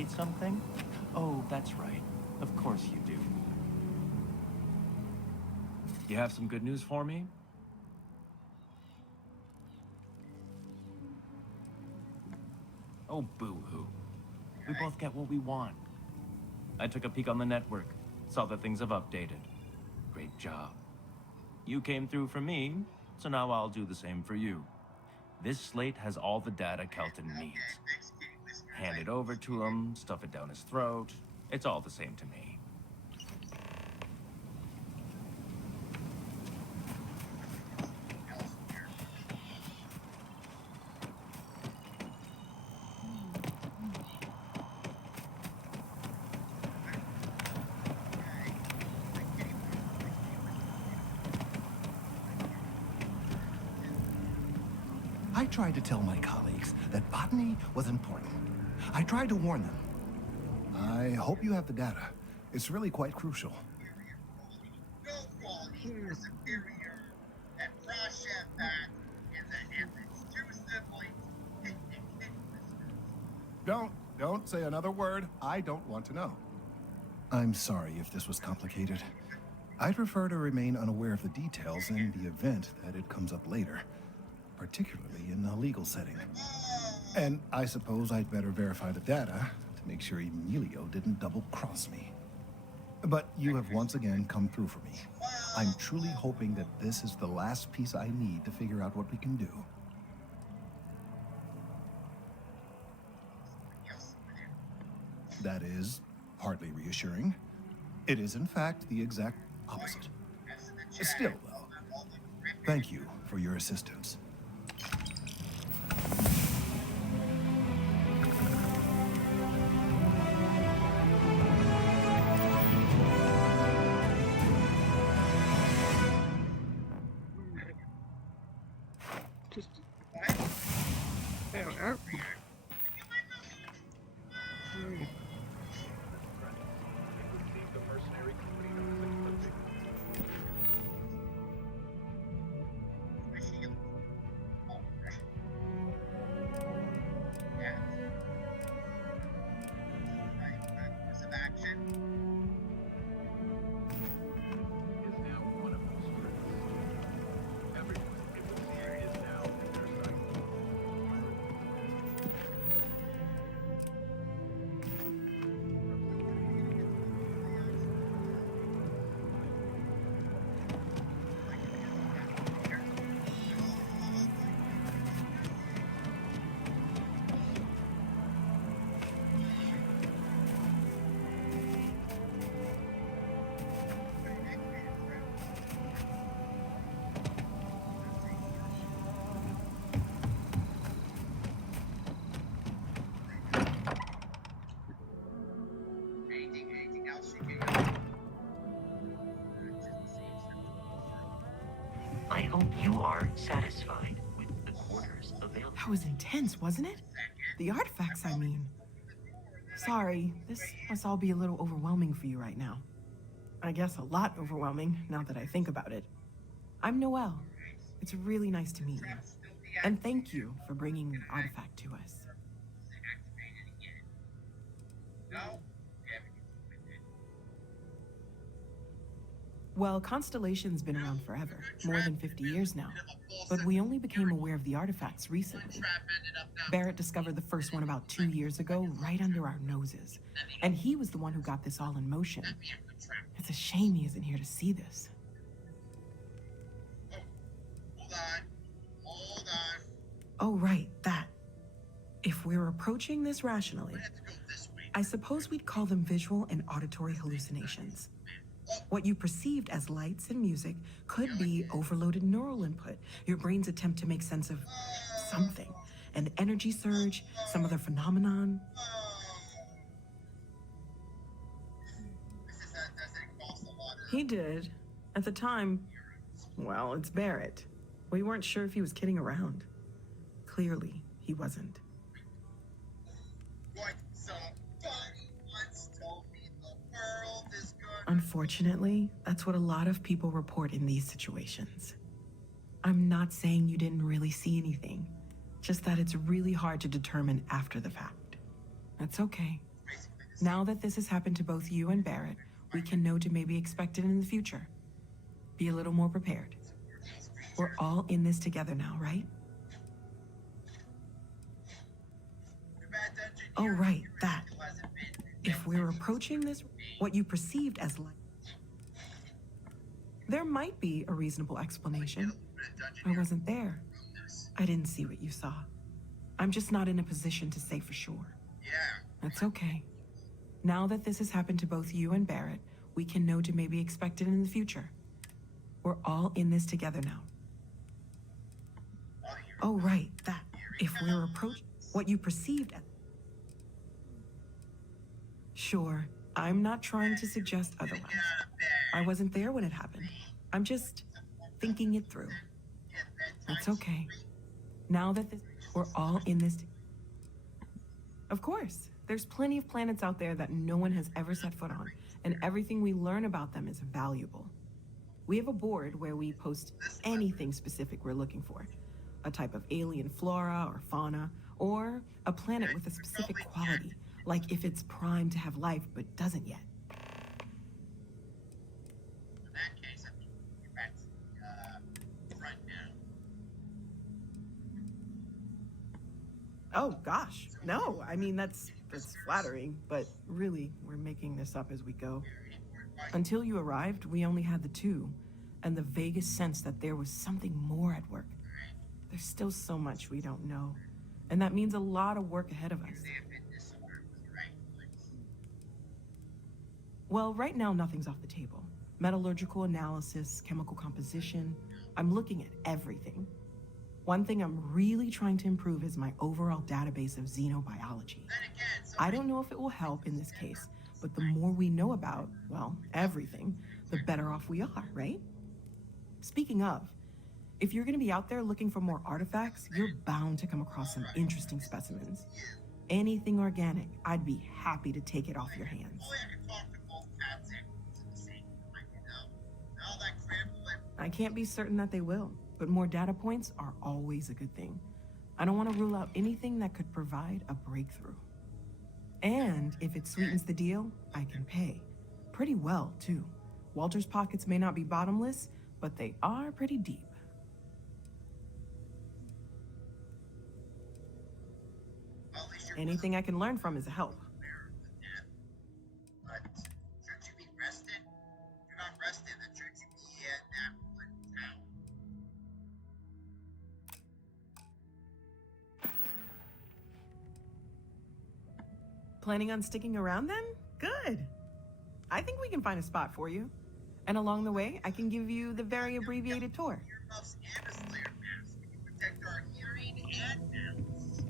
need something? Oh, that's right. Of course you do. You have some good news for me? Oh, boo-hoo. We both get what we want. I took a peek on the network, saw that things have updated. Great job. You came through for me, so now I'll do the same for you. This slate has all the data Kelton needs. Hand it over to him, stuff it down his throat. It's all the same to me. I tried to tell my colleagues that botany was important. I tried to warn them. I hope you have the data. It's really quite crucial. No quality or superior, and Roshan back in the image. Two siblings. Don't say another word. I don't want to know. I'm sorry if this was complicated. I'd prefer to remain unaware of the details in the event that it comes up later, particularly in a legal setting. And I suppose I'd better verify the data to make sure Emilio didn't double-cross me. But you have once again come through for me. I'm truly hoping that this is the last piece I need to figure out what we can do. That is partly reassuring. It is, in fact, the exact opposite. Still, though, thank you for your assistance. Just... Oh. Anything else you can I hope you are satisfied with the quarters available. That was intense, wasn't it? The artifacts, I mean. Sorry, this must all be a little overwhelming for you right now. I guess a lot overwhelming, now that I think about it. I'm Noelle. It's really nice to meet you. And thank you for bringing the artifact to us. Well, Constellation's been around forever, more than 50 years now. But we only became aware of the artifacts recently. Barrett discovered the first one about 2 years ago, right under our noses. And he was the one who got this all in motion. It's a shame he isn't here to see this. Hold on. Oh, right, that. If we're approaching this rationally, I suppose we'd call them visual and auditory hallucinations. What you perceived as lights and music could be overloaded neural input, your brain's attempt to make sense of something. An energy surge, some other phenomenon. He did. At the time, well, it's Barrett. We weren't sure if he was kidding around. Clearly, he wasn't. Unfortunately, that's what a lot of people report in these situations. I'm not saying you didn't really see anything, just that it's really hard to determine after the fact. That's okay. Now that this has happened to both you and Barrett, we can know to maybe expect it in the future. Be a little more prepared. We're all in this together now, right? Oh, right, that. If we're approaching this, what you perceived as light, there might be a reasonable explanation. I wasn't there. I didn't see what you saw. I'm just not in a position to say for sure. That's okay. Now that this has happened to both you and Barrett, we can know to maybe expect it in the future. We're all in this together now. Oh, right, that. If we're approaching what you perceived as... Sure, I'm not trying to suggest otherwise. I wasn't there when it happened. I'm just thinking it through. That's okay. Now that we're all in this... Of course, there's plenty of planets out there that no one has ever set foot on, and everything we learn about them is valuable. We have a board where we post anything specific we're looking for. A type of alien flora or fauna, or a planet with a specific quality, like if it's primed to have life but doesn't yet. In that case, I think we get back to the front now. Oh gosh, no, I mean that's flattering, but really, we're making this up as we go. Until you arrived, we only had the two, and the vaguest sense that there was something more at work. There's still so much we don't know, and that means a lot of work ahead of us. Well, right now, nothing's off the table. Metallurgical analysis, chemical composition, I'm looking at everything. One thing I'm really trying to improve is my overall database of xenobiology. I don't know if it will help in this case, but the more we know about, well, everything, the better off we are, right? Speaking of, if you're gonna be out there looking for more artifacts, you're bound to come across some interesting specimens. Anything organic, I'd be happy to take it off your hands. I can't be certain that they will, but more data points are always a good thing. I don't want to rule out anything that could provide a breakthrough. And if it sweetens the deal, I can pay. Pretty well, too. Walter's pockets may not be bottomless, but they are pretty deep. Anything I can learn from is a help. But should you be rested? If you're not rested, then should you be at that one town? Planning on sticking around then? Good. I think we can find a spot for you. And along the way, I can give you the very abbreviated tour. Earmuffs and a Slayer mask. We can protect our hearing and mouths.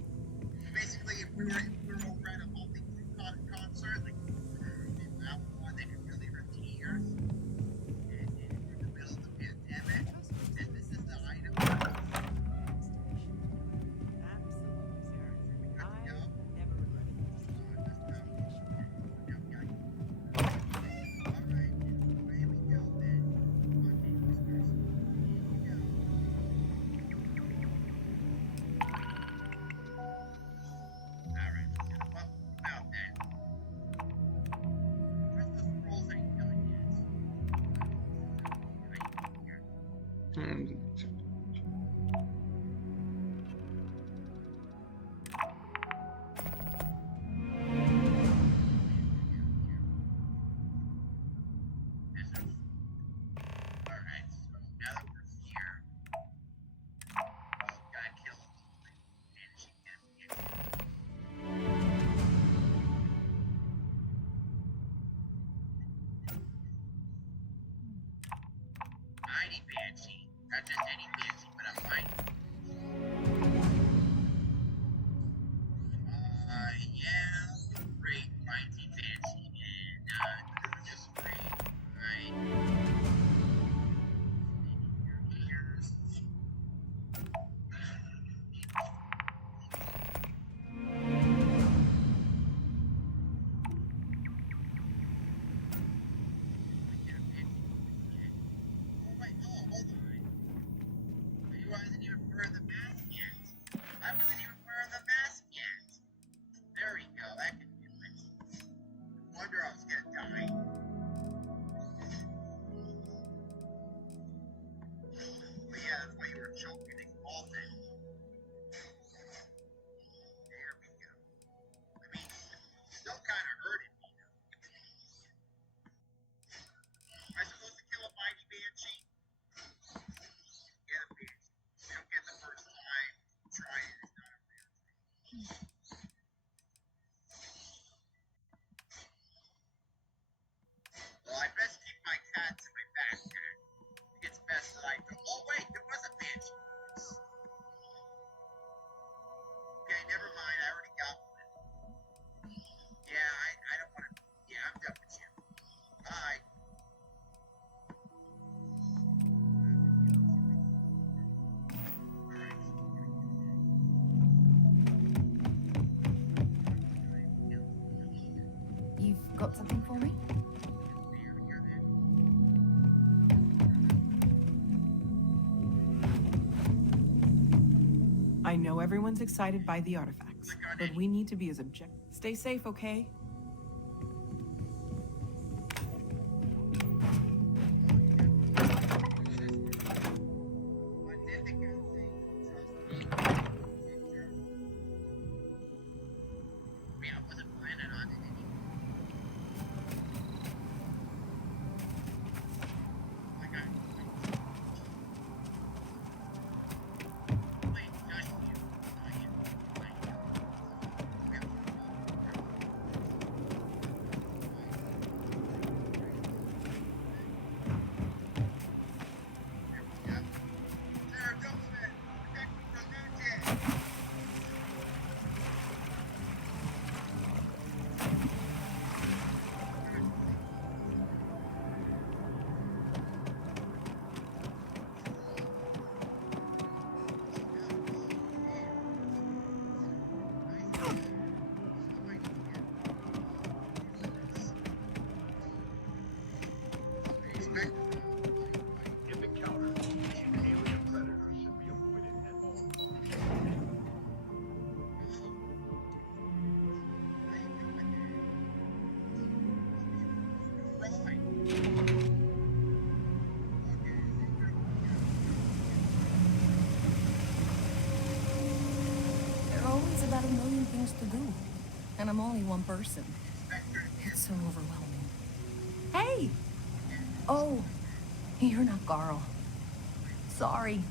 Basically, if we were over at a multi-group concert, like in that one, they could really hurt the ears. And in the middle of the pandemic, and this is the item. Mighty Banshee. Not just any Banshee, but a mighty. Yeah, great mighty Banshee. And, just great. Right. Your ears. I wasn't even wearing the mask yet. There we go. That could do it. Got something for me? I know everyone's excited by the artifacts, but we need to be as objective. Stay safe, okay? If encountered, alien predators should be avoided at all costs. There are always about a million things to do. And I'm only one person. It's so overwhelming. Hey! Oh, you're not Carl. Sorry.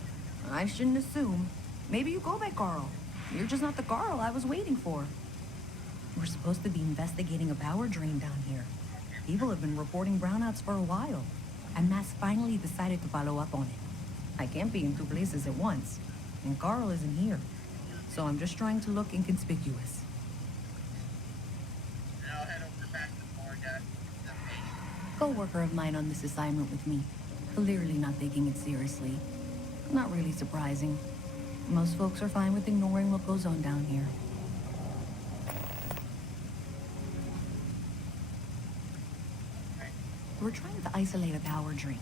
I shouldn't assume. Maybe you go by Carl. You're just not the Carl I was waiting for. We're supposed to be investigating a power drain down here. People have been reporting brownouts for a while, and Mass finally decided to follow up on it. I can't be in two places at once, and Carl isn't here. So I'm just trying to look inconspicuous. Co-worker of mine on this assignment with me. Clearly not taking it seriously. Not really surprising. Most folks are fine with ignoring what goes on down here. We're trying to isolate a power drain,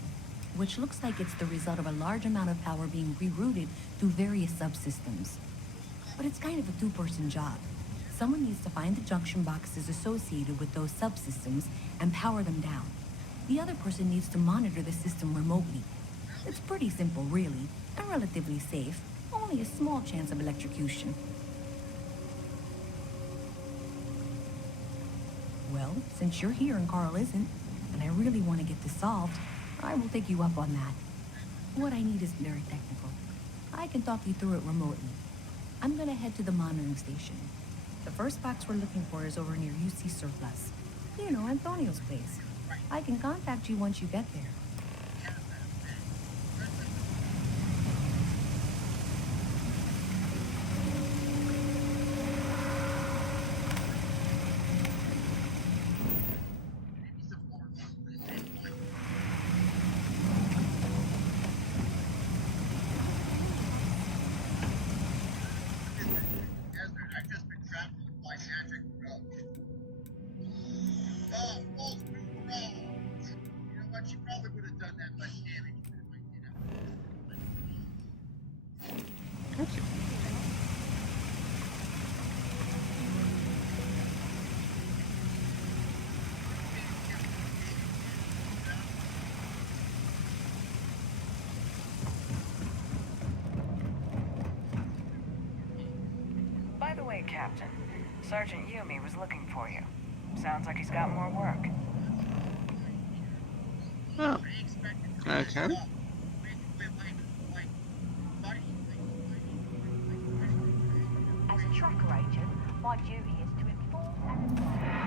which looks like it's the result of a large amount of power being rerouted through various subsystems. But it's kind of a two-person job. Someone needs to find the junction boxes associated with those subsystems and power them down. The other person needs to monitor the system remotely. It's pretty simple, really, and relatively safe. Only a small chance of electrocution. Well, since you're here and Carl isn't, and I really want to get this solved, I will take you up on that. What I need isn't very technical. I can talk you through it remotely. I'm gonna head to the monitoring station. The first box we're looking for is over near UC Surplus. You know, Antonio's place. I can contact you once you get there. By the way, Captain, Sergeant Yumi was looking for you. Sounds like he's got more work. Oh. Okay. As a tracker agent, my duty is to inform and advise.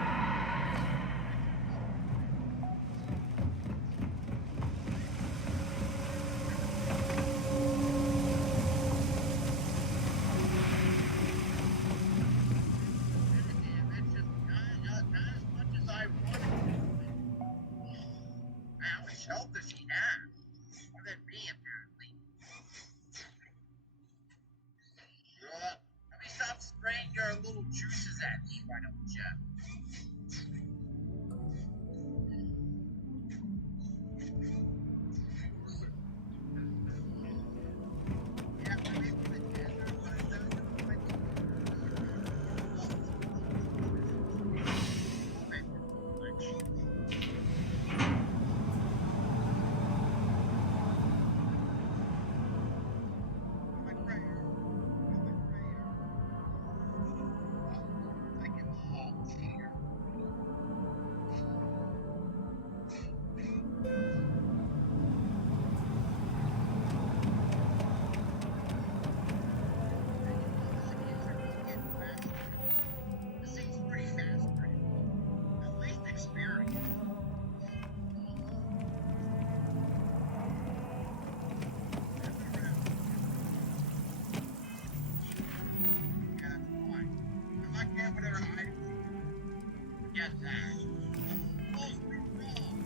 Let me stop spraying your little juices at me, why don't you? get that. I'm supposed to be wrong.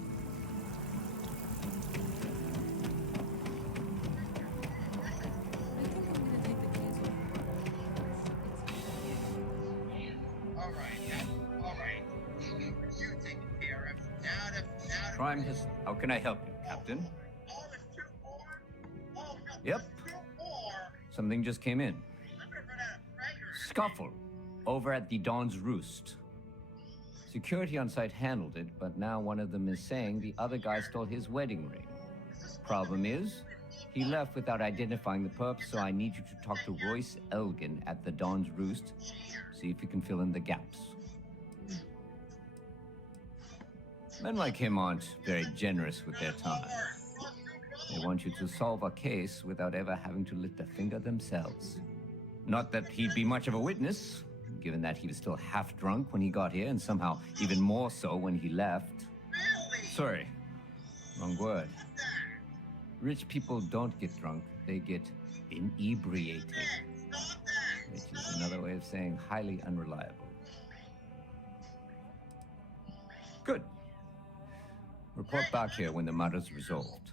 Alright. You take care of it. Now Prime History. How can I help you, Captain? Oh, there's two more? Oh, no, Yep. there's two more. Something just came in. I'm gonna run out of prayers. Scuffle. Over at the Dawn's Roost. Security on site handled it, but now one of them is saying the other guy stole his wedding ring. Problem is, he left without identifying the perp, so I need you to talk to Royce Elgin at the Dawn's Roost. See if you can fill in the gaps. Men like him aren't very generous with their time. They want you to solve a case without ever having to lift a finger themselves. Not that he'd be much of a witness, given that he was still half drunk when he got here, and somehow even more so when he left. Sorry, wrong word. Rich people don't get drunk, they get inebriated. Which is another way of saying highly unreliable. Good. Report back here when the matter's resolved.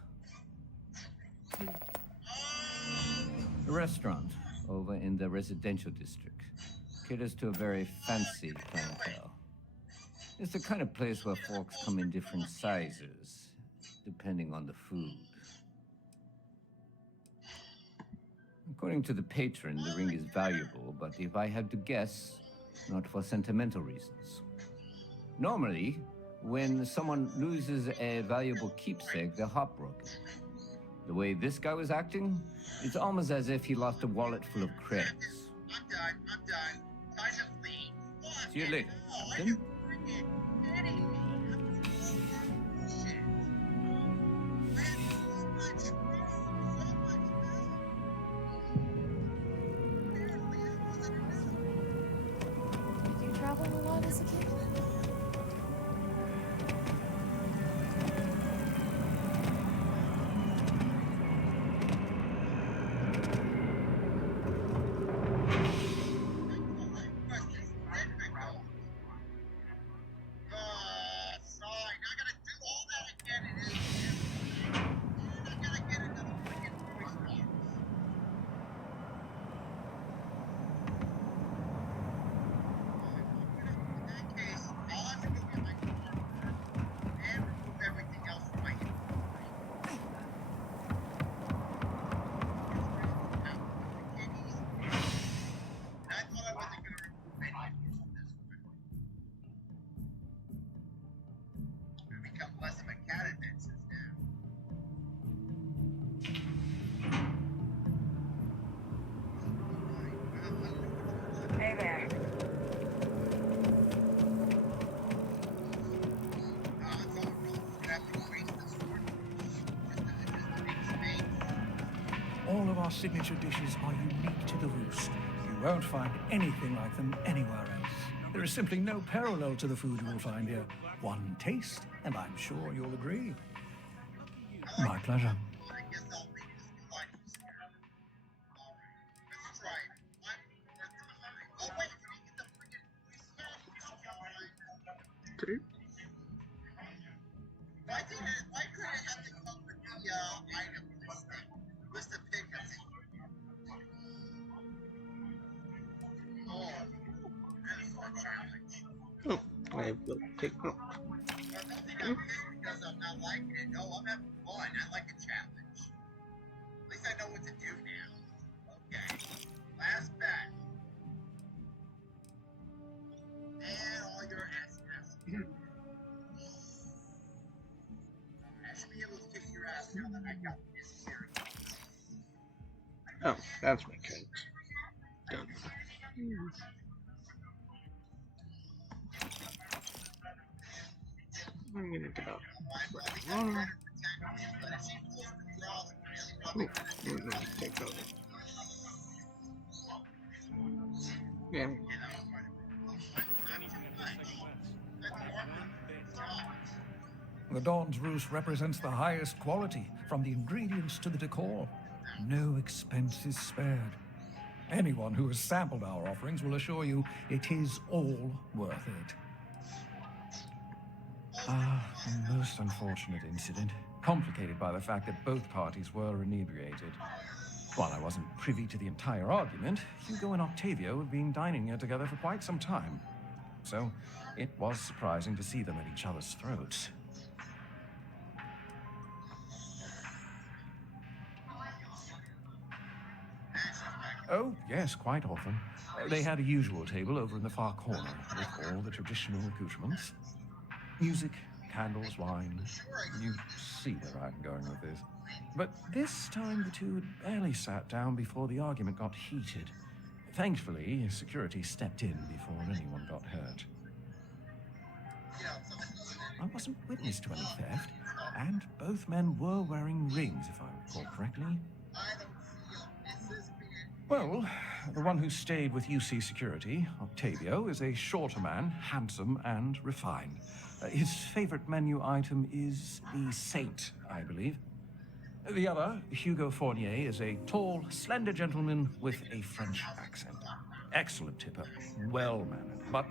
A restaurant over in the residential district caters to a very fancy clientele. It's the kind of place where folks come in different sizes, depending on the food. According to the patron, the ring is valuable, but if I had to guess, not for sentimental reasons. Normally, when someone loses a valuable keepsake, they're heartbroken. The way this guy was acting, it's almost as if he lost a wallet full of creds. I'm done. Time to flee. See you later, Captain. Did you travel a lot as a kid? Hey there. All of our signature dishes are unique to the Roost. You won't find anything like them anywhere else. There is simply no parallel to the food you will find here. One taste, and I'm sure you'll agree. My pleasure. Okay. Why couldn't it have to come with the item listing? List of pigments. Oh, that is a challenge. Oh, I will take note. I don't think I'm paying because I'm not liking it. No, I'm having fun. I like a challenge. At least I know what to do now. Okay. Last bet. And all your ass. I should be able to kick your ass now that I got this here. Oh, that's my code. Done. I'm gonna get out. No, take those. Yeah. The Dawn's Roost represents the highest quality, from the ingredients to the decor. No expense is spared. Anyone who has sampled our offerings will assure you it is all worth it. A most unfortunate incident, complicated by the fact that both parties were inebriated. While I wasn't privy to the entire argument, Hugo and Octavio had been dining here together for quite some time. So, it was surprising to see them at each other's throats. Oh, yes, quite often. They had a usual table over in the far corner, with all the traditional accoutrements. Music, candles, wine. You see where I'm going with this. But this time the two had barely sat down before the argument got heated. Thankfully, security stepped in before anyone got hurt. I wasn't witness to any theft, and both men were wearing rings, if I recall correctly. Well, the one who stayed with UC Security, Octavio, is a shorter man, handsome and refined. His favorite menu item is the Saint, I believe. The other, Hugo Fournier, is a tall, slender gentleman with a French accent. Excellent tipper, well-mannered, but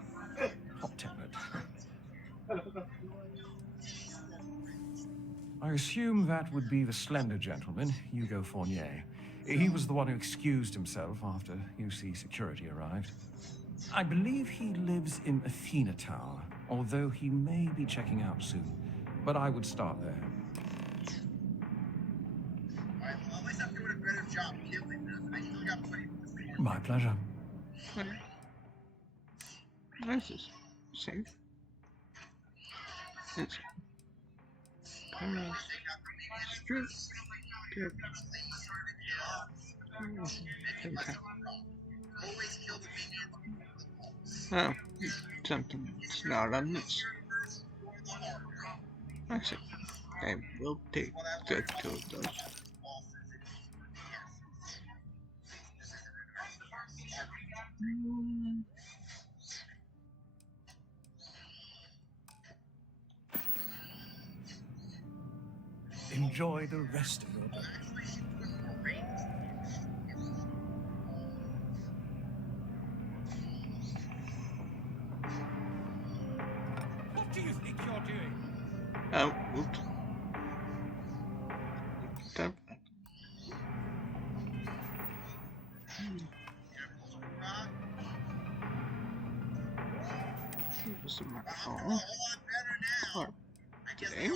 hot-tempered. I assume that would be the slender gentleman, Hugo Fournier. He was the one who excused himself after UC Security arrived. I believe he lives in Athena Tower, although he may be checking out soon. But I would start there. At least I'm doing a better job killing them. I still got plenty of My pleasure. This is safe. It's Street. Good. Oh, something's not on this. I see. I will take the two of those. Enjoy the rest of your day. What do you think you're doing? Oh, oops. Damn. What's my phone? Oh, today?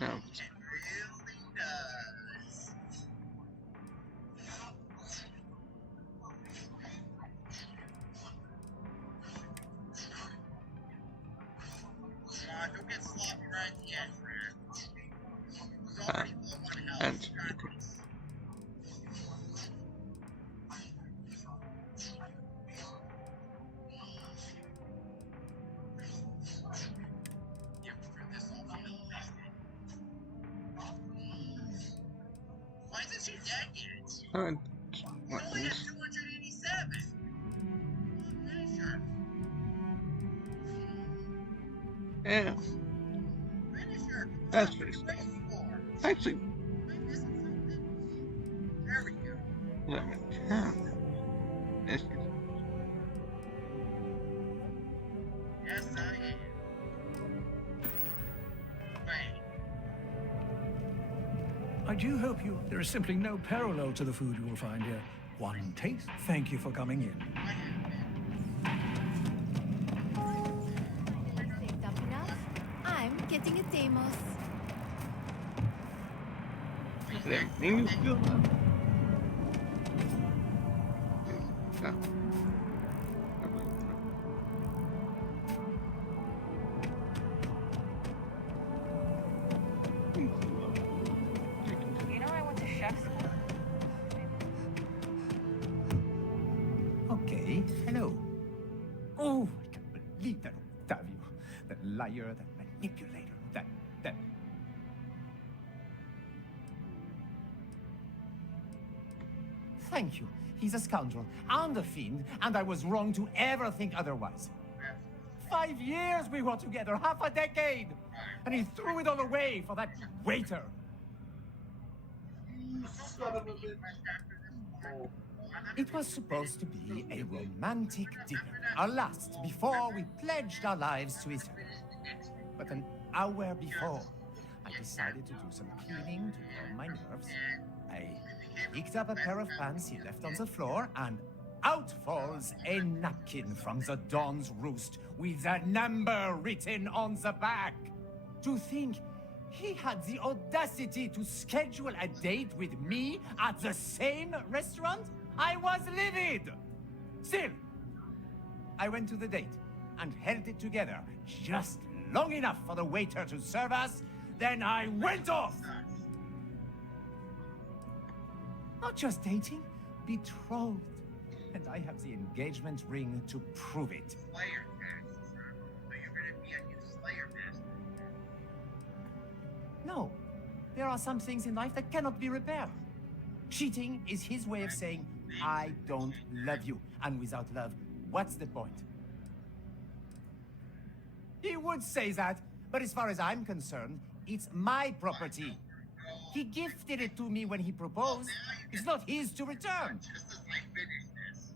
No. Don't get sloppy right yet, And why isn't she dead yet? what Only at is 287. Finish her. yeah. Finish her. That's pretty stuff. Actually, There we go. let me count. Yes, Yes, I am. Bang. I do hope there is simply no parallel to the food you will find here. One taste. Thank you for coming in. Saved up enough? I'm getting a Deimos. everything is good. Oh. You know I went to chef school. Okay, hello. Oh, I can't believe that Octavio. That liar, that manipulator, that... Thank you. He's a scoundrel and a fiend, and I was wrong to ever think otherwise. 5 years we were together, half a decade! And he threw it all away for that waiter. It was supposed to be a romantic dinner, our last before we pledged our lives to each other. But an hour before, I decided to do some cleaning to calm my nerves. I picked up a pair of pants he left on the floor, and out falls a napkin from the Dawn's Roost with a number written on the back. To think he had the audacity to schedule a date with me at the same restaurant? I was livid! Still, I went to the date and held it together just long enough for the waiter to serve us, then I went off! Not just dating, betrothed. And I have the engagement ring to prove it. Slayer master, sir. So you're gonna be a new Slayer master. No, there are some things in life that cannot be repaired. Cheating is his way of saying, I don't love you. And without love, what's the point? He would say that, but as far as I'm concerned, it's my property. He gifted it to me when he proposed. It's not his to return. Just as I finish this.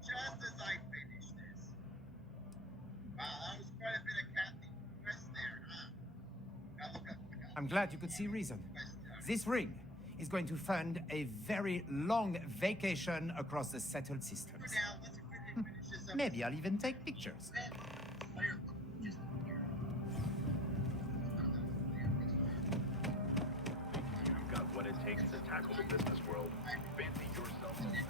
Just as I finish this. Wow, that was quite a bit of Kathy West there, huh? I'm glad you could see reason. This ring is going to fund a very long vacation across the settled systems. Maybe I'll even take pictures. You've got what it takes to tackle the business world. Fancy yourself a second.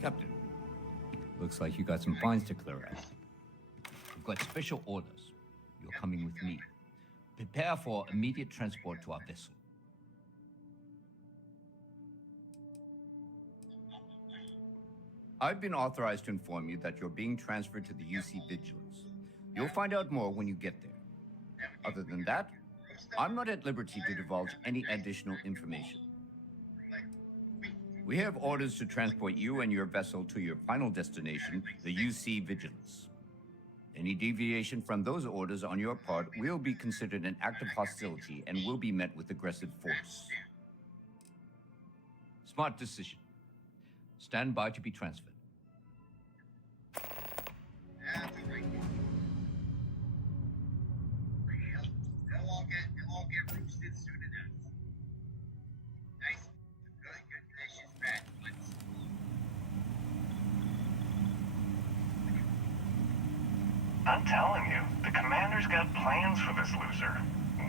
Captain, looks like you got some fines to clear out. We've got special orders. You're coming with me. Prepare for immediate transport to our vessel. I've been authorized to inform you that you're being transferred to the UC Vigilance. You'll find out more when you get there. Other than that, I'm not at liberty to divulge any additional information. We have orders to transport you and your vessel to your final destination, the UC Vigilance. Any deviation from those orders on your part will be considered an act of hostility and will be met with aggressive force. Smart decision. Stand by to be transferred. They'll all get roosted soon enough. Nice, good, delicious rat ones. I'm telling you, the commander's got plans for this loser.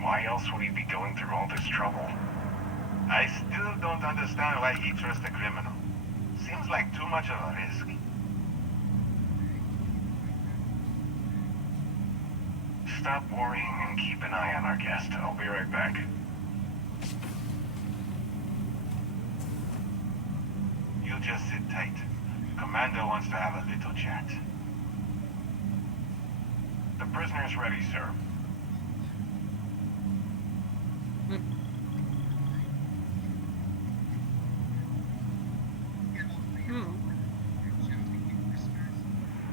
Why else would he be going through all this trouble? I still don't understand why he trusts a criminal. Seems like too much of a risk. Stop worrying and keep an eye on our guest. I'll be right back. You just sit tight. Commander wants to have a little chat. The prisoner's ready, sir.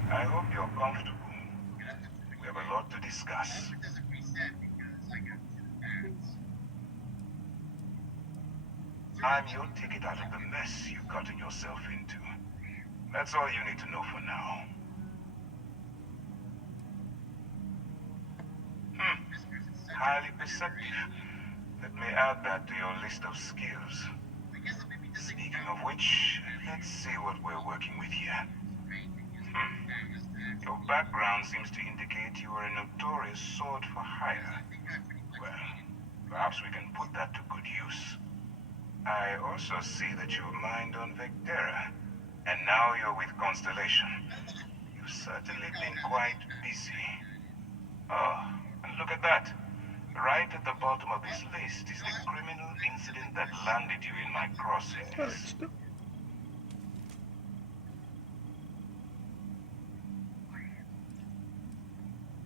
I hope you're comfortable. We have a lot to discuss. I'm your ticket out of the mess you've gotten yourself into. That's all you need to know for now. Highly perceptive. Let me add that to your list of skills. Speaking of which, let's see what we're working with here. Your background seems to indicate you are a notorious sword for hire. Well, perhaps we can put that to good use. I also see that you mined on Vectera, and now you're with Constellation. You've certainly been quite busy. Oh, and look at that. Right at the bottom of this list is the criminal incident that landed you in my crosshairs.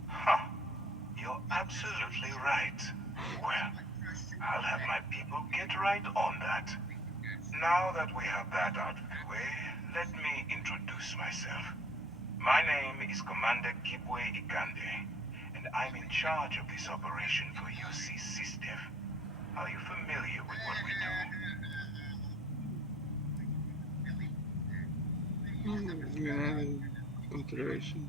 Huh. You're absolutely right. Well, I'll have my people get right on that. Now that we have that out of the way, let me introduce myself. My name is Commander Kibwe Ikande, and I'm in charge of this operation for UC SysDev. Are you familiar with what we do? United Confederation.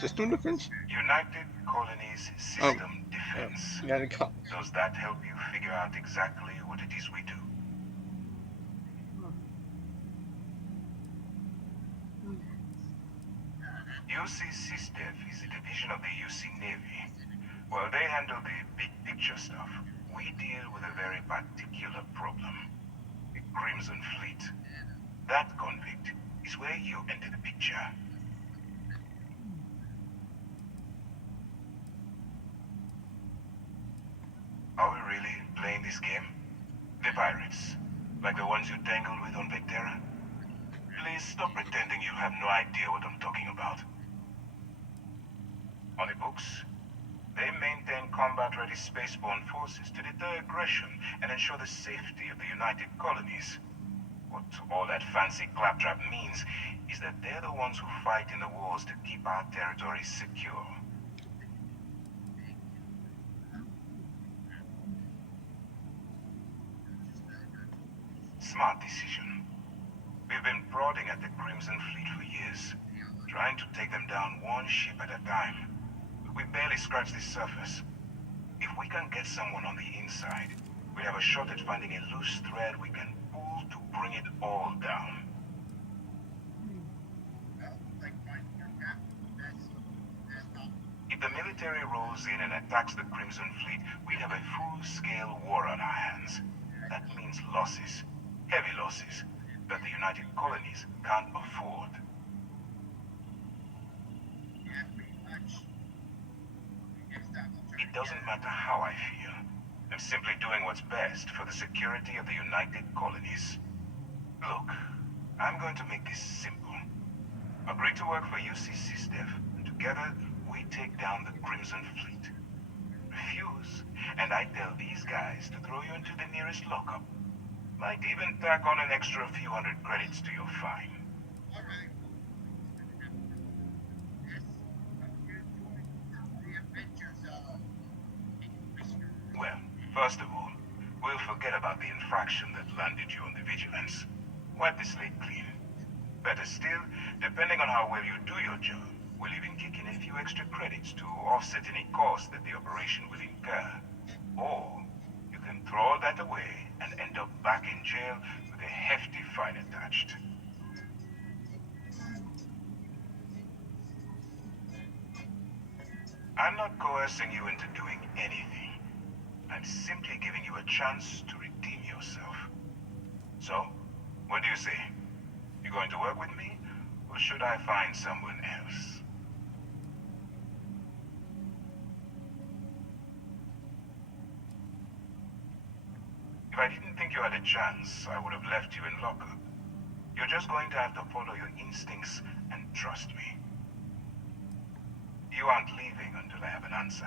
System defense? United Colonies System Defense. United Colonies. Does that help you figure out exactly what it is we do? UC SysDev is a division of the UC Navy. Well, they handle the big picture stuff. We deal with a very particular problem. The Crimson Fleet. That convict is where you enter the picture. Are we really playing this game? The pirates, like the ones you tangled with on Vectera? Please stop pretending you have no idea what I'm talking about. On the books, they maintain combat-ready spaceborne forces to deter aggression and ensure the safety of the United Colonies. What all that fancy claptrap means is that they're the ones who fight in the wars to keep our territories secure. Smart decision. We've been prodding at the Crimson Fleet for years, trying to take them down one ship at a time. We barely scratched the surface. If we can get someone on the inside, we have a shot at finding a loose thread we can pull to bring it all down. If the military rolls in and attacks the Crimson Fleet, we'd have a full-scale war on our hands. That means losses, heavy losses, that the United Colonies can't afford. It doesn't matter how I feel. I'm simply doing what's best for the security of the United Colonies. Look, I'm going to make this simple. Agree to work for UC SysDev, and together we take down the Crimson Fleet. Refuse, and I tell these guys to throw you into the nearest lockup. Might even tack on an extra few hundred credits to your fine. Well, first of all, we'll forget about the infraction that landed you on the Vigilance. Wipe the slate clean. Better still, depending on how well you do your job, we'll even kick in a few extra credits to offset any cost that the operation will incur. Or, you can throw all that away and end up back in jail with a hefty fine attached. I'm not coercing you into doing anything. I'm simply giving you a chance to redeem yourself. So, what do you say? You going to work with me, or should I find someone else? If I didn't think you had a chance, I would have left you in lockup. You're just going to have to follow your instincts and trust me. You aren't leaving until I have an answer.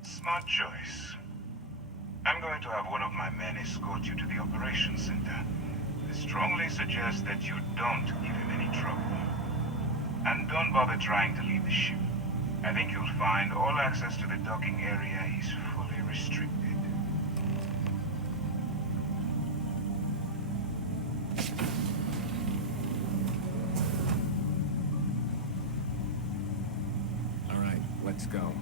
Smart choice. I'm going to have one of my men escort you to the operations center. I strongly suggest that you don't give him any trouble. And don't bother trying to leave the ship. I think you'll find all access to the docking area is fully restricted. let's go.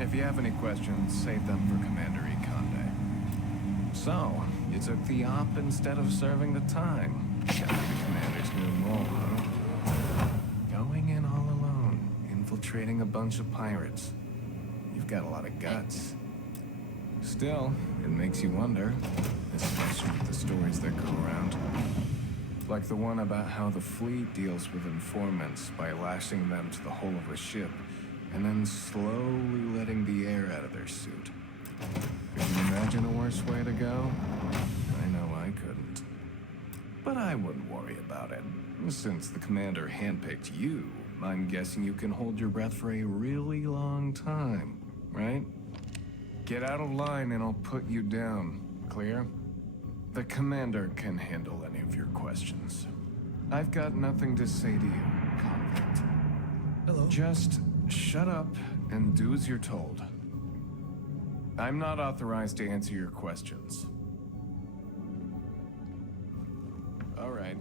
If you have any questions, save them for Commander Conde. So, you took the op instead of serving the time. Gotta be the Commander's new role, huh? Going in all alone, infiltrating a bunch of pirates. You've got a lot of guts. Still, it makes you wonder, especially with the stories that go around. Like the one about how the fleet deals with informants by lashing them to the hull of a ship and then slowly letting the air out of their suit. Could you imagine a worse way to go? I know I couldn't. But I wouldn't worry about it. Since the commander handpicked you, I'm guessing you can hold your breath for a really long time, right? Get out of line and I'll put you down. Clear? The commander can handle any of your questions. I've got nothing to say to you, convict. Hello. Just shut up and do as you're told. I'm not authorized to answer your questions. All right.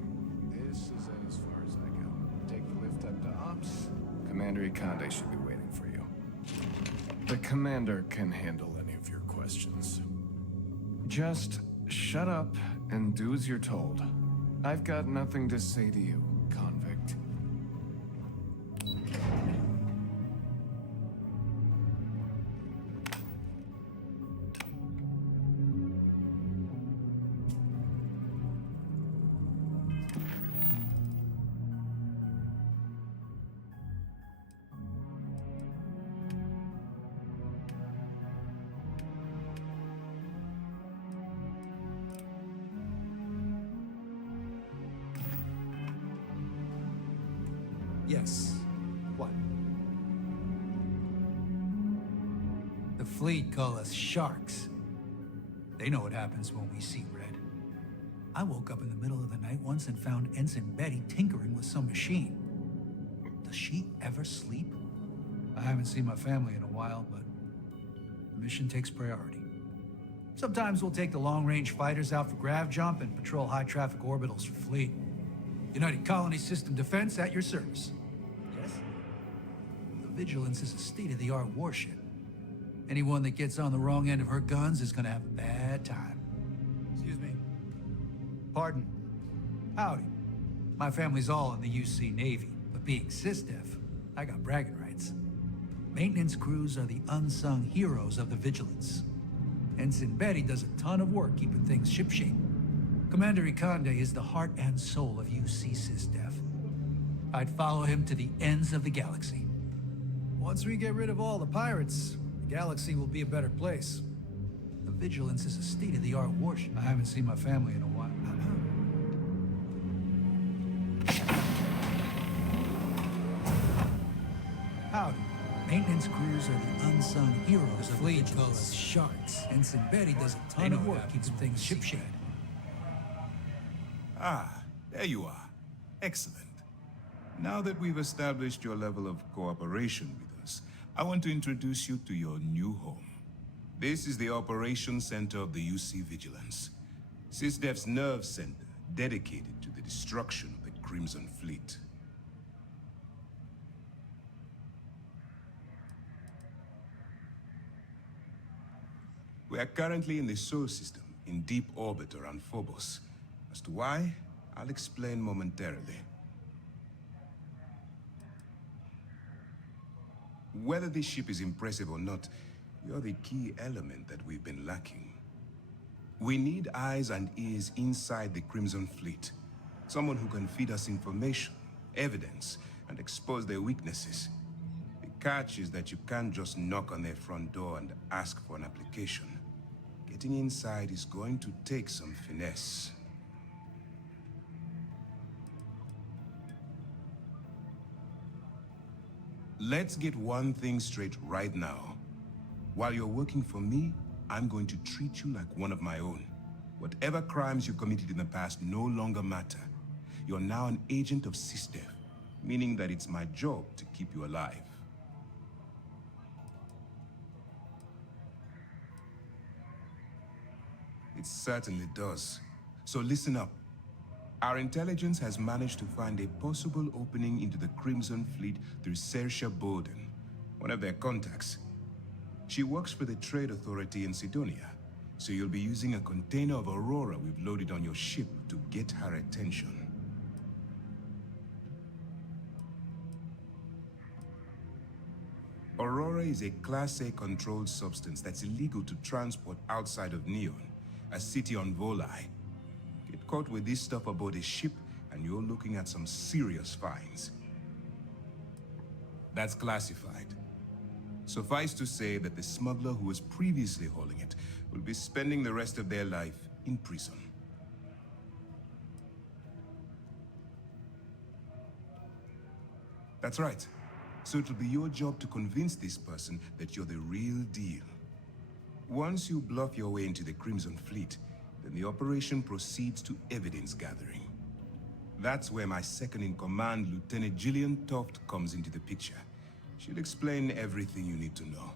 This is as far as I go. Take the lift up to Ops. Commander Conde should be waiting for you. The commander can handle any of your questions. Just shut up and do as you're told. I've got nothing to say to you, convict. Yes. What? The fleet call us sharks. They know what happens when we see red. I woke up in the middle of the night once and found Ensign Betty tinkering with some machine. Does she ever sleep? I haven't seen my family in a while, but the mission takes priority. Sometimes we'll take the long-range fighters out for grav jump and patrol high-traffic orbitals for fleet. United Colony System Defense at your service. Yes? The Vigilance is a state-of-the-art warship. Anyone that gets on the wrong end of her guns is gonna have a bad time. Excuse me. Pardon. Howdy. My family's all in the UC Navy, but being SysDef, I got bragging rights. Maintenance crews are the unsung heroes of the Vigilance. Ensign Betty does a ton of work keeping things shipshape. Commander Conde is the heart and soul of UC SysDef. I'd follow him to the ends of the galaxy. Once we get rid of all the pirates, the galaxy will be a better place. The Vigilance is a state-of-the-art warship. I haven't seen my family in a while. Howdy. Maintenance crews are the unsung heroes of the fleet call us sharks. Ensign Betty does a ton of work keeping things shipshape. Ah, there you are. Excellent. Now that we've established your level of cooperation with us, I want to introduce you to your new home. This is the Operations Center of the UC Vigilance, SysDef's nerve center dedicated to the destruction of the Crimson Fleet. We are currently in the Sol system, in deep orbit around Phobos. As to why, I'll explain momentarily. Whether this ship is impressive or not, you're the key element that we've been lacking. We need eyes and ears inside the Crimson Fleet. Someone who can feed us information, evidence, and expose their weaknesses. The catch is that you can't just knock on their front door and ask for an application. Getting inside is going to take some finesse. Let's get one thing straight right now. While you're working for me, I'm going to treat you like one of my own. Whatever crimes you committed in the past no longer matter. You're now an agent of SysDef, meaning that it's my job to keep you alive. It certainly does. So listen up. Our intelligence has managed to find a possible opening into the Crimson Fleet through Saoirse Bowden, one of their contacts. She works for the Trade Authority in Sidonia, so you'll be using a container of Aurora we've loaded on your ship to get her attention. Aurora is a Class A controlled substance that's illegal to transport outside of Neon, a city on Volai. Get caught with this stuff aboard a ship, and you're looking at some serious fines. That's classified. Suffice to say that the smuggler who was previously hauling it will be spending the rest of their life in prison. That's right. So it'll be your job to convince this person that you're the real deal. Once you bluff your way into the Crimson Fleet, then the operation proceeds to evidence gathering. That's where my second-in-command, Lieutenant Gillian Toft, comes into the picture. She'll explain everything you need to know.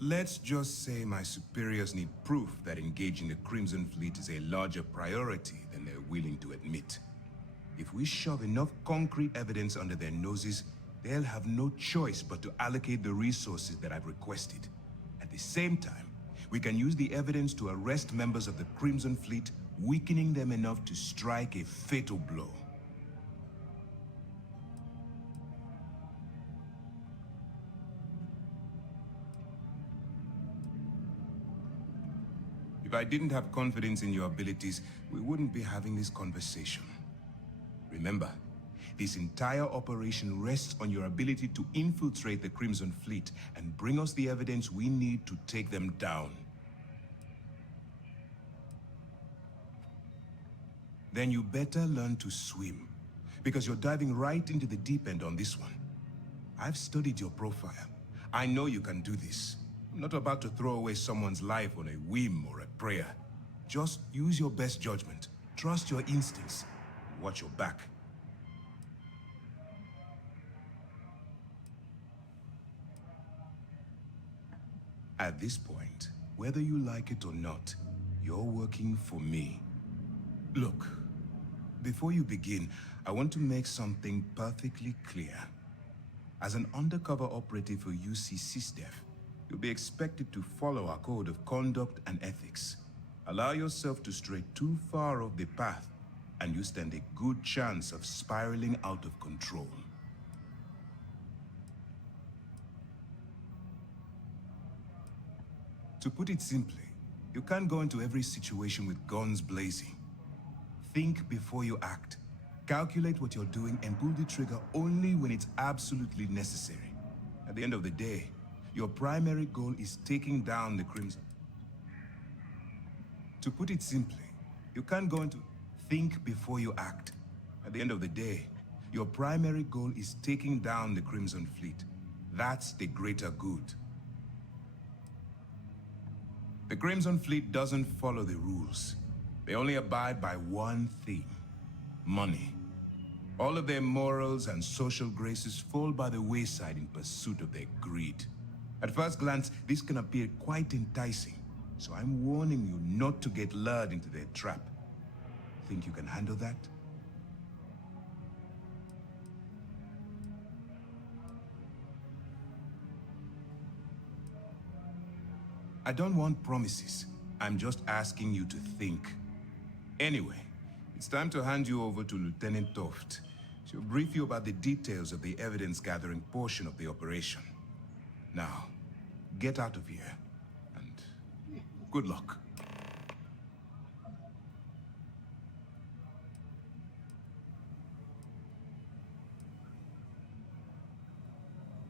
Let's just say my superiors need proof that engaging the Crimson Fleet is a larger priority than they're willing to admit. If we shove enough concrete evidence under their noses, they'll have no choice but to allocate the resources that I've requested. At the same time, we can use the evidence to arrest members of the Crimson Fleet, weakening them enough to strike a fatal blow. If I didn't have confidence in your abilities, we wouldn't be having this conversation. Remember, this entire operation rests on your ability to infiltrate the Crimson Fleet and bring us the evidence we need to take them down. Then you better learn to swim, because you're diving right into the deep end on this one. I've studied your profile. I know you can do this. I'm not about to throw away someone's life on a whim or a prayer. Just use your best judgment. Trust your instincts. Watch your back. At this point, whether you like it or not, you're working for me. Look, before you begin, I want to make something perfectly clear. As an undercover operative for UC SysDef, you'll be expected to follow our code of conduct and ethics. Allow yourself to stray too far off the path, and you stand a good chance of spiraling out of control. To put it simply, you can't go into every situation with guns blazing. Think before you act. Calculate what you're doing and pull the trigger only when it's absolutely necessary. At the end of the day, your primary goal is taking down the Crimson. To put it simply, you can't go into think before you act. At the end of the day, your primary goal is taking down the Crimson Fleet. That's the greater good. The Crimson Fleet doesn't follow the rules. They only abide by one thing: money. All of their morals and social graces fall by the wayside in pursuit of their greed. At first glance, this can appear quite enticing, so I'm warning you not to get lured into their trap. Think you can handle that? I don't want promises. I'm just asking you to think. Anyway, it's time to hand you over to Lieutenant Toft. She'll brief you about the details of the evidence-gathering portion of the operation. Now, get out of here, and good luck.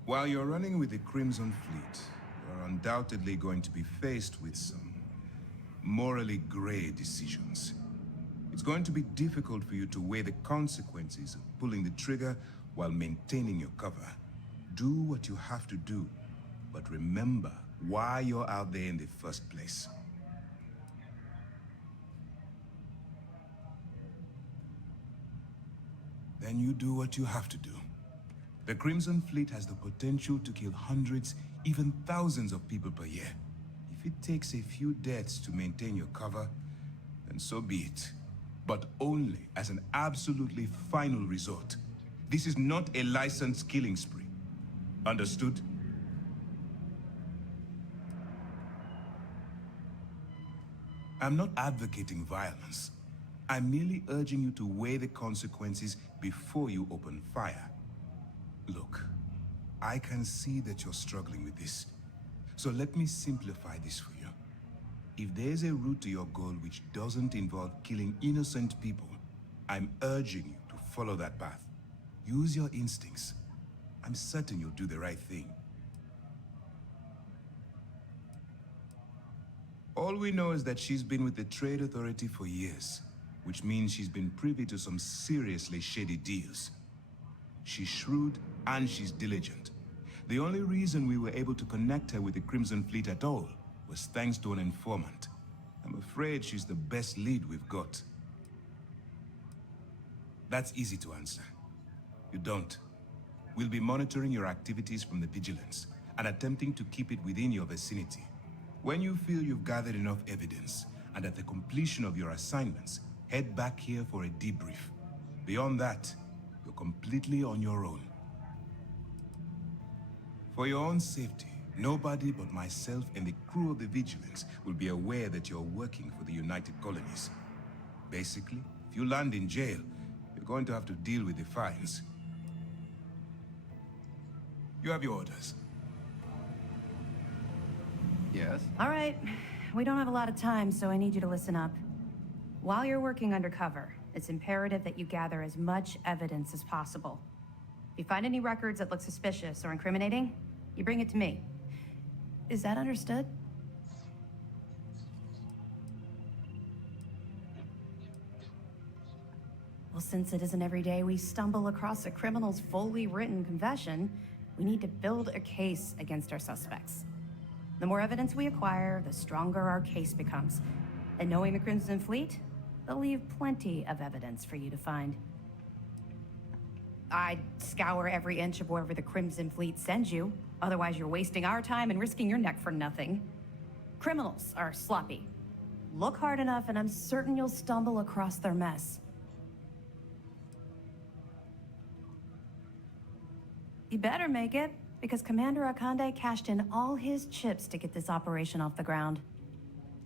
While you're running with the Crimson Fleet, you're undoubtedly going to be faced with some morally gray decisions. It's going to be difficult for you to weigh the consequences of pulling the trigger while maintaining your cover. Do what you have to do, but remember why you're out there in the first place. Then you do what you have to do. The Crimson Fleet has the potential to kill hundreds, even thousands of people per year. If it takes a few deaths to maintain your cover, then so be it. But only as an absolutely final resort. This is not a licensed killing spree. Understood? I'm not advocating violence. I'm merely urging you to weigh the consequences before you open fire. Look, I can see that you're struggling with this. So let me simplify this for you. If there's a route to your goal which doesn't involve killing innocent people, I'm urging you to follow that path. Use your instincts. I'm certain you'll do the right thing. All we know is that she's been with the Trade Authority for years, which means she's been privy to some seriously shady deals. She's shrewd and she's diligent. The only reason we were able to connect her with the Crimson Fleet at all was thanks to an informant. I'm afraid she's the best lead we've got. That's easy to answer. You don't. We'll be monitoring your activities from the Vigilance and attempting to keep it within your vicinity. When you feel you've gathered enough evidence, and at the completion of your assignments, head back here for a debrief. Beyond that, you're completely on your own. For your own safety, nobody but myself and the crew of the Vigilance will be aware that you're working for the United Colonies. Basically, if you land in jail, you're going to have to deal with the fines. You have your orders. Yes? All right. We don't have a lot of time, so I need you to listen up. While you're working undercover, it's imperative that you gather as much evidence as possible. If you find any records that look suspicious or incriminating, you bring it to me. Is that understood? Well, since it isn't every day we stumble across a criminal's fully written confession, we need to build a case against our suspects. The more evidence we acquire, the stronger our case becomes. And knowing the Crimson Fleet, they'll leave plenty of evidence for you to find. I'd scour every inch of wherever the Crimson Fleet sends you. Otherwise, you're wasting our time and risking your neck for nothing. Criminals are sloppy. Look hard enough and I'm certain you'll stumble across their mess. You better make it, because Commander Akande cashed in all his chips to get this operation off the ground.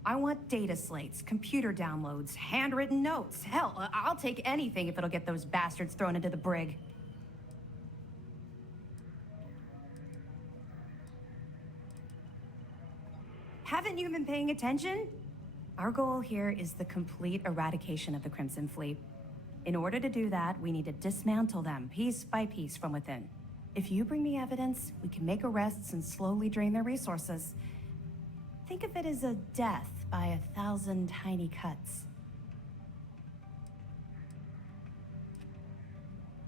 I want data slates, computer downloads, handwritten notes. Hell, I'll take anything if it'll get those bastards thrown into the brig. Haven't you been paying attention? Our goal here is the complete eradication of the Crimson Fleet. In order to do that, we need to dismantle them piece by piece from within. If you bring me evidence, we can make arrests and slowly drain their resources. Think of it as a death by 1,000 tiny cuts.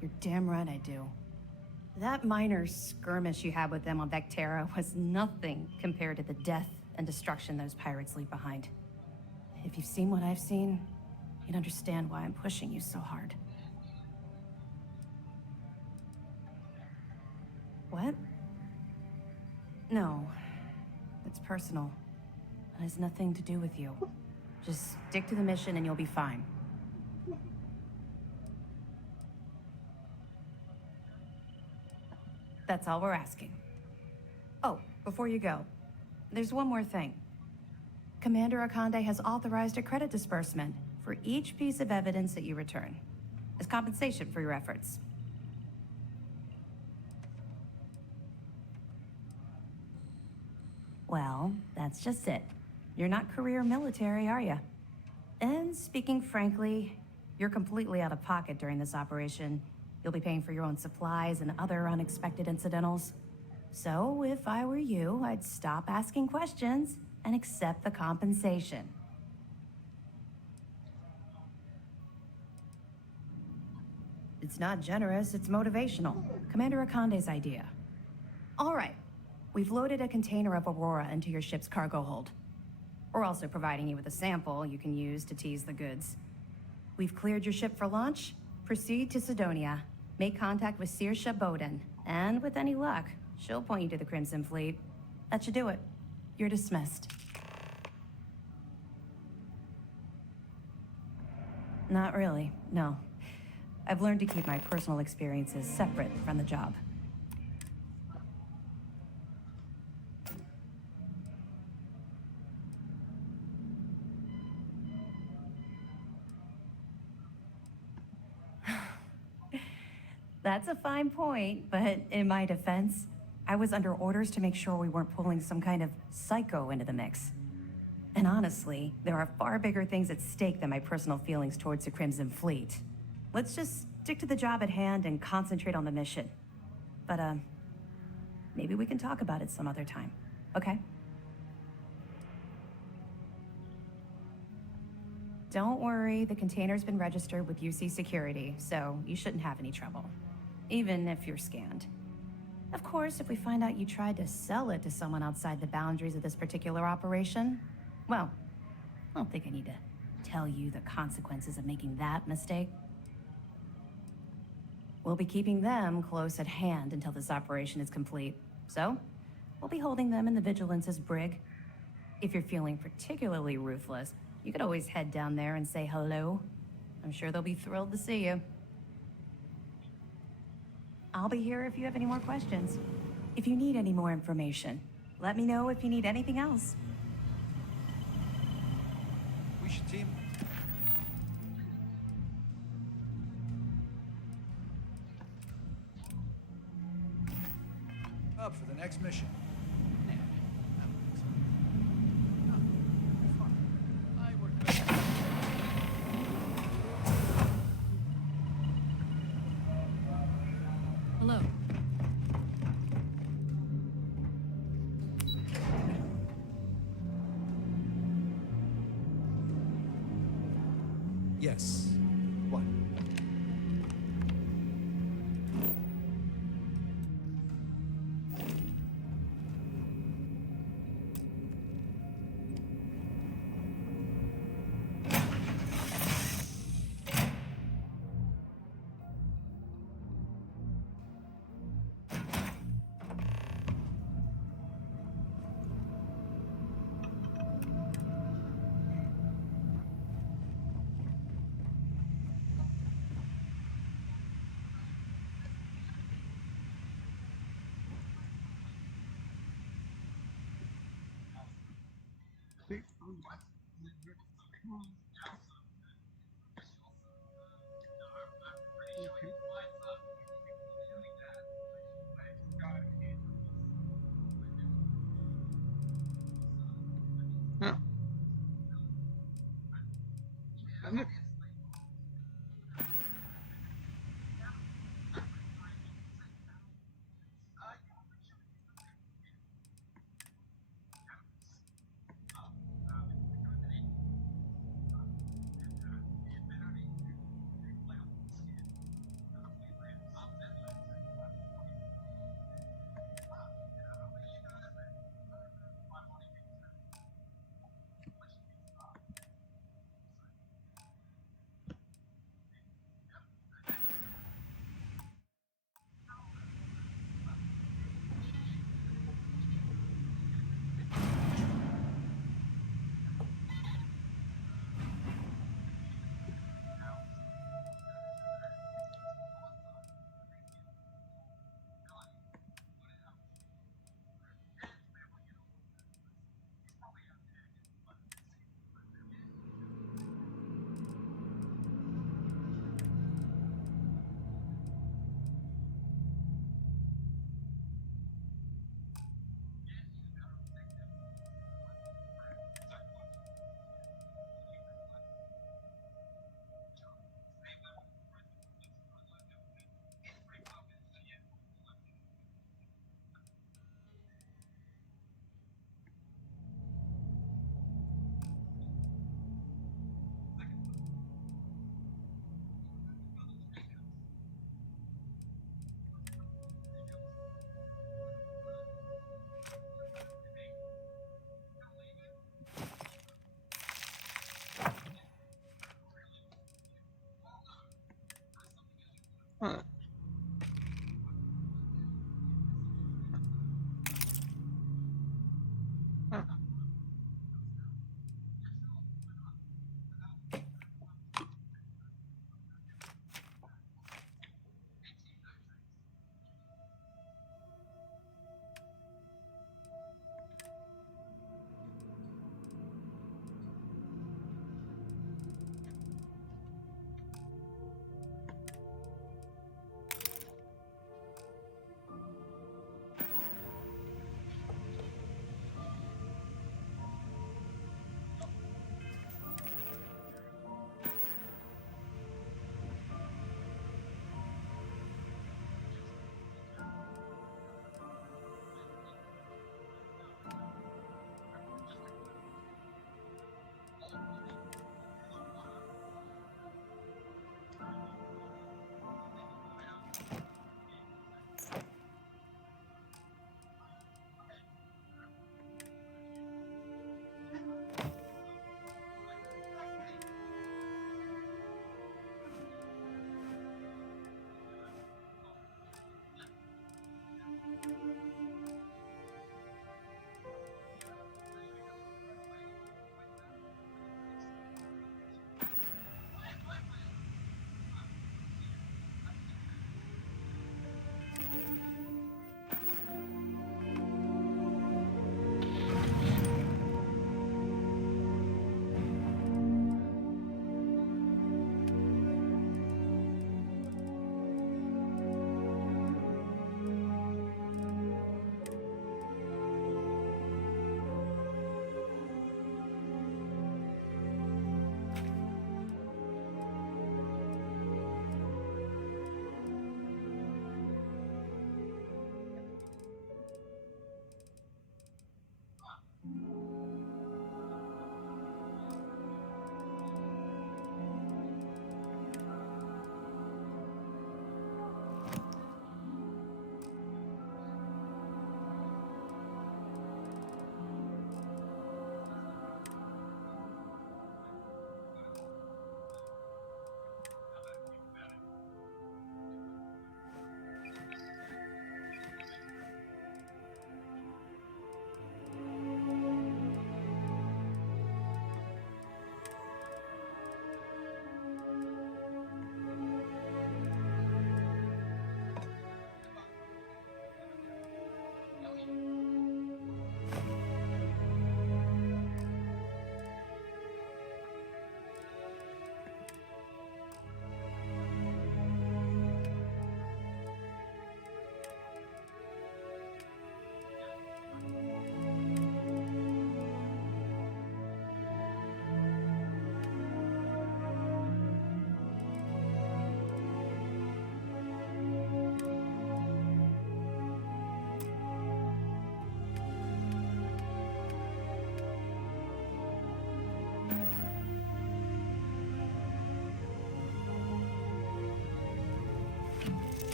You're damn right I do. That minor skirmish you had with them on Vectera was nothing compared to the death and destruction those pirates leave behind. If you've seen what I've seen, you'd understand why I'm pushing you so hard. What? No. It's personal. It has nothing to do with you. Just stick to the mission and you'll be fine. That's all we're asking. Oh, before you go, there's one more thing. Commander Akande has authorized a credit disbursement for each piece of evidence that you return, as compensation for your efforts. Well, that's just it. You're not career military, are you? And speaking frankly, you're completely out of pocket during this operation. You'll be paying for your own supplies and other unexpected incidentals. So, if I were you, I'd stop asking questions and accept the compensation. It's not generous, it's motivational. Commander Akande's idea. All right. We've loaded a container of Aurora into your ship's cargo hold. We're also providing you with a sample you can use to tease the goods. We've cleared your ship for launch. Proceed to Sidonia. Make contact with Saoirse Bowden. And with any luck, she'll point you to the Crimson Fleet. That should do it. You're dismissed. Not really, no. I've learned to keep my personal experiences separate from the job. That's a fine point, but in my defense, I was under orders to make sure we weren't pulling some kind of psycho into the mix. And honestly, there are far bigger things at stake than my personal feelings towards the Crimson Fleet. Let's just stick to the job at hand and concentrate on the mission. But, maybe we can talk about it some other time, okay? Don't worry, the container's been registered with UC Security, so you shouldn't have any trouble. Even if you're scanned. Of course, if we find out you tried to sell it to someone outside the boundaries of this particular operation, well, I don't think I need to tell you the consequences of making that mistake. We'll be keeping them close at hand until this operation is complete. So, we'll be holding them in the Vigilance's brig. If you're feeling particularly ruthless, you could always head down there and say hello. I'm sure they'll be thrilled to see you. I'll be here if you have any more questions. If you need any more information, let me know if you need anything else. We should team. Up for the next mission. Hello. Yes. What? Huh. Look.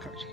cart.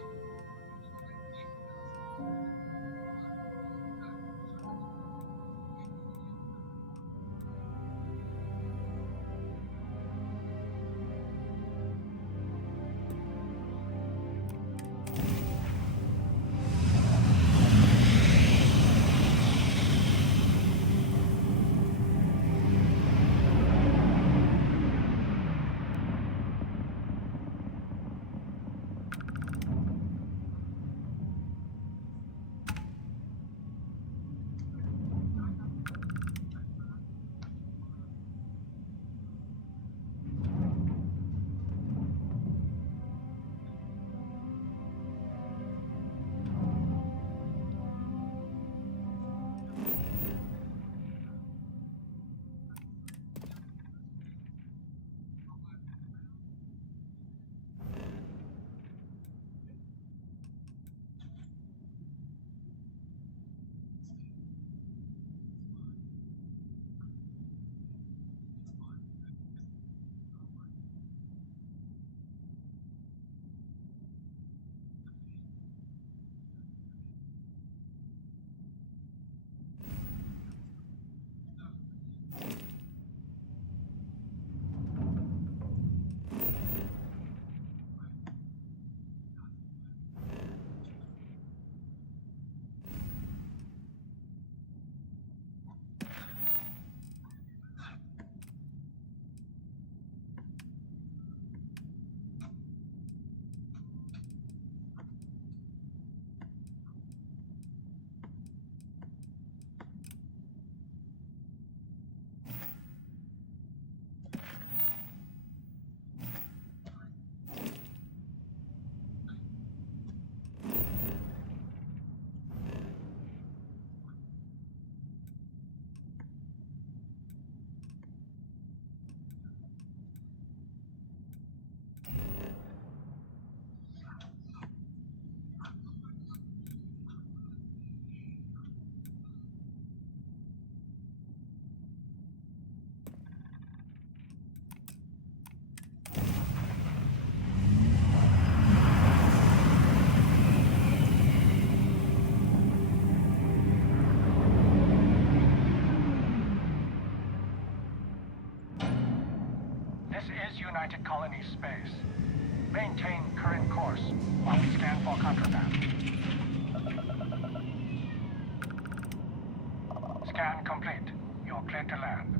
This is United Colony space. Maintain current course while we scan for contraband. Scan complete. You're clear to land.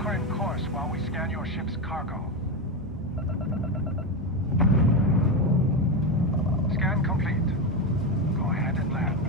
current course while we scan your ship's cargo. Scan complete. Go ahead and land.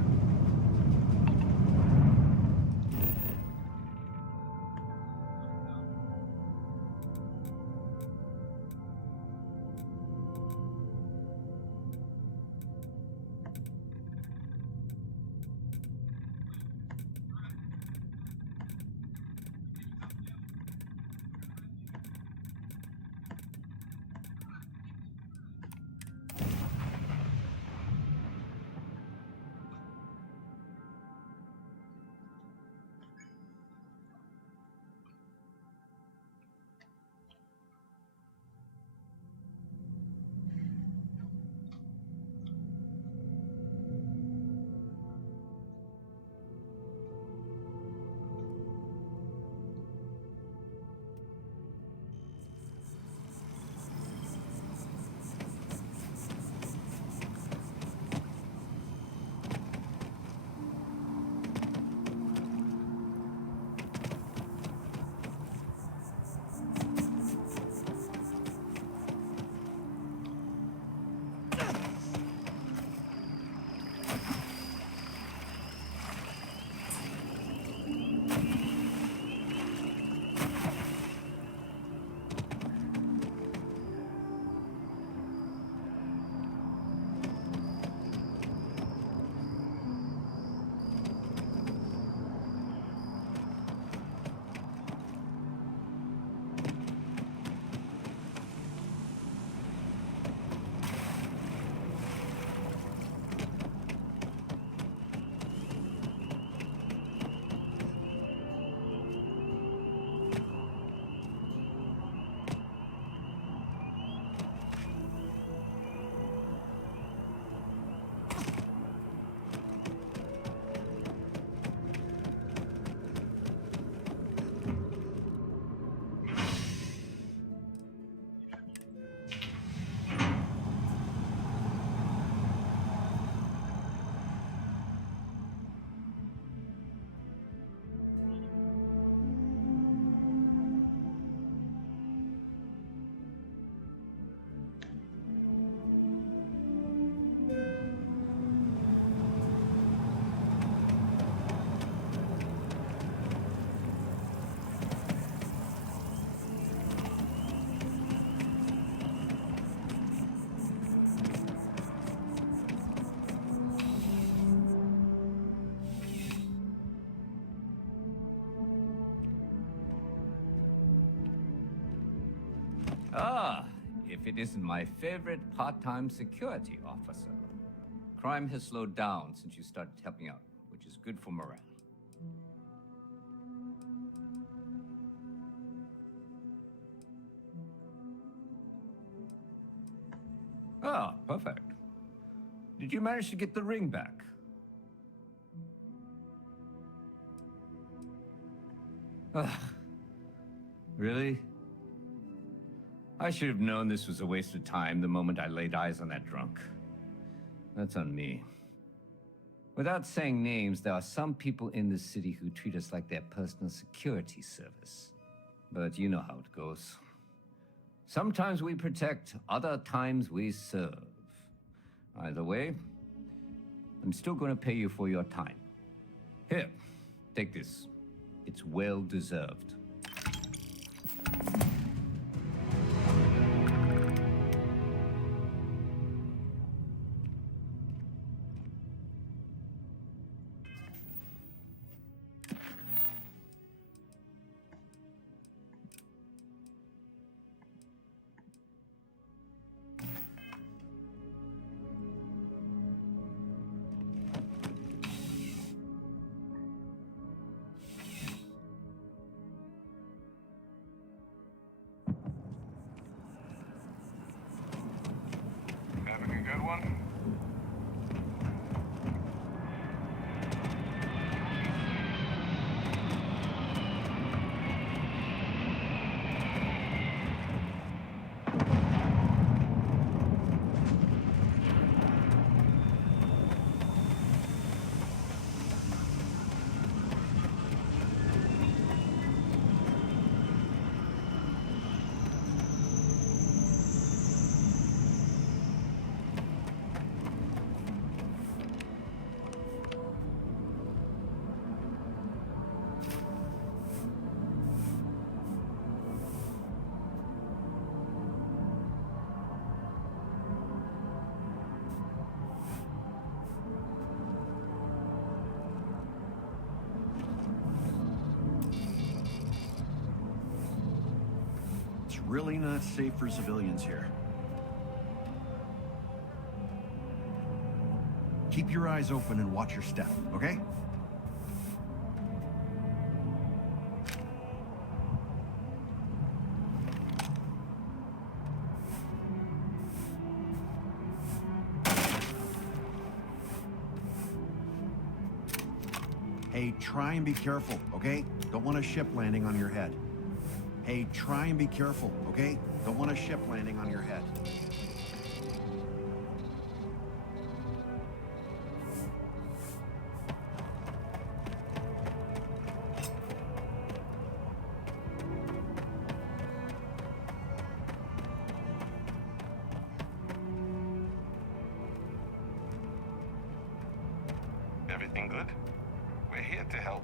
Ah, if it isn't my favorite part-time security officer. Crime has slowed down since you started helping out, which is good for morale. Ah, perfect. Did you manage to get the ring back? Ugh. Really? I should have known this was a waste of time the moment I laid eyes on that drunk. That's on me. Without saying names, there are some people in this city who treat us like their personal security service. But you know how it goes. Sometimes we protect, other times we serve. Either way, I'm still going to pay you for your time. Here, take this. It's well deserved. It's really not safe for civilians here. Keep your eyes open and watch your step, okay? Hey, try and be careful, okay? Don't want a ship landing on your head. Hey, try and be careful, okay? Don't want a ship landing on your head. Everything good? We're here to help.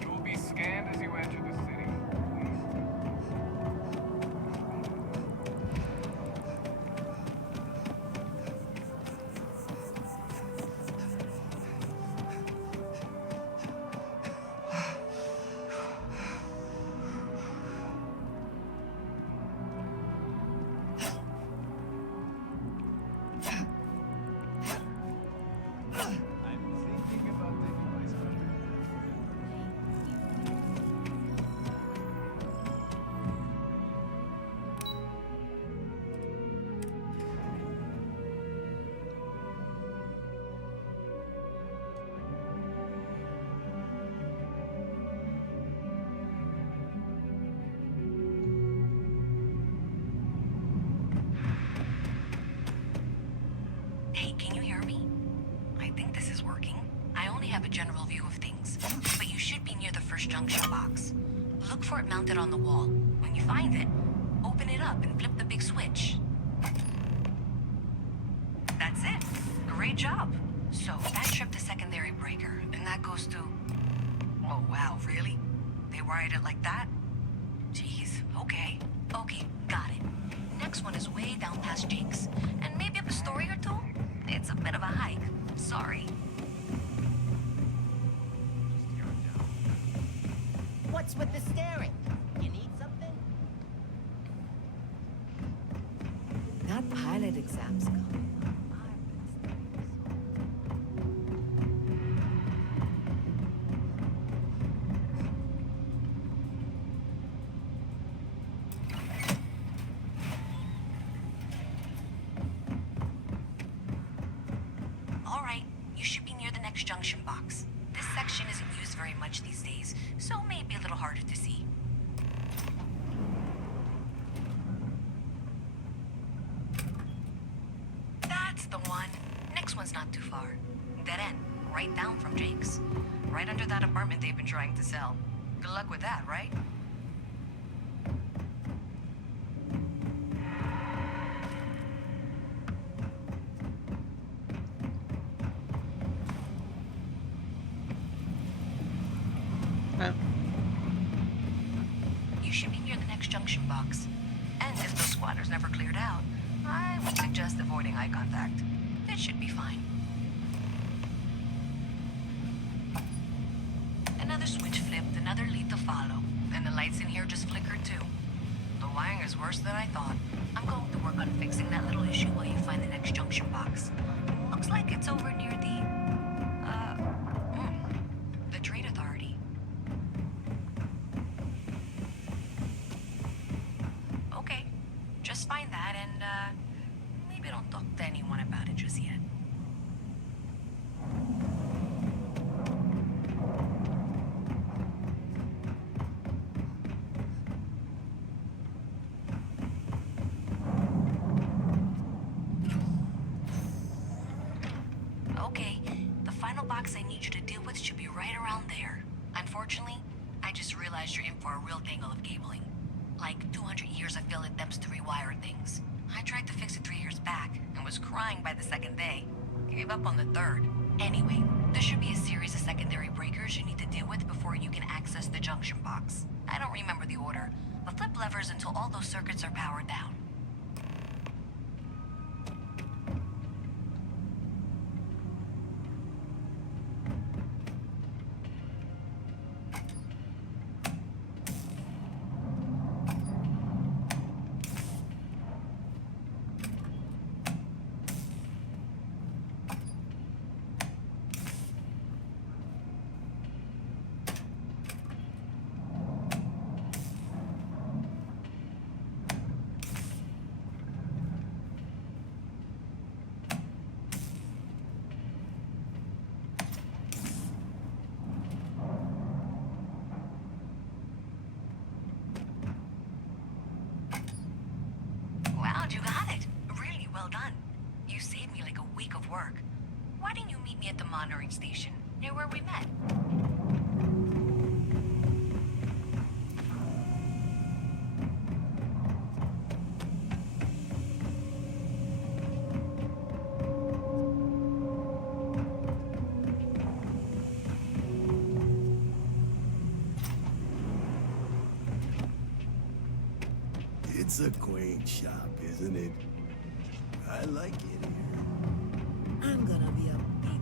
You will be scanned as you enter the city. I'm thinking about taking my special. Hey, can you hear me? I think this is working. I only have a general view of things, but you should be near the first junction box. Look for it mounted on the wall. When you find it, open it up and flip the big switch. That's it. Great job. So that tripped the secondary breaker, and that goes to... Oh, wow, really? They wired it like that? Jeez, okay. Okay, got it. Next one is way down past Jake's, and maybe up a story or two? It's a bit of a hike. Sorry. What's with the staring? You need something? Not pilot exams coming. All right, you should be near the next junction box. This section isn't used very much these days, so maybe a little harder to see. That's the one. Next one's not too far. Dead end, right down from Jake's. Right under that apartment they've been trying to sell. Good luck with that, right? You should be near the next junction box. And if those squatters never cleared out, I would suggest avoiding eye contact. It should be fine. Another switch flipped, another lead to follow. And the lights in here just flickered too. The wiring is worse than I thought. I'm going to work on fixing that little issue while you find the next junction box. Looks like it's over near the Trade Authority. Okay, Just find that and, maybe don't talk to anyone about it just yet. Okay, the final box I need you to deal with should be right around there. Unfortunately, I just realized you're in for a real tangle of cabling. Like 200 years of field attempts to rewire things. I tried to fix it 3 years back and was crying by the second day. Gave up on the third. Anyway, there should be a series of secondary breakers you need to deal with before you can access the junction box. I don't remember the order, but flip levers until all those circuits are powered down. Wow, you got it. Really well done. You saved me like a week of work. Why didn't you meet me at the monitoring station, near where we met? It's a quaint shop, isn't it? I like it here. I'm gonna be a big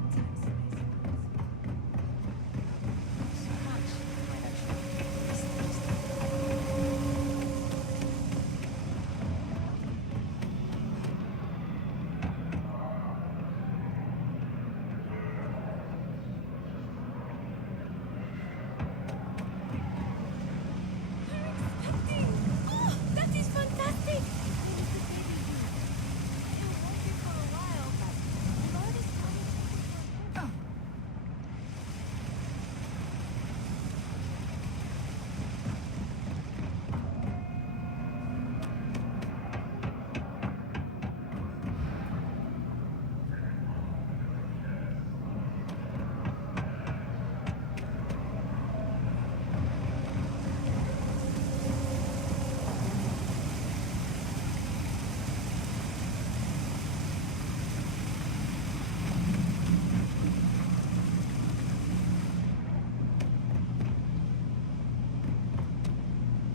Oh, that is fantastic! Where is the baby bee? It won't be for a while, but the Lord is coming to oh.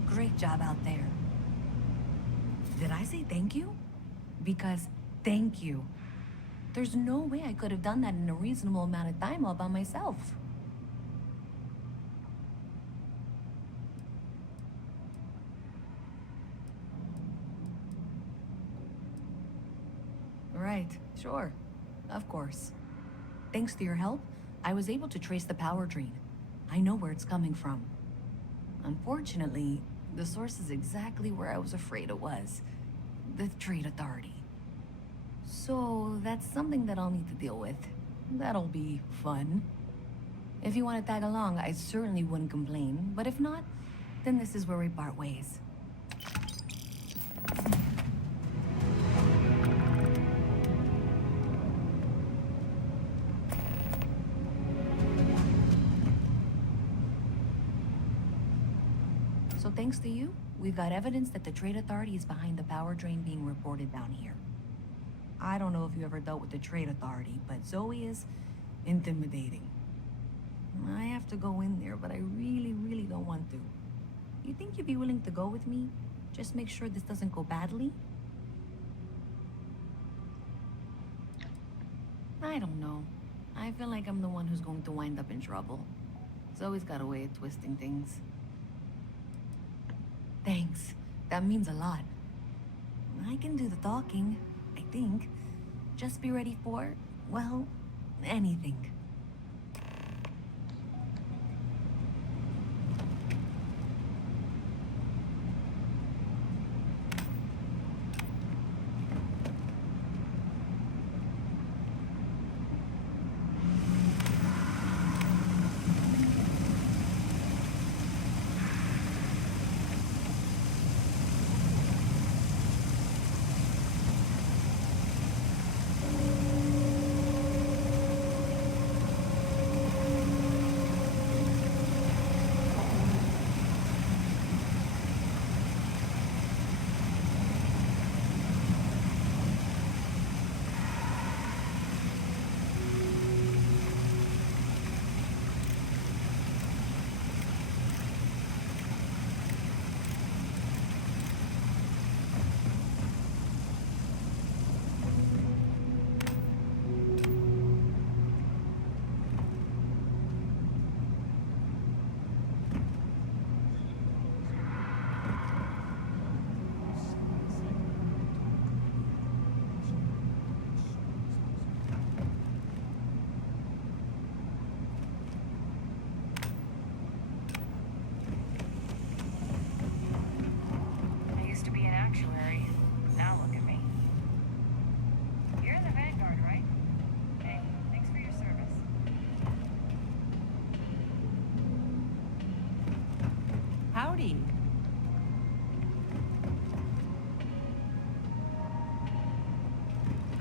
Great job out there. Did I say thank you? Because thank you. There's no way I could have done that in a reasonable amount of time all by myself. Right, sure. Of course. Thanks to your help, I was able to trace the power drain. I know where it's coming from. Unfortunately, the source is exactly where I was afraid it was. The Trade Authority. So that's something that I'll need to deal with. That'll be fun. If you want to tag along, I certainly wouldn't complain. But if not, then this is where we part ways. So thanks to you, we've got evidence that the Trade Authority is behind the power drain being reported down here. I don't know if you ever dealt with the Trade Authority, but Zoe is intimidating. I have to go in there, but I really don't want to. You think you'd be willing to go with me? Just make sure this doesn't go badly? I don't know. I feel like I'm the one who's going to wind up in trouble. Zoe's got a way of twisting things. Thanks. That means a lot. I can do the talking, I think. Just be ready for, well, anything.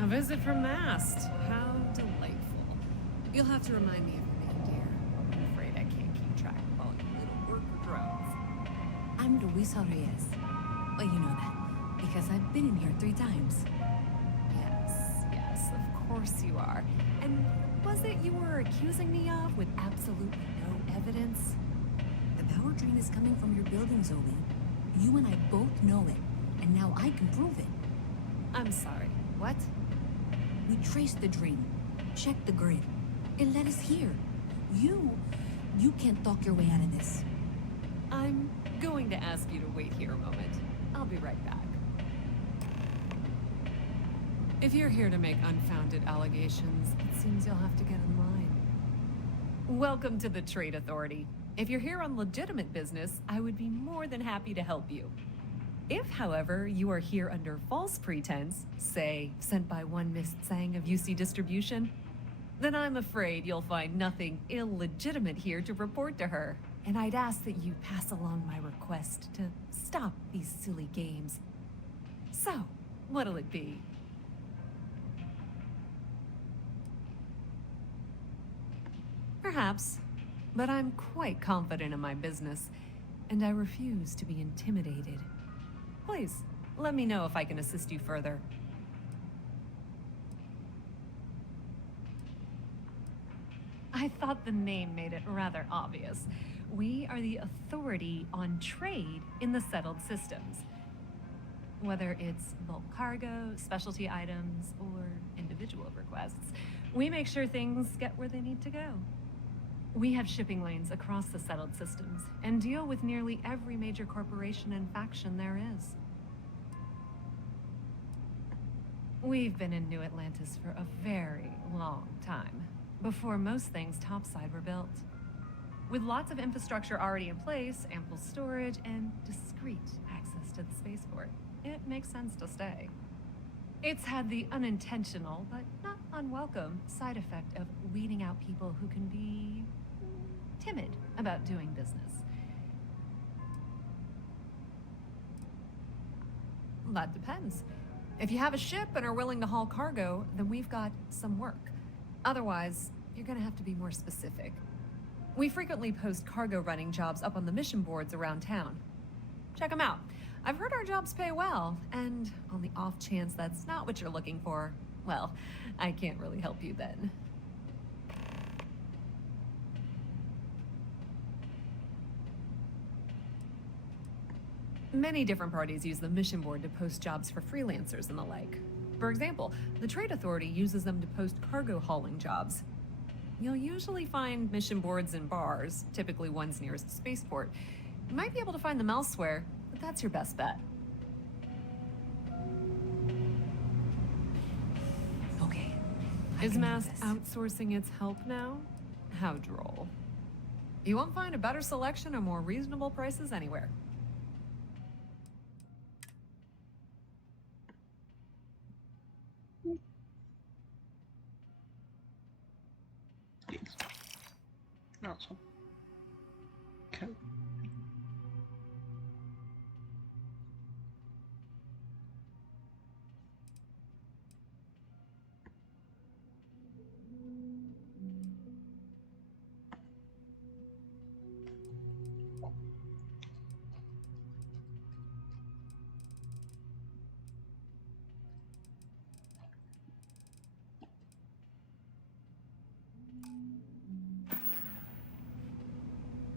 A visit from Mast. How delightful. You'll have to remind me of your name, dear. I'm afraid I can't keep track of all your little worker drones. I'm Luisa Reyes. Well, you know that, because I've been in here 3 times. Yes, of course you are. And what was it you were accusing me of with absolutely no evidence? The power drain is coming from your building, Zoe. You and I both know it, and now I can prove it. I'm sorry, what? We traced the drain, checked the grid. It led us here. You can't talk your way out of this. I'm going to ask you to wait here a moment. I'll be right back. If you're here to make unfounded allegations, it seems you'll have to get in line. Welcome to the Trade Authority. If you're here on legitimate business, I would be more than happy to help you. If, however, you are here under false pretense, say, sent by one Miss Tsang of UC Distribution, then I'm afraid you'll find nothing illegitimate here to report to her. And I'd ask that you pass along my request to stop these silly games. So, what'll it be? Perhaps, but I'm quite confident in my business, and I refuse to be intimidated. Please, let me know if I can assist you further. I thought the name made it rather obvious. We are the authority on trade in the settled systems. Whether it's bulk cargo, specialty items, or individual requests, we make sure things get where they need to go. We have shipping lanes across the settled systems and deal with nearly every major corporation and faction there is. We've been in New Atlantis for a very long time, before most things topside were built. With lots of infrastructure already in place, ample storage, and discreet access to the spaceport, it makes sense to stay. It's had the unintentional, but not unwelcome, side effect of weeding out people who can be timid about doing business. That depends. If you have a ship and are willing to haul cargo, then we've got some work. Otherwise, you're gonna have to be more specific. We frequently post cargo running jobs up on the mission boards around town. Check them out. I've heard our jobs pay well, and on the off chance that's not what you're looking for, well, I can't really help you then. Many different parties use the mission board to post jobs for freelancers and the like. For example, the Trade Authority uses them to post cargo hauling jobs. You'll usually find mission boards in bars, typically ones nearest the spaceport. You might be able to find them elsewhere, but that's your best bet. Okay. Is Mast outsourcing its help now? How droll. You won't find a better selection or more reasonable prices anywhere. Awesome. Okay.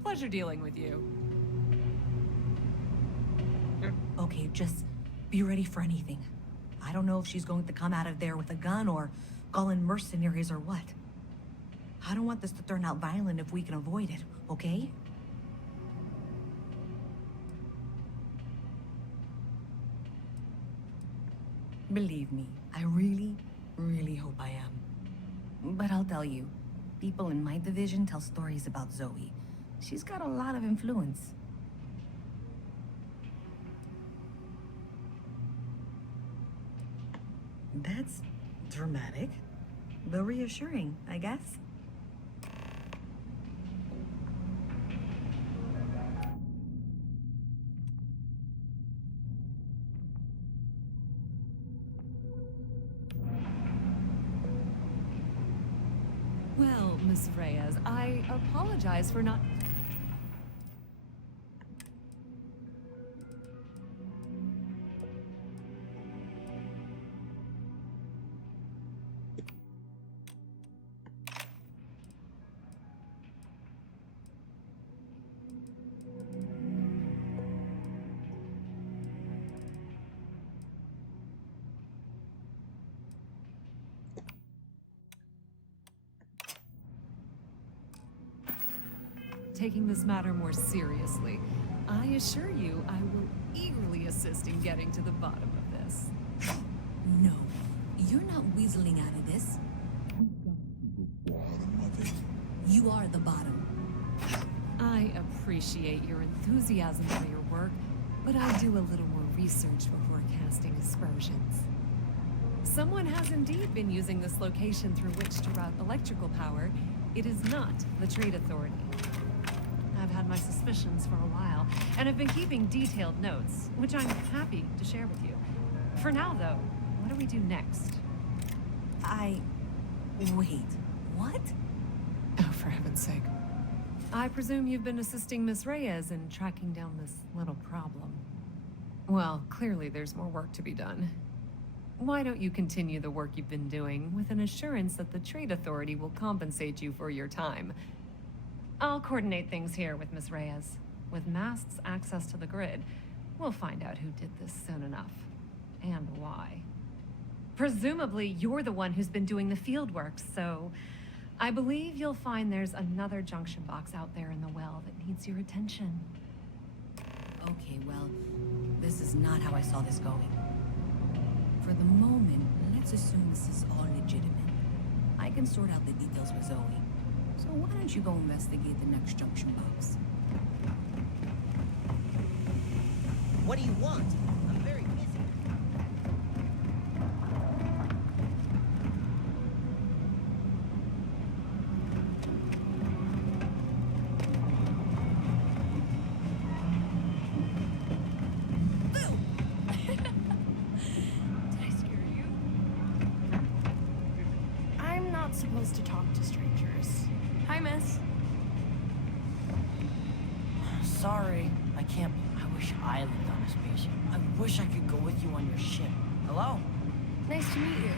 Pleasure dealing with you. Okay, just be ready for anything. I don't know if she's going to come out of there with a gun or call in mercenaries or what. I don't want this to turn out violent if we can avoid it, okay? Believe me, I really, really hope I am. But I'll tell you, people in my division tell stories about Zoe. She's got a lot of influence. That's dramatic, but reassuring, I guess. Miss Reyes. I apologize for not... taking this matter more seriously. I assure you, I will eagerly assist in getting to the bottom of this. No, you're not weaseling out of this. You are the bottom. I appreciate your enthusiasm for your work, but I do a little more research before casting aspersions. Someone has indeed been using this location through which to route electrical power. It is not the Trade Authority. I've had my suspicions for a while, and have been keeping detailed notes, which I'm happy to share with you. For now, though, what do we do next? Wait, what? Oh, for heaven's sake. I presume you've been assisting Miss Reyes in tracking down this little problem. Well, clearly there's more work to be done. Why don't you continue the work you've been doing with an assurance that the Trade Authority will compensate you for your time? I'll coordinate things here with Miss Reyes. With Mast's access to the grid, we'll find out who did this soon enough. And why. Presumably, you're the one who's been doing the field work, so I believe you'll find there's another junction box out there in the well that needs your attention. Okay, well, this is not how I saw this going. For the moment, let's assume this is all legitimate. I can sort out the details with Zoe. So why don't you go investigate the next junction box? What do you want? I'm very busy. I'm not supposed to talk to strangers. Hi, miss. Sorry, I can't. I wish I lived on a spaceship. I wish I could go with you on your ship. Hello? Nice to meet you.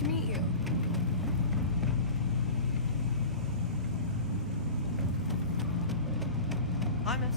to meet you. Hi, miss.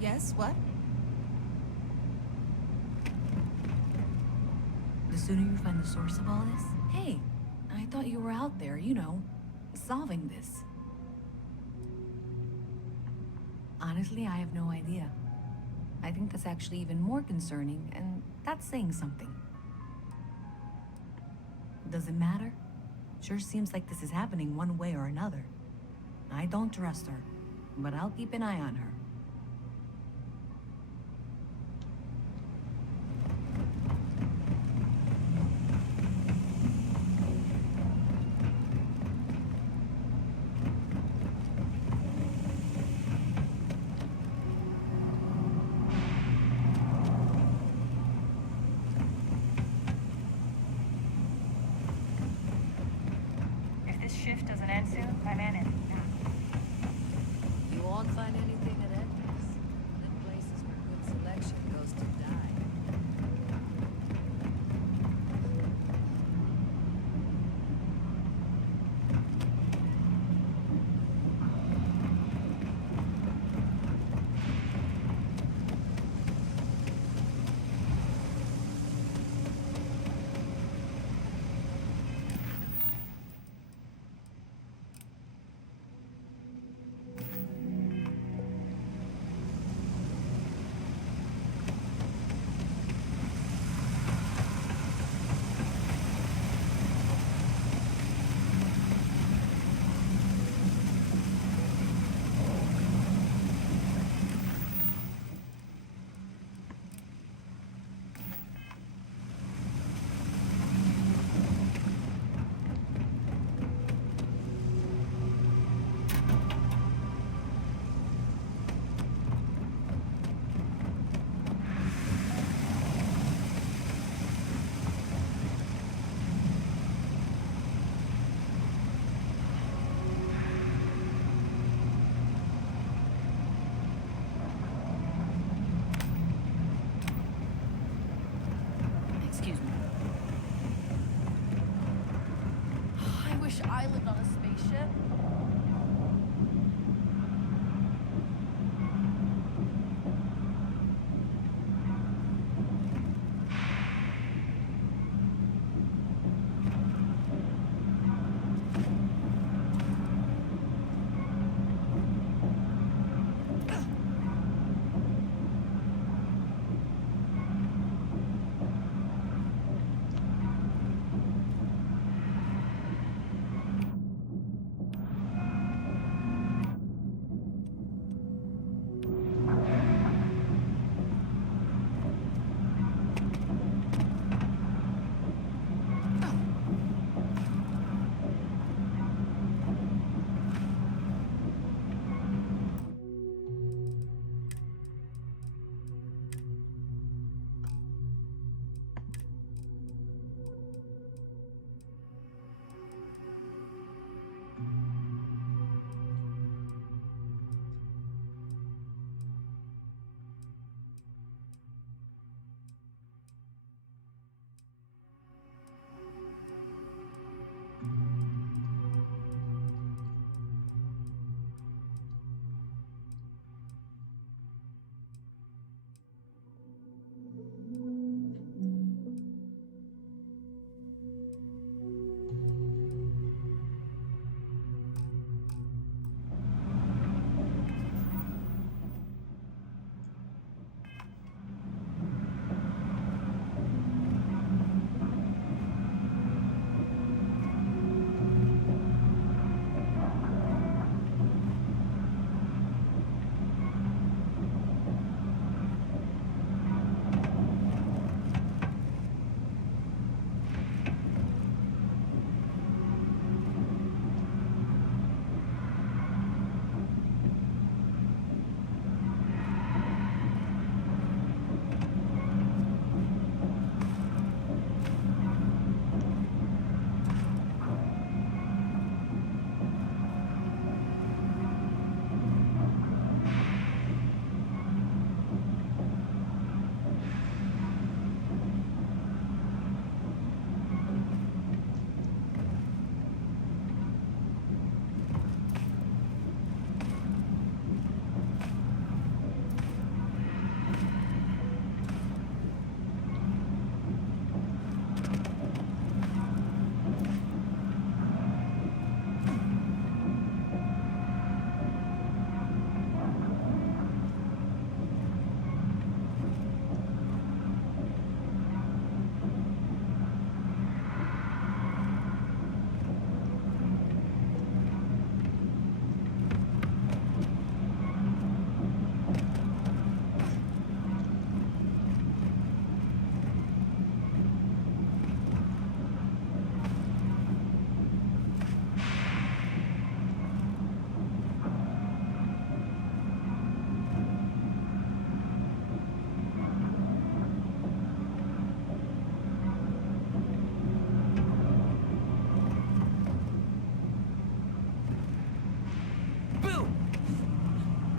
Yes, what? The sooner you find the source of all this? Hey, I thought you were out there, you know, solving this. Honestly, I have no idea. I think that's actually even more concerning, and that's saying something. Does it matter? Sure seems like this is happening one way or another. I don't trust her, but I'll keep an eye on her.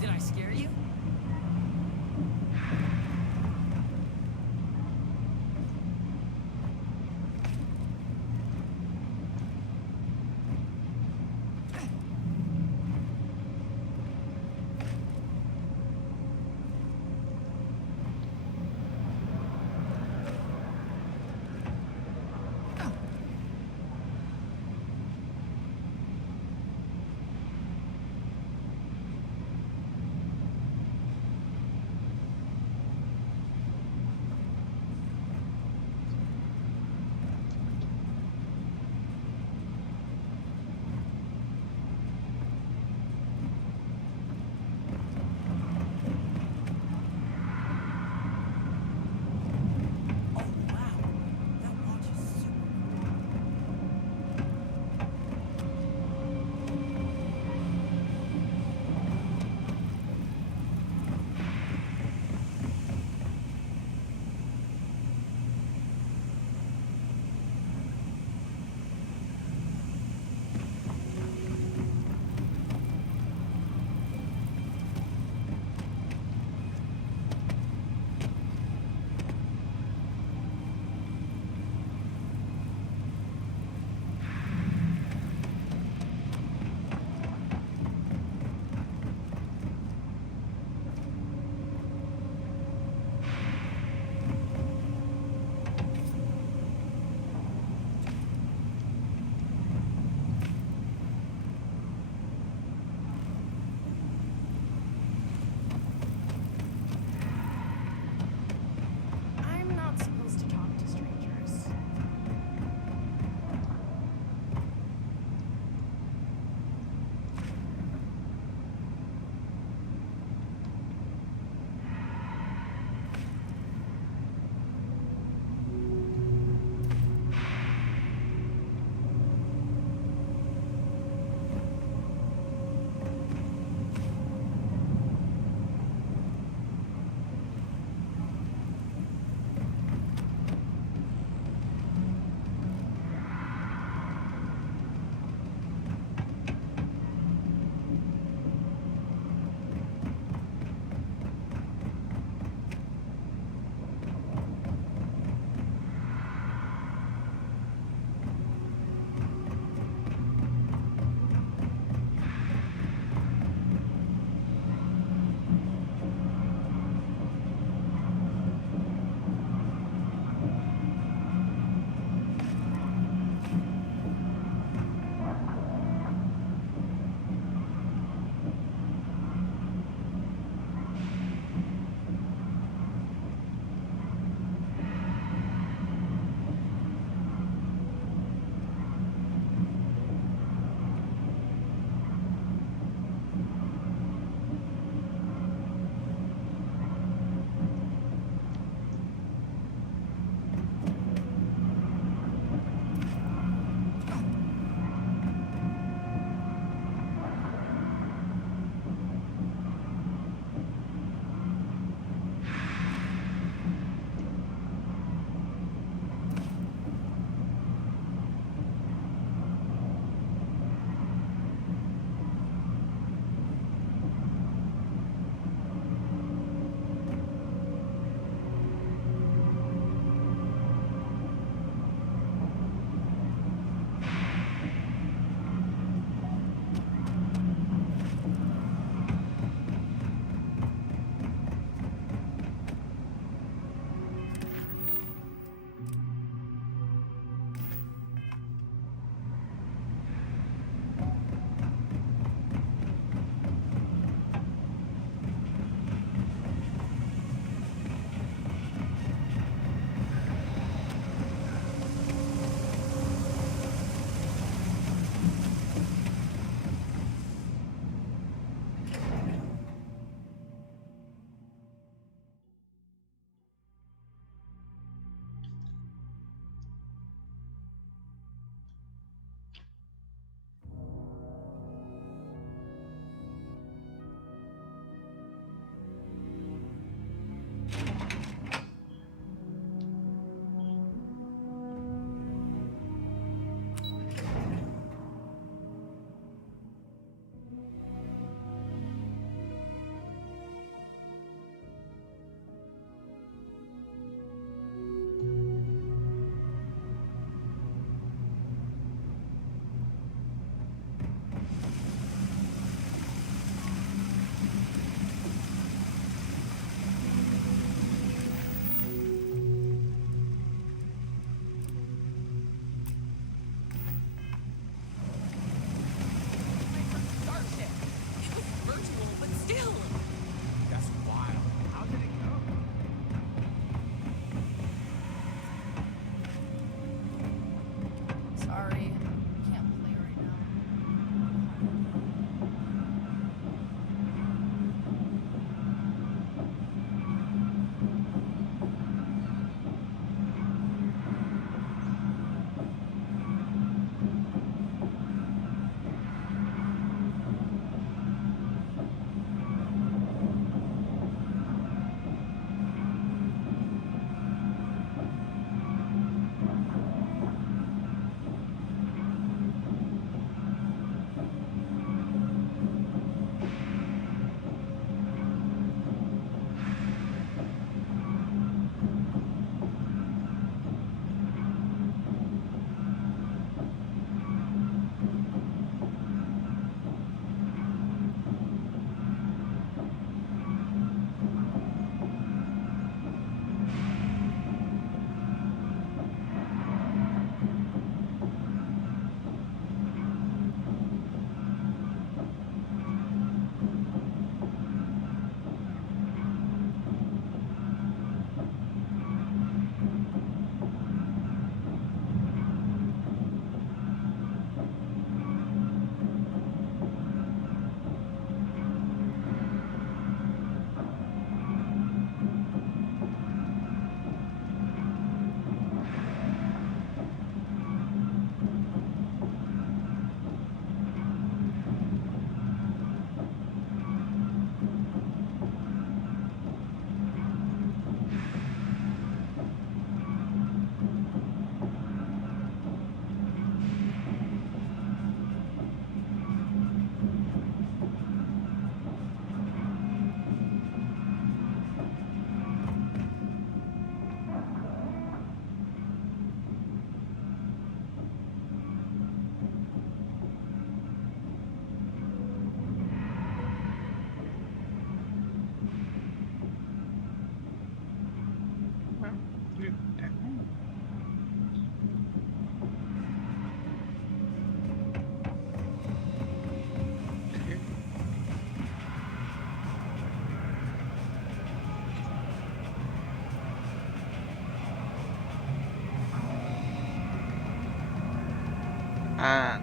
Did I scare you? Yeah.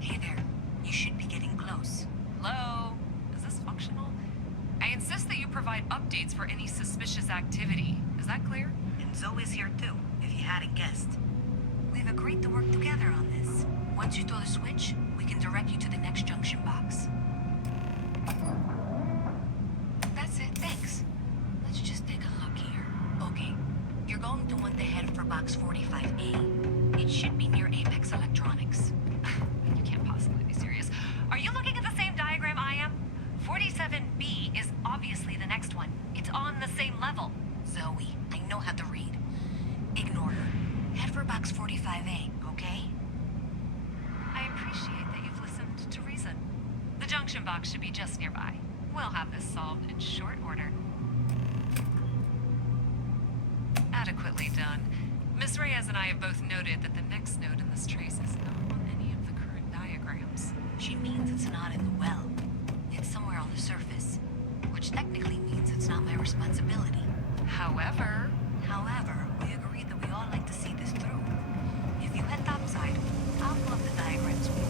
Hey there. You should be getting close. Hello? Is this functional? I insist that you provide updates for any suspicious activity. Is that clear? And Zoe's here too, if you hadn't guessed. We've agreed to work together on this. Once you throw the switch, we can direct you to the next junction box. That's it, thanks. Let's just take a look here. Okay, you're going to want to head for box 45A. It should be near Apex Electronics. You can't possibly be serious. Are you looking at the same diagram I am? 47B is obviously the next one. It's on the same level. Zoe, I know how to read. Ignore her. Head for box 45A, okay? I appreciate that you've listened to reason. The junction box should be just nearby. We'll have this solved in short order. Adequately done. Miss Reyes and I have both noted that the next node in this trace is not on any of the current diagrams. She means it's not in the well. It's somewhere on the surface. Which technically means it's not my responsibility. However, we agreed that we all like to see this through. If you head topside, I'll pull up the diagrams for you.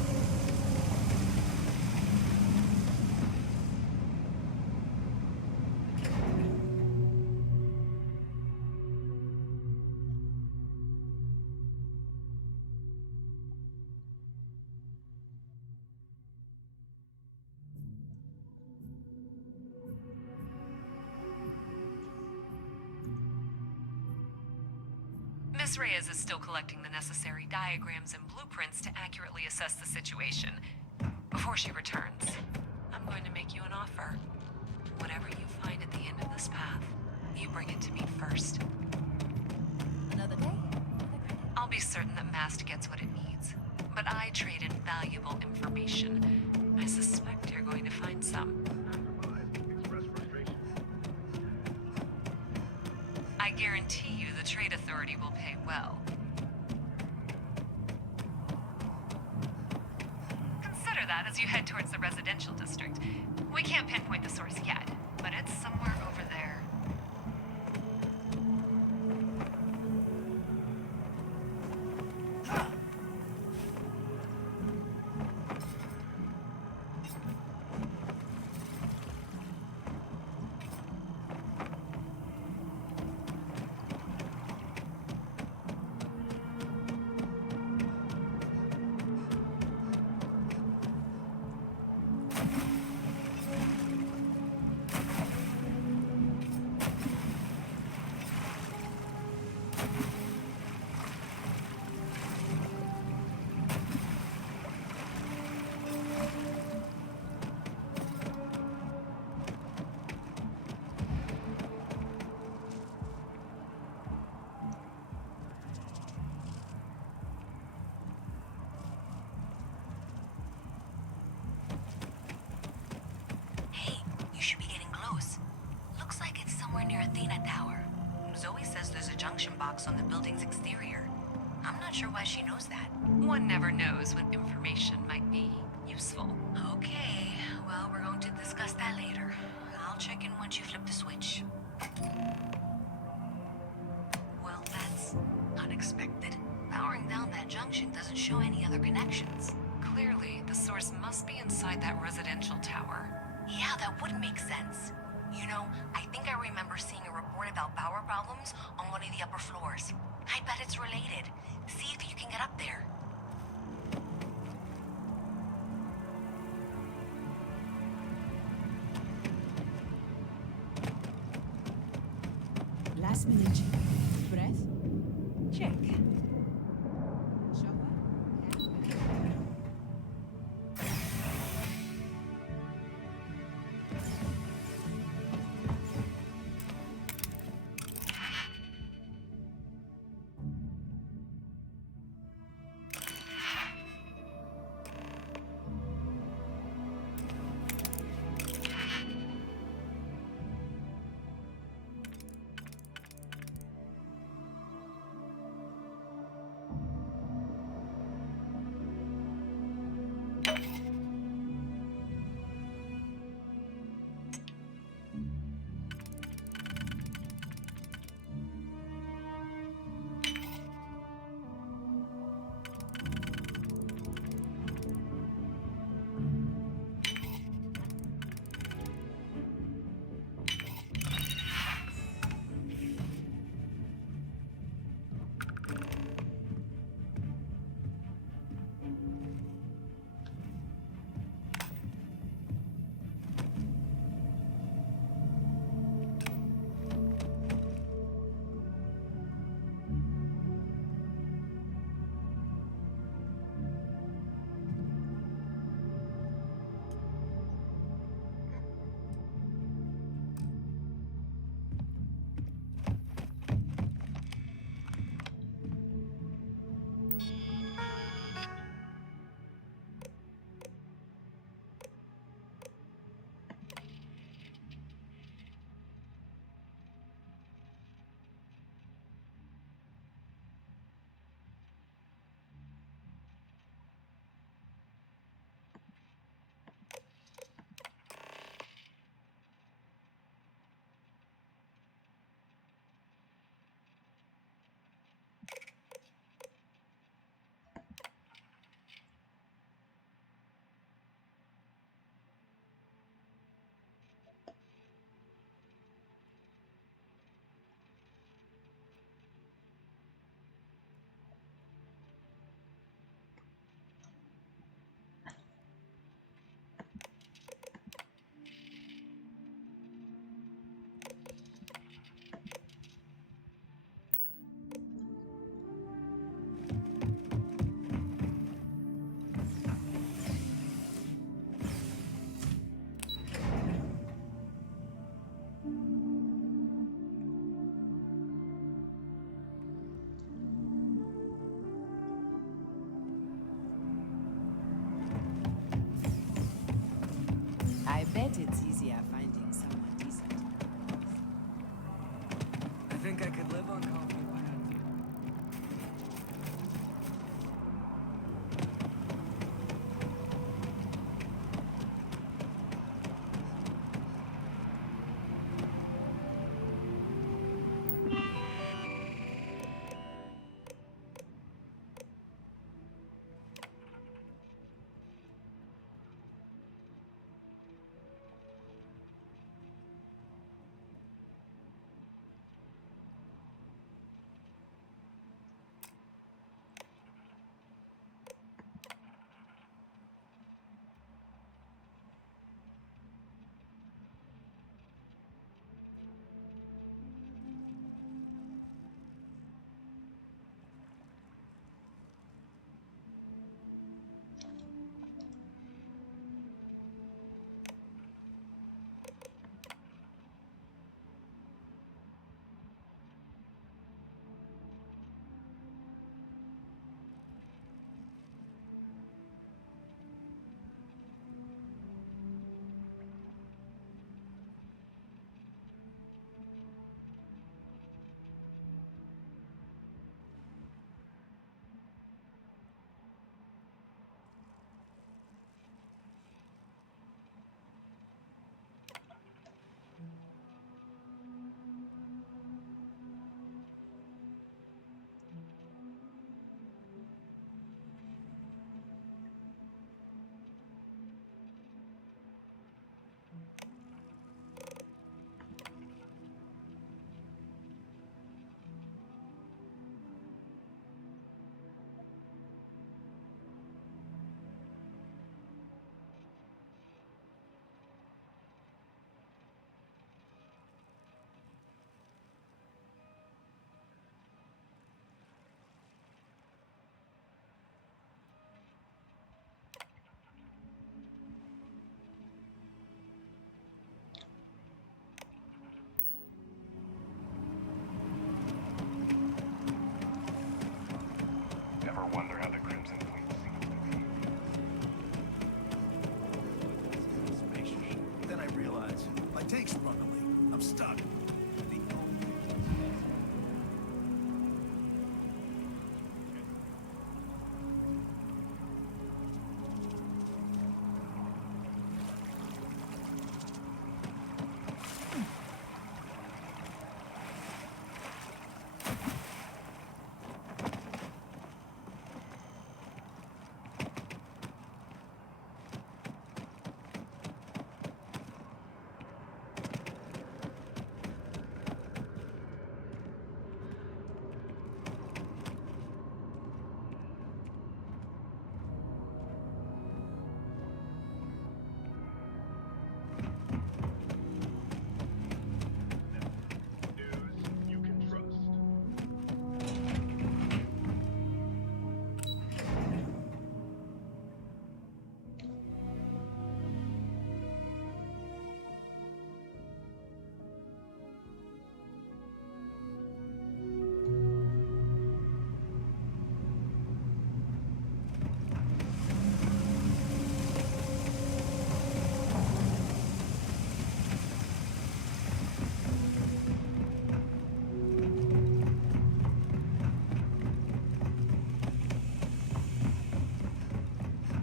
Miss Reyes is still collecting the necessary diagrams and blueprints to accurately assess the situation. Before she returns, I'm going to make you an offer. Whatever you find at the end of this path, you bring it to me first. Another day? I'll be certain that Mast gets what it needs, but I trade in valuable information. I suspect you're going to find some. I guarantee you the Trade Authority will pay well. Consider that as you head towards the residential district. We can't pinpoint the source yet, but it's somewhere over there. On the building's exterior. I'm not sure why she knows that. One never knows when information might be useful. Okay, well, we're going to discuss that later. I'll check in once you flip the switch. Well, that's unexpected. Powering down that junction doesn't show any other connections. Clearly, the source must be inside that residential tower. Yeah, that would make sense. You know, I think I remember seeing a report about power problems on one of the upper floors. I bet it's related. See if you can get up there. Last minute. Breath? Check. bet it's easier finding someone decent. I think I could live on coffee if I had to. Ever wonder how the Crimson Fleet seems to be? Then I realize my tank's sprung a leak. I'm stuck.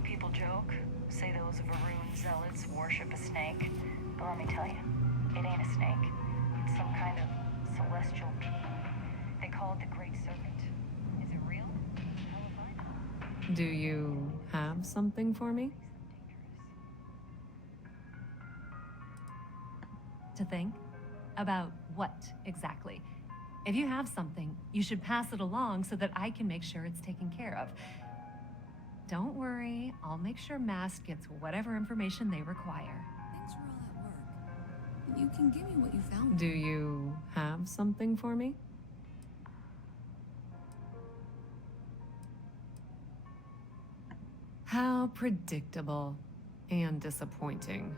People joke, say those Varoon zealots worship a snake. But let me tell you, it ain't a snake. It's some kind of celestial being. They call it the Great Serpent. Is it real? Hell if I know. Do you have something for me? To think? About what exactly? If you have something, you should pass it along so that I can make sure it's taken care of. Don't worry, I'll make sure Mast gets whatever information they require. Thanks for all that work. You can give me what you found. Do you have something for me? How predictable and disappointing.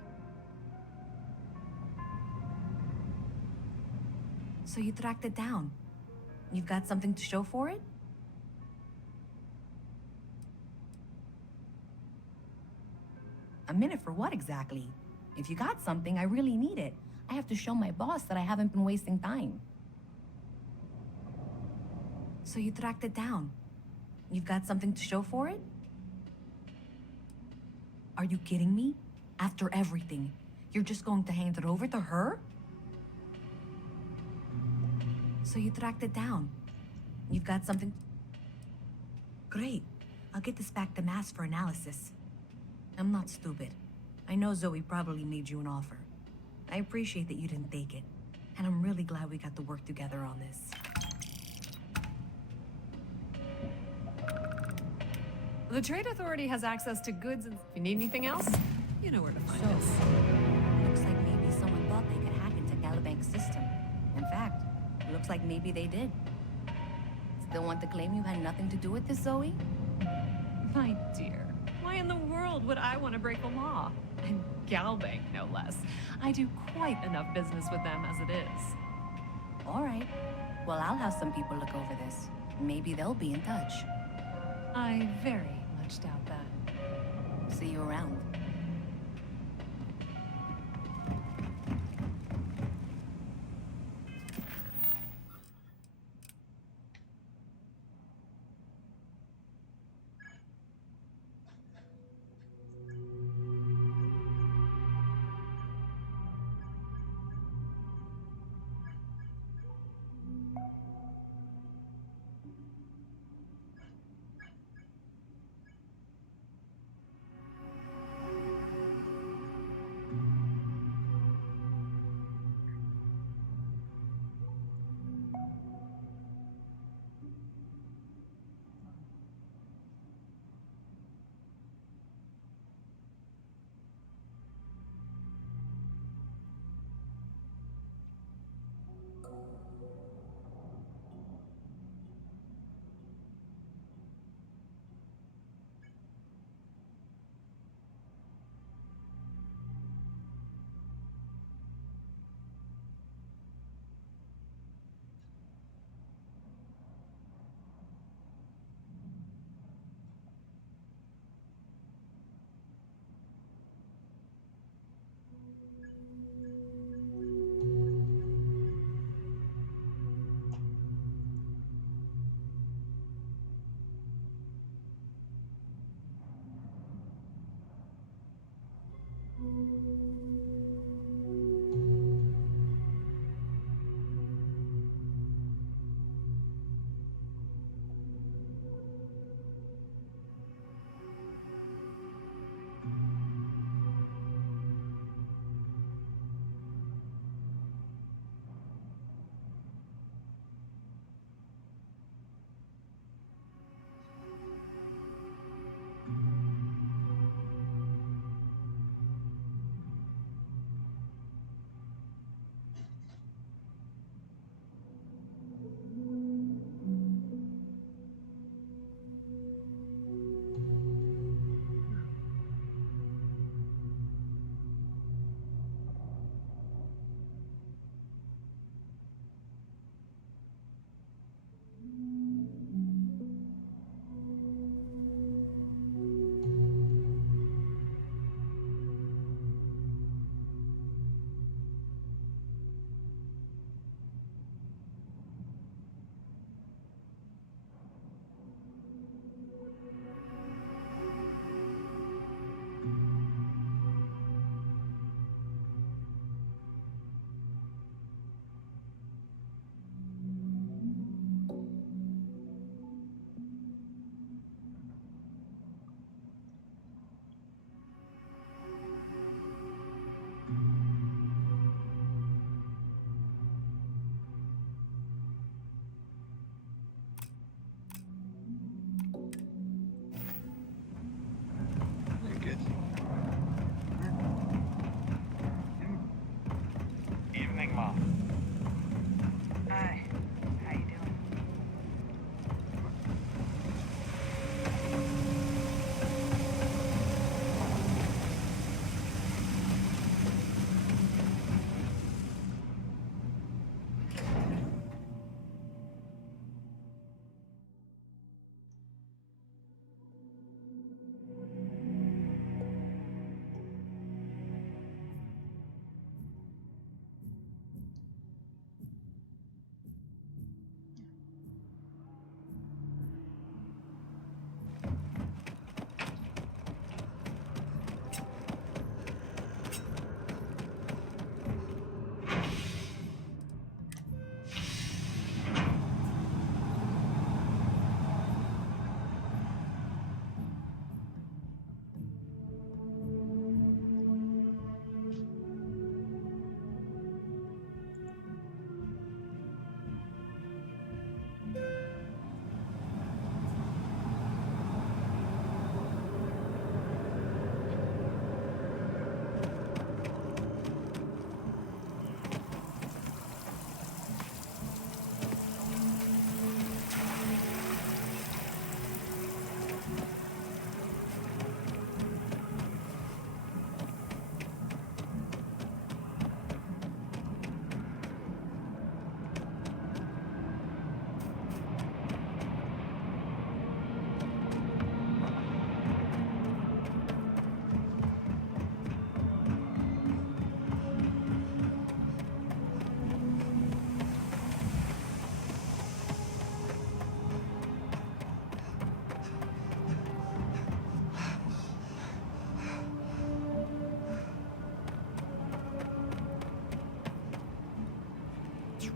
So you tracked it down. You've got something to show for it? A minute for what exactly? If you got something, I really need it. I have to show my boss that I haven't been wasting time. So you tracked it down. You've got something to show for it? Are you kidding me? After everything, you're just going to hand it over to her? So you tracked it down. You've got something... Great. I'll get this back to Mass for analysis. I'm not stupid. I know Zoe probably made you an offer. I appreciate that you didn't take it. And I'm really glad we got to work together on this. The Trade Authority has access to goods, and if you need anything else, you know where to find us. Looks like maybe someone thought they could hack into Calibank's system. In fact, looks like maybe they did. Still want to claim you had nothing to do with this, Zoe? My dear, why in the world would I want to break the law? And Galbank, no less. I do quite enough business with them as it is. All right. Well, I'll have some people look over this. Maybe they'll be in touch. I very much doubt that. See you around.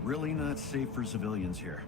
Really not safe for civilians here.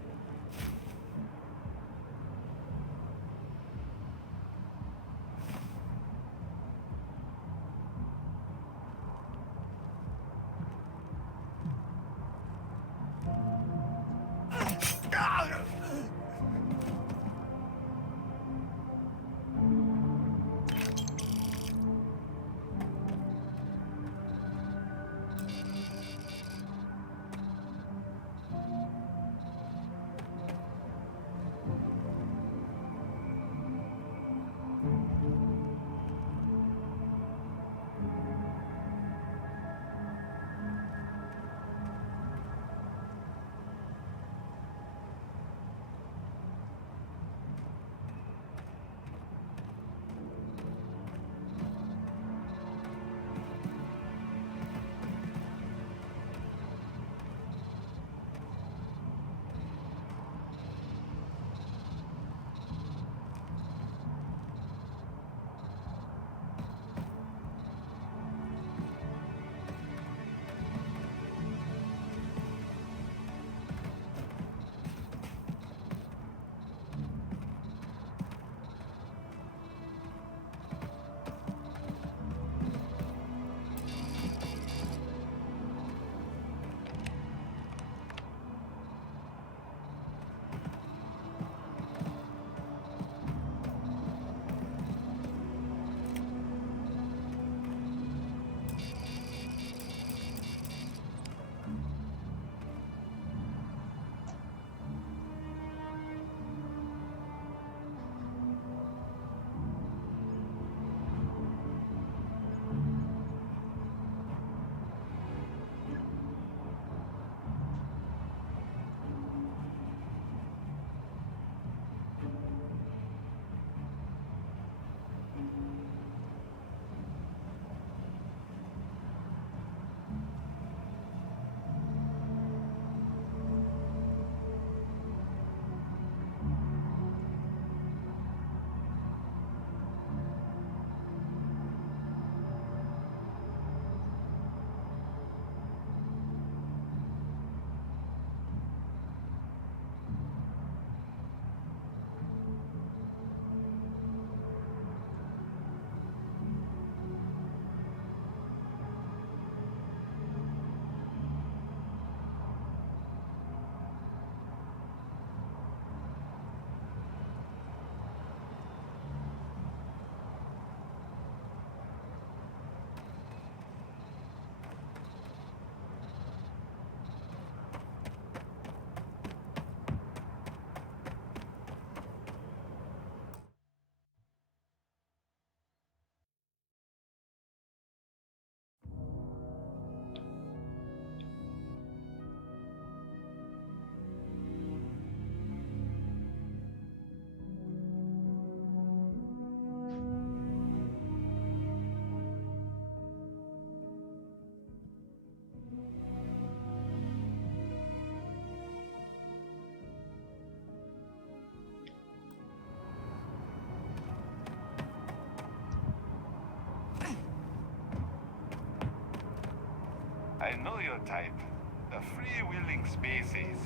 I know your type. The free-wheeling species.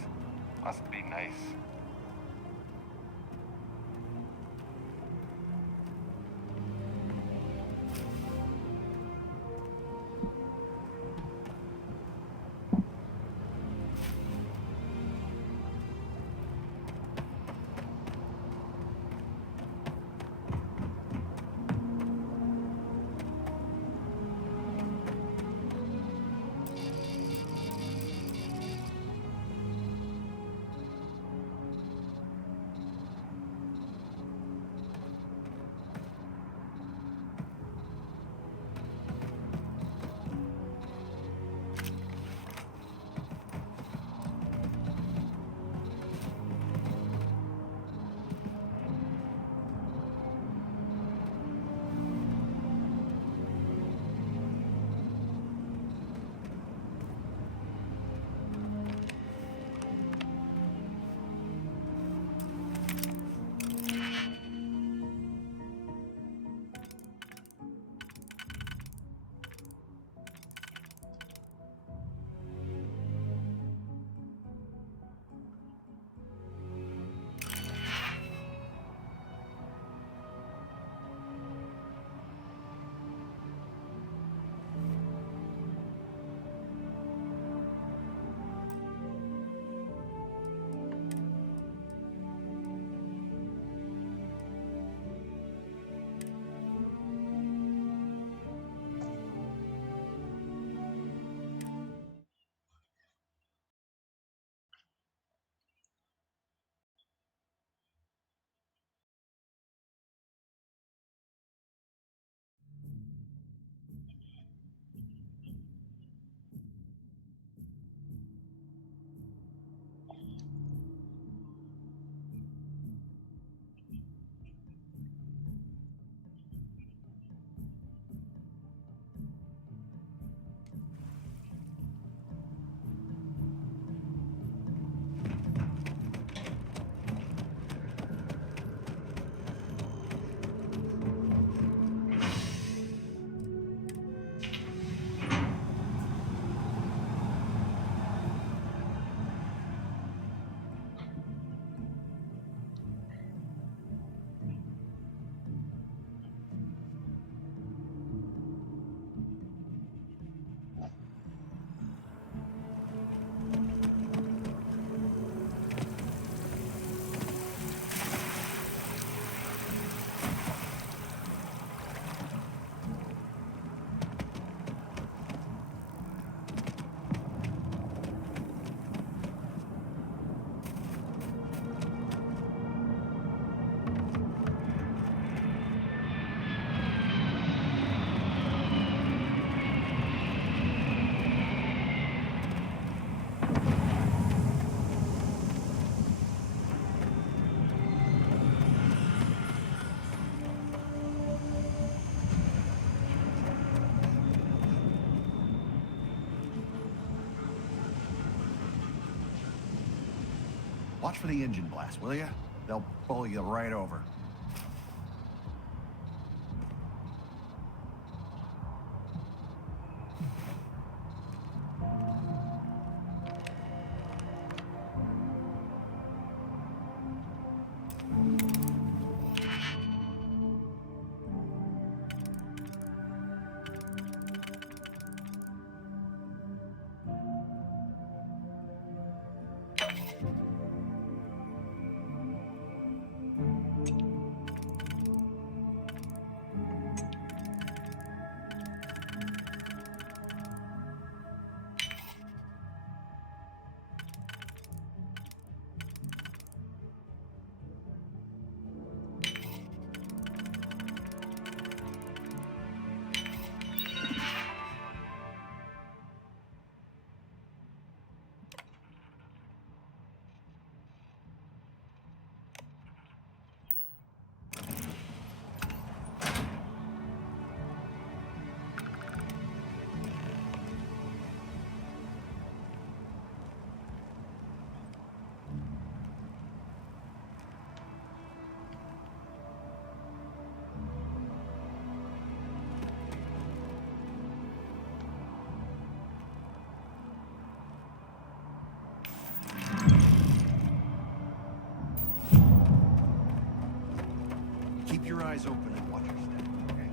Must be nice. Watch for the engine blast, will you? They'll pull you right over. Keep your eyes open and watch your step, okay?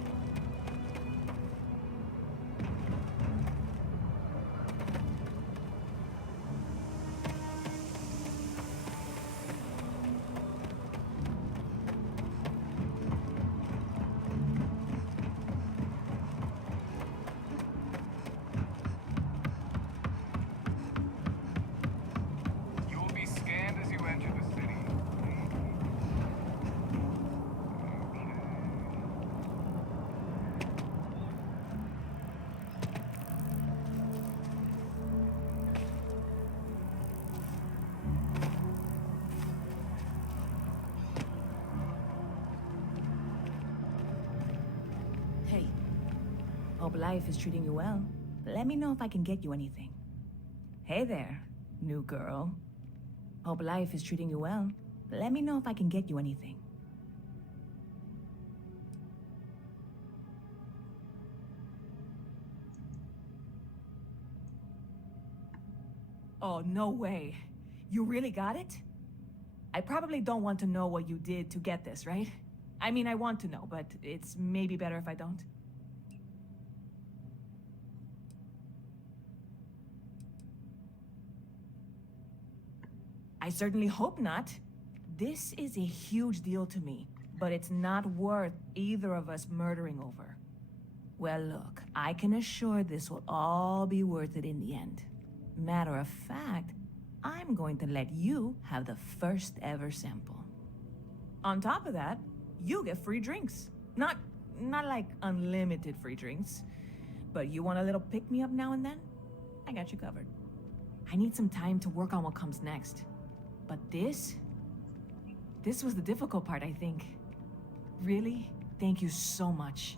You will be scanned as you enter the city. Hey, hope life is treating you well. Let me know if I can get you anything. Hey there, new girl. Hope life is treating you well. Let me know if I can get you anything. Oh, no way. You really got it? I probably don't want to know what you did to get this, right? I mean, I want to know, but it's maybe better if I don't. I certainly hope not. This is a huge deal to me, but it's not worth either of us murdering over. Well, look, I can assure this will all be worth it in the end. Matter of fact, I'm going to let you have the first ever sample. On top of that, you get free drinks. Not like unlimited free drinks, but you want a little pick-me-up now and then? I got you covered. I need some time to work on what comes next. But this was the difficult part, I think. Really, thank you so much.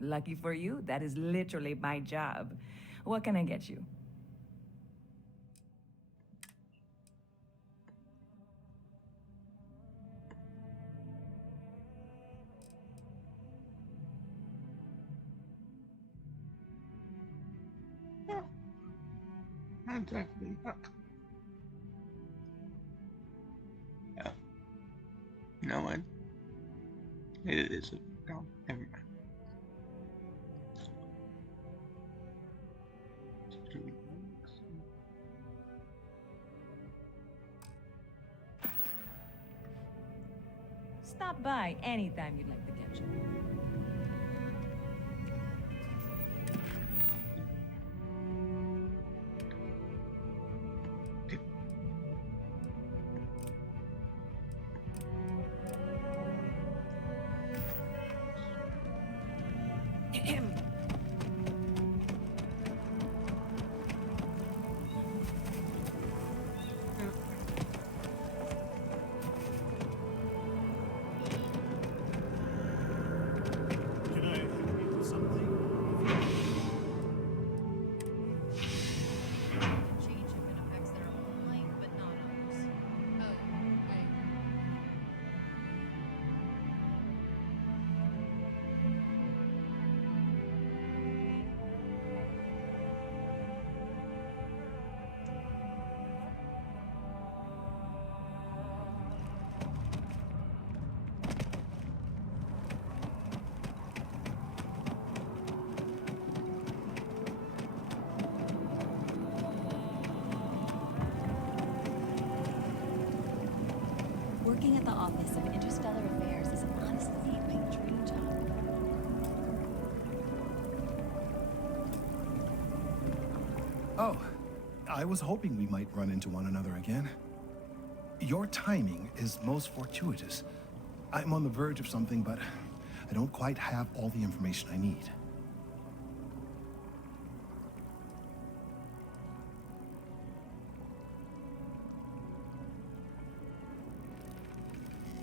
Lucky for you, that is literally my job. What can I get you? Exactly. Yeah. You know what? It is a... No, never mind. Stop by anytime you'd like to catch up. Oh, I was hoping we might run into one another again. Your timing is most fortuitous. I'm on the verge of something, but I don't quite have all the information I need.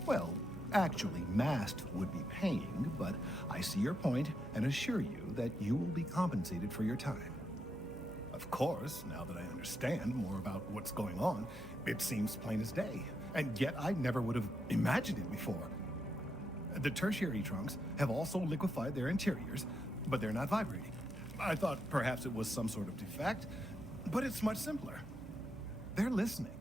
Well, actually, Mast would be paying, but I see your point and assure you that you will be compensated for your time. Of course, now that I understand more about what's going on, it seems plain as day, and yet I never would have imagined it before. The tertiary trunks have also liquefied their interiors, but they're not vibrating. I thought perhaps it was some sort of defect, but it's much simpler. They're listening.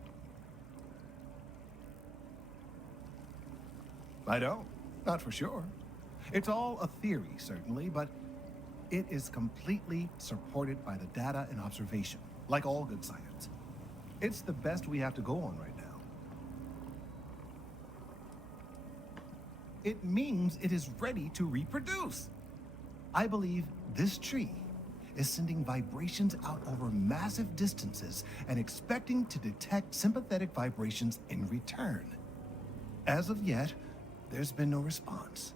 I don't. Not for sure. It's all a theory, certainly, but it is completely supported by the data and observation, like all good science. It's the best we have to go on right now. It means it is ready to reproduce. I believe this tree is sending vibrations out over massive distances and expecting to detect sympathetic vibrations in return. As of yet, there's been no response.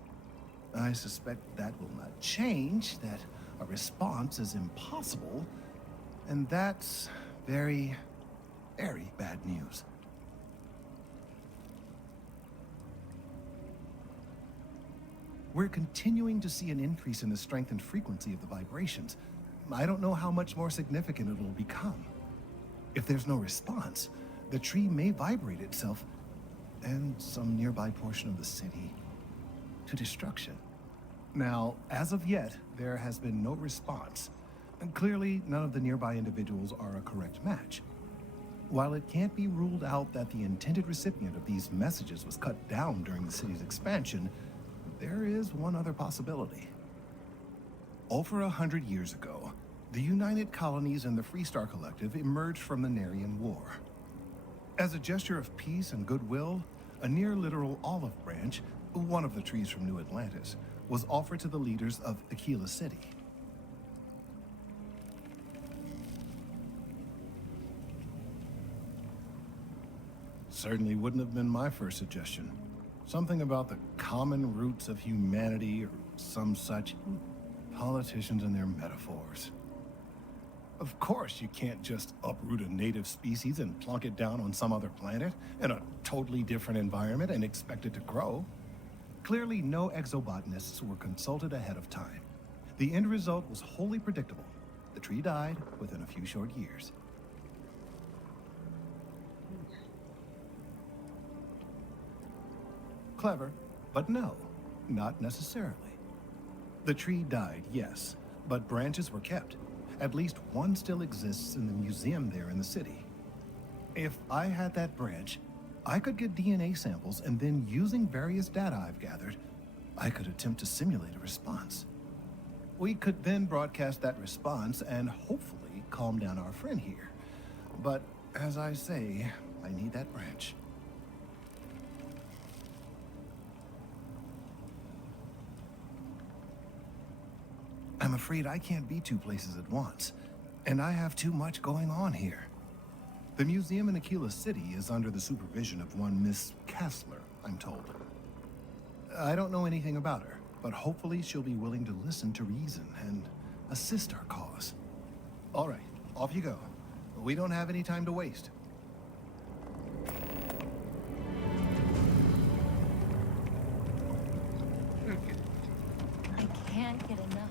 I suspect that will not change, that a response is impossible, and that's very, very bad news. We're continuing to see an increase in the strength and frequency of the vibrations. I don't know how much more significant it will become. If there's no response, the tree may vibrate itself and some nearby portion of the city to destruction. Now, as of yet, there has been no response, and clearly none of the nearby individuals are a correct match. While it can't be ruled out that the intended recipient of these messages was cut down during the city's expansion, there is one other possibility. Over 100 years ago, the United Colonies and the Freestar Collective emerged from the Narian War. As a gesture of peace and goodwill, a near-literal olive branch, one of the trees from New Atlantis, was offered to the leaders of Aquila City. Certainly wouldn't have been my first suggestion. Something about the common roots of humanity or some such. Politicians and their metaphors. Of course, you can't just uproot a native species and plunk it down on some other planet in a totally different environment and expect it to grow. Clearly, no exobotanists were consulted ahead of time. The end result was wholly predictable. The tree died within a few short years. Clever, but no, not necessarily. The tree died, yes, but branches were kept. At least one still exists in the museum there in the city. If I had that branch, I could get DNA samples, and then using various data I've gathered, I could attempt to simulate a response. We could then broadcast that response and hopefully calm down our friend here. But as I say, I need that branch. I'm afraid I can't be two places at once, and I have too much going on here. The museum in Aquila City is under the supervision of one Miss Kessler, I'm told. I don't know anything about her, but hopefully she'll be willing to listen to reason and assist our cause. All right, off you go. We don't have any time to waste. I can't get enough.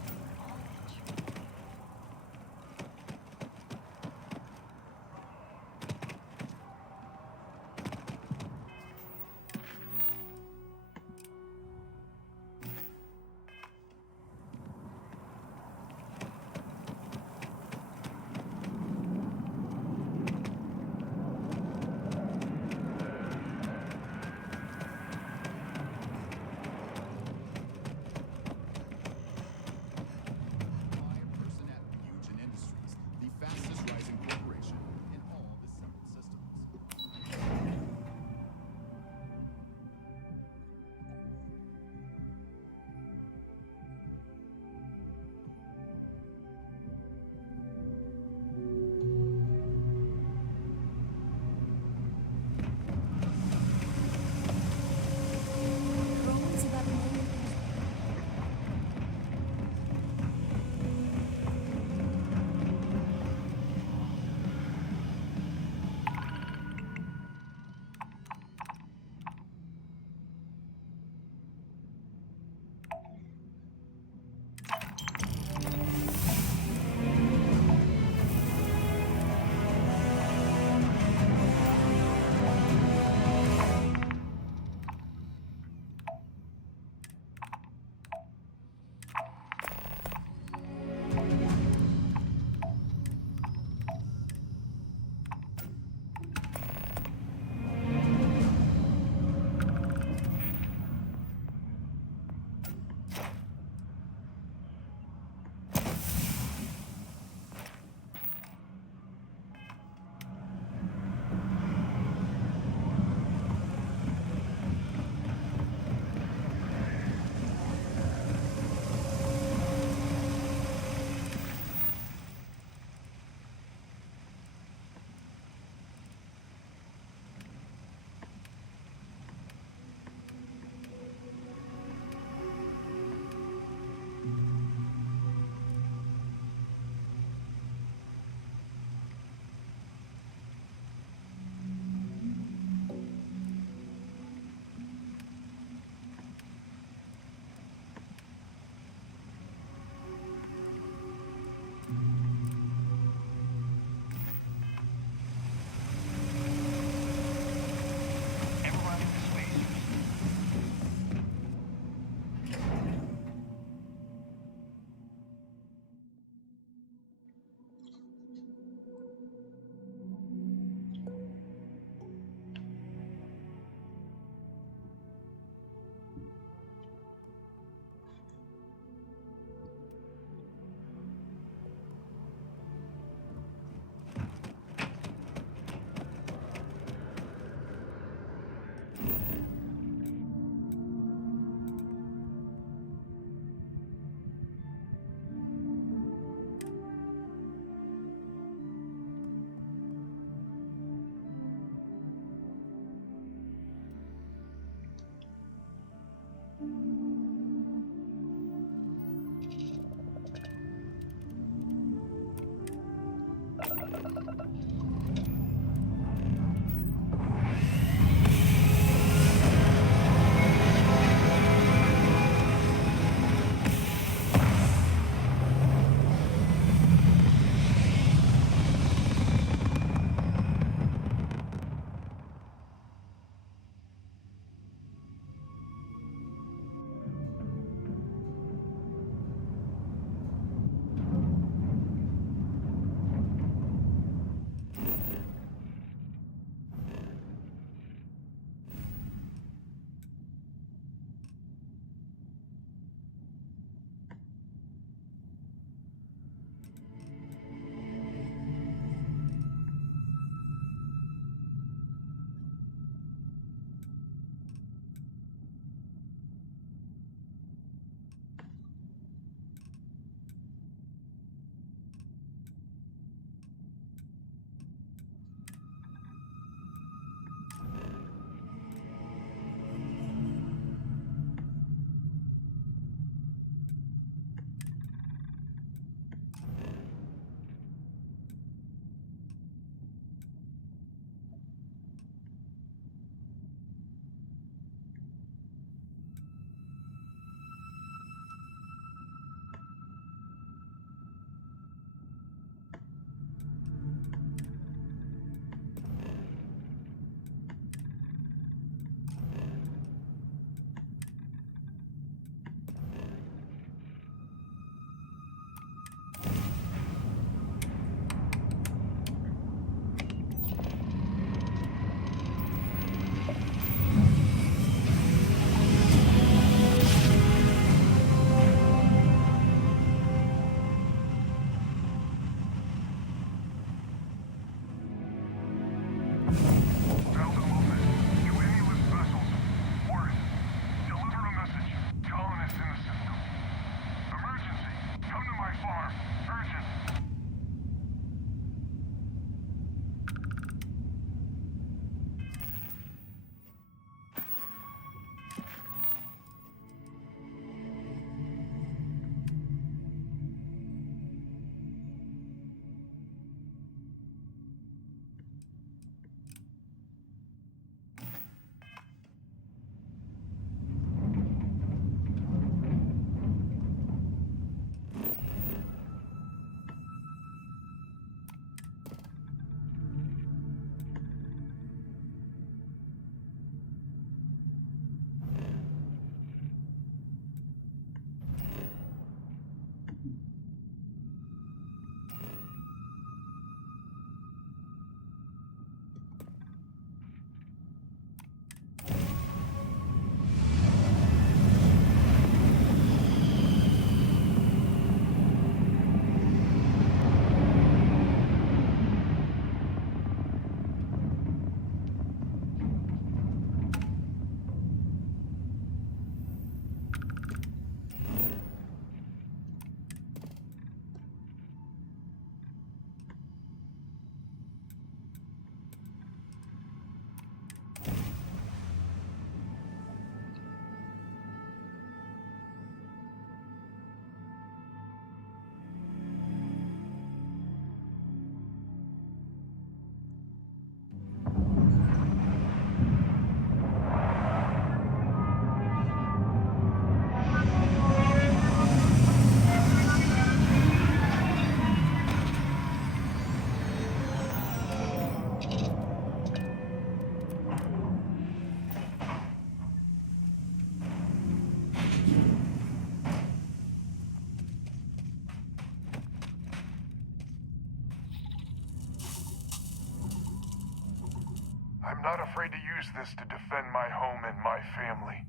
I'm not afraid to use this to defend my home and my family.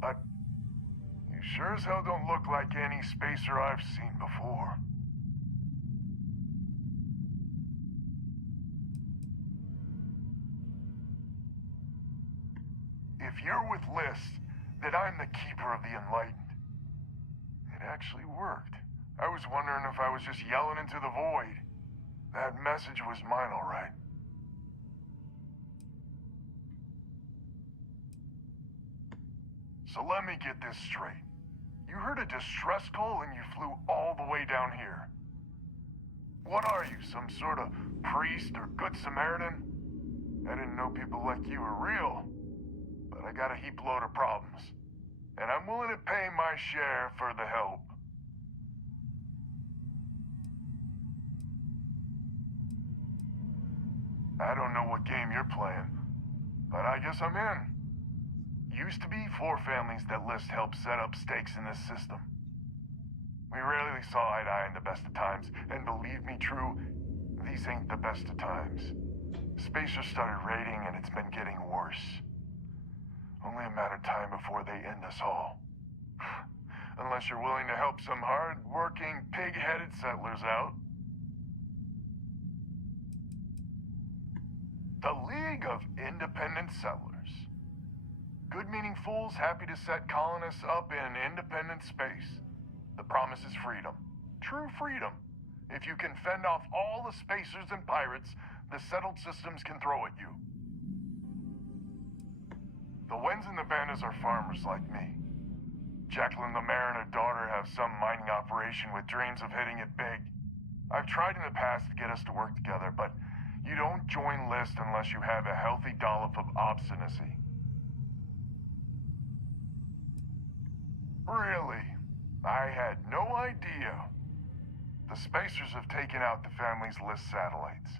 But you sure as hell don't look like any spacer I've seen before. If you're with List, then I'm the Keeper of the Enlightened. It actually worked. I was wondering if I was just yelling into the void. That message was mine, all right. So let me get this straight. You heard a distress call and you flew all the way down here. What are you, some sort of priest or good Samaritan? I didn't know people like you were real, but I got a heap load of problems. And I'm willing to pay my share for the help. I don't know what game you're playing, but I guess I'm in. Used to be 4 families that List helped set up stakes in this system. We rarely saw eye to eye in the best of times, and believe me, True, these ain't the best of times. Spacers started raiding, and it's been getting worse. Only a matter of time before they end us all. Unless you're willing to help some hard-working, pig-headed settlers out. The League of Independent Settlers. Good-meaning fools happy to set colonists up in independent space. The promise is freedom. True freedom. If you can fend off all the spacers and pirates the settled systems can throw at you. The Wens and the Bandas are farmers like me. Jacqueline the mayor and her daughter have some mining operation with dreams of hitting it big. I've tried in the past to get us to work together, but you don't join List unless you have a healthy dollop of obstinacy. Really? I had no idea. The Spacers have taken out the family's List satellites,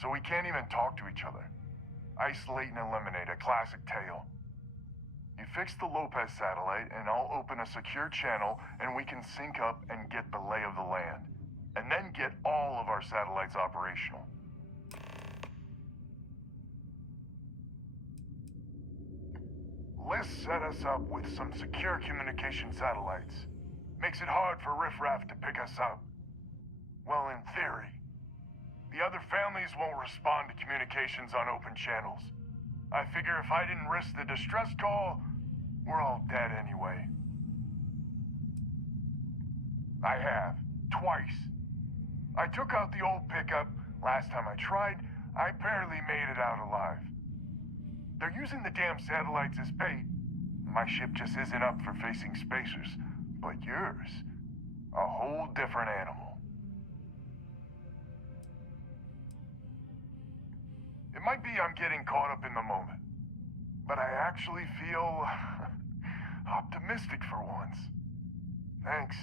so we can't even talk to each other. Isolate and eliminate, a classic tale. You fix the Lopez satellite, and I'll open a secure channel, and we can sync up and get the lay of the land. And then get all of our satellites operational. List set us up with some secure communication satellites. Makes it hard for riffraff to pick us up. Well, in theory. The other families won't respond to communications on open channels. I figure if I didn't risk the distress call, we're all dead anyway. I have. Twice. I took out the old pickup. Last time I tried, I barely made it out alive. They're using the damn satellites as bait. My ship just isn't up for facing spacers. But yours, a whole different animal. It might be I'm getting caught up in the moment, but I actually feel optimistic for once. Thanks.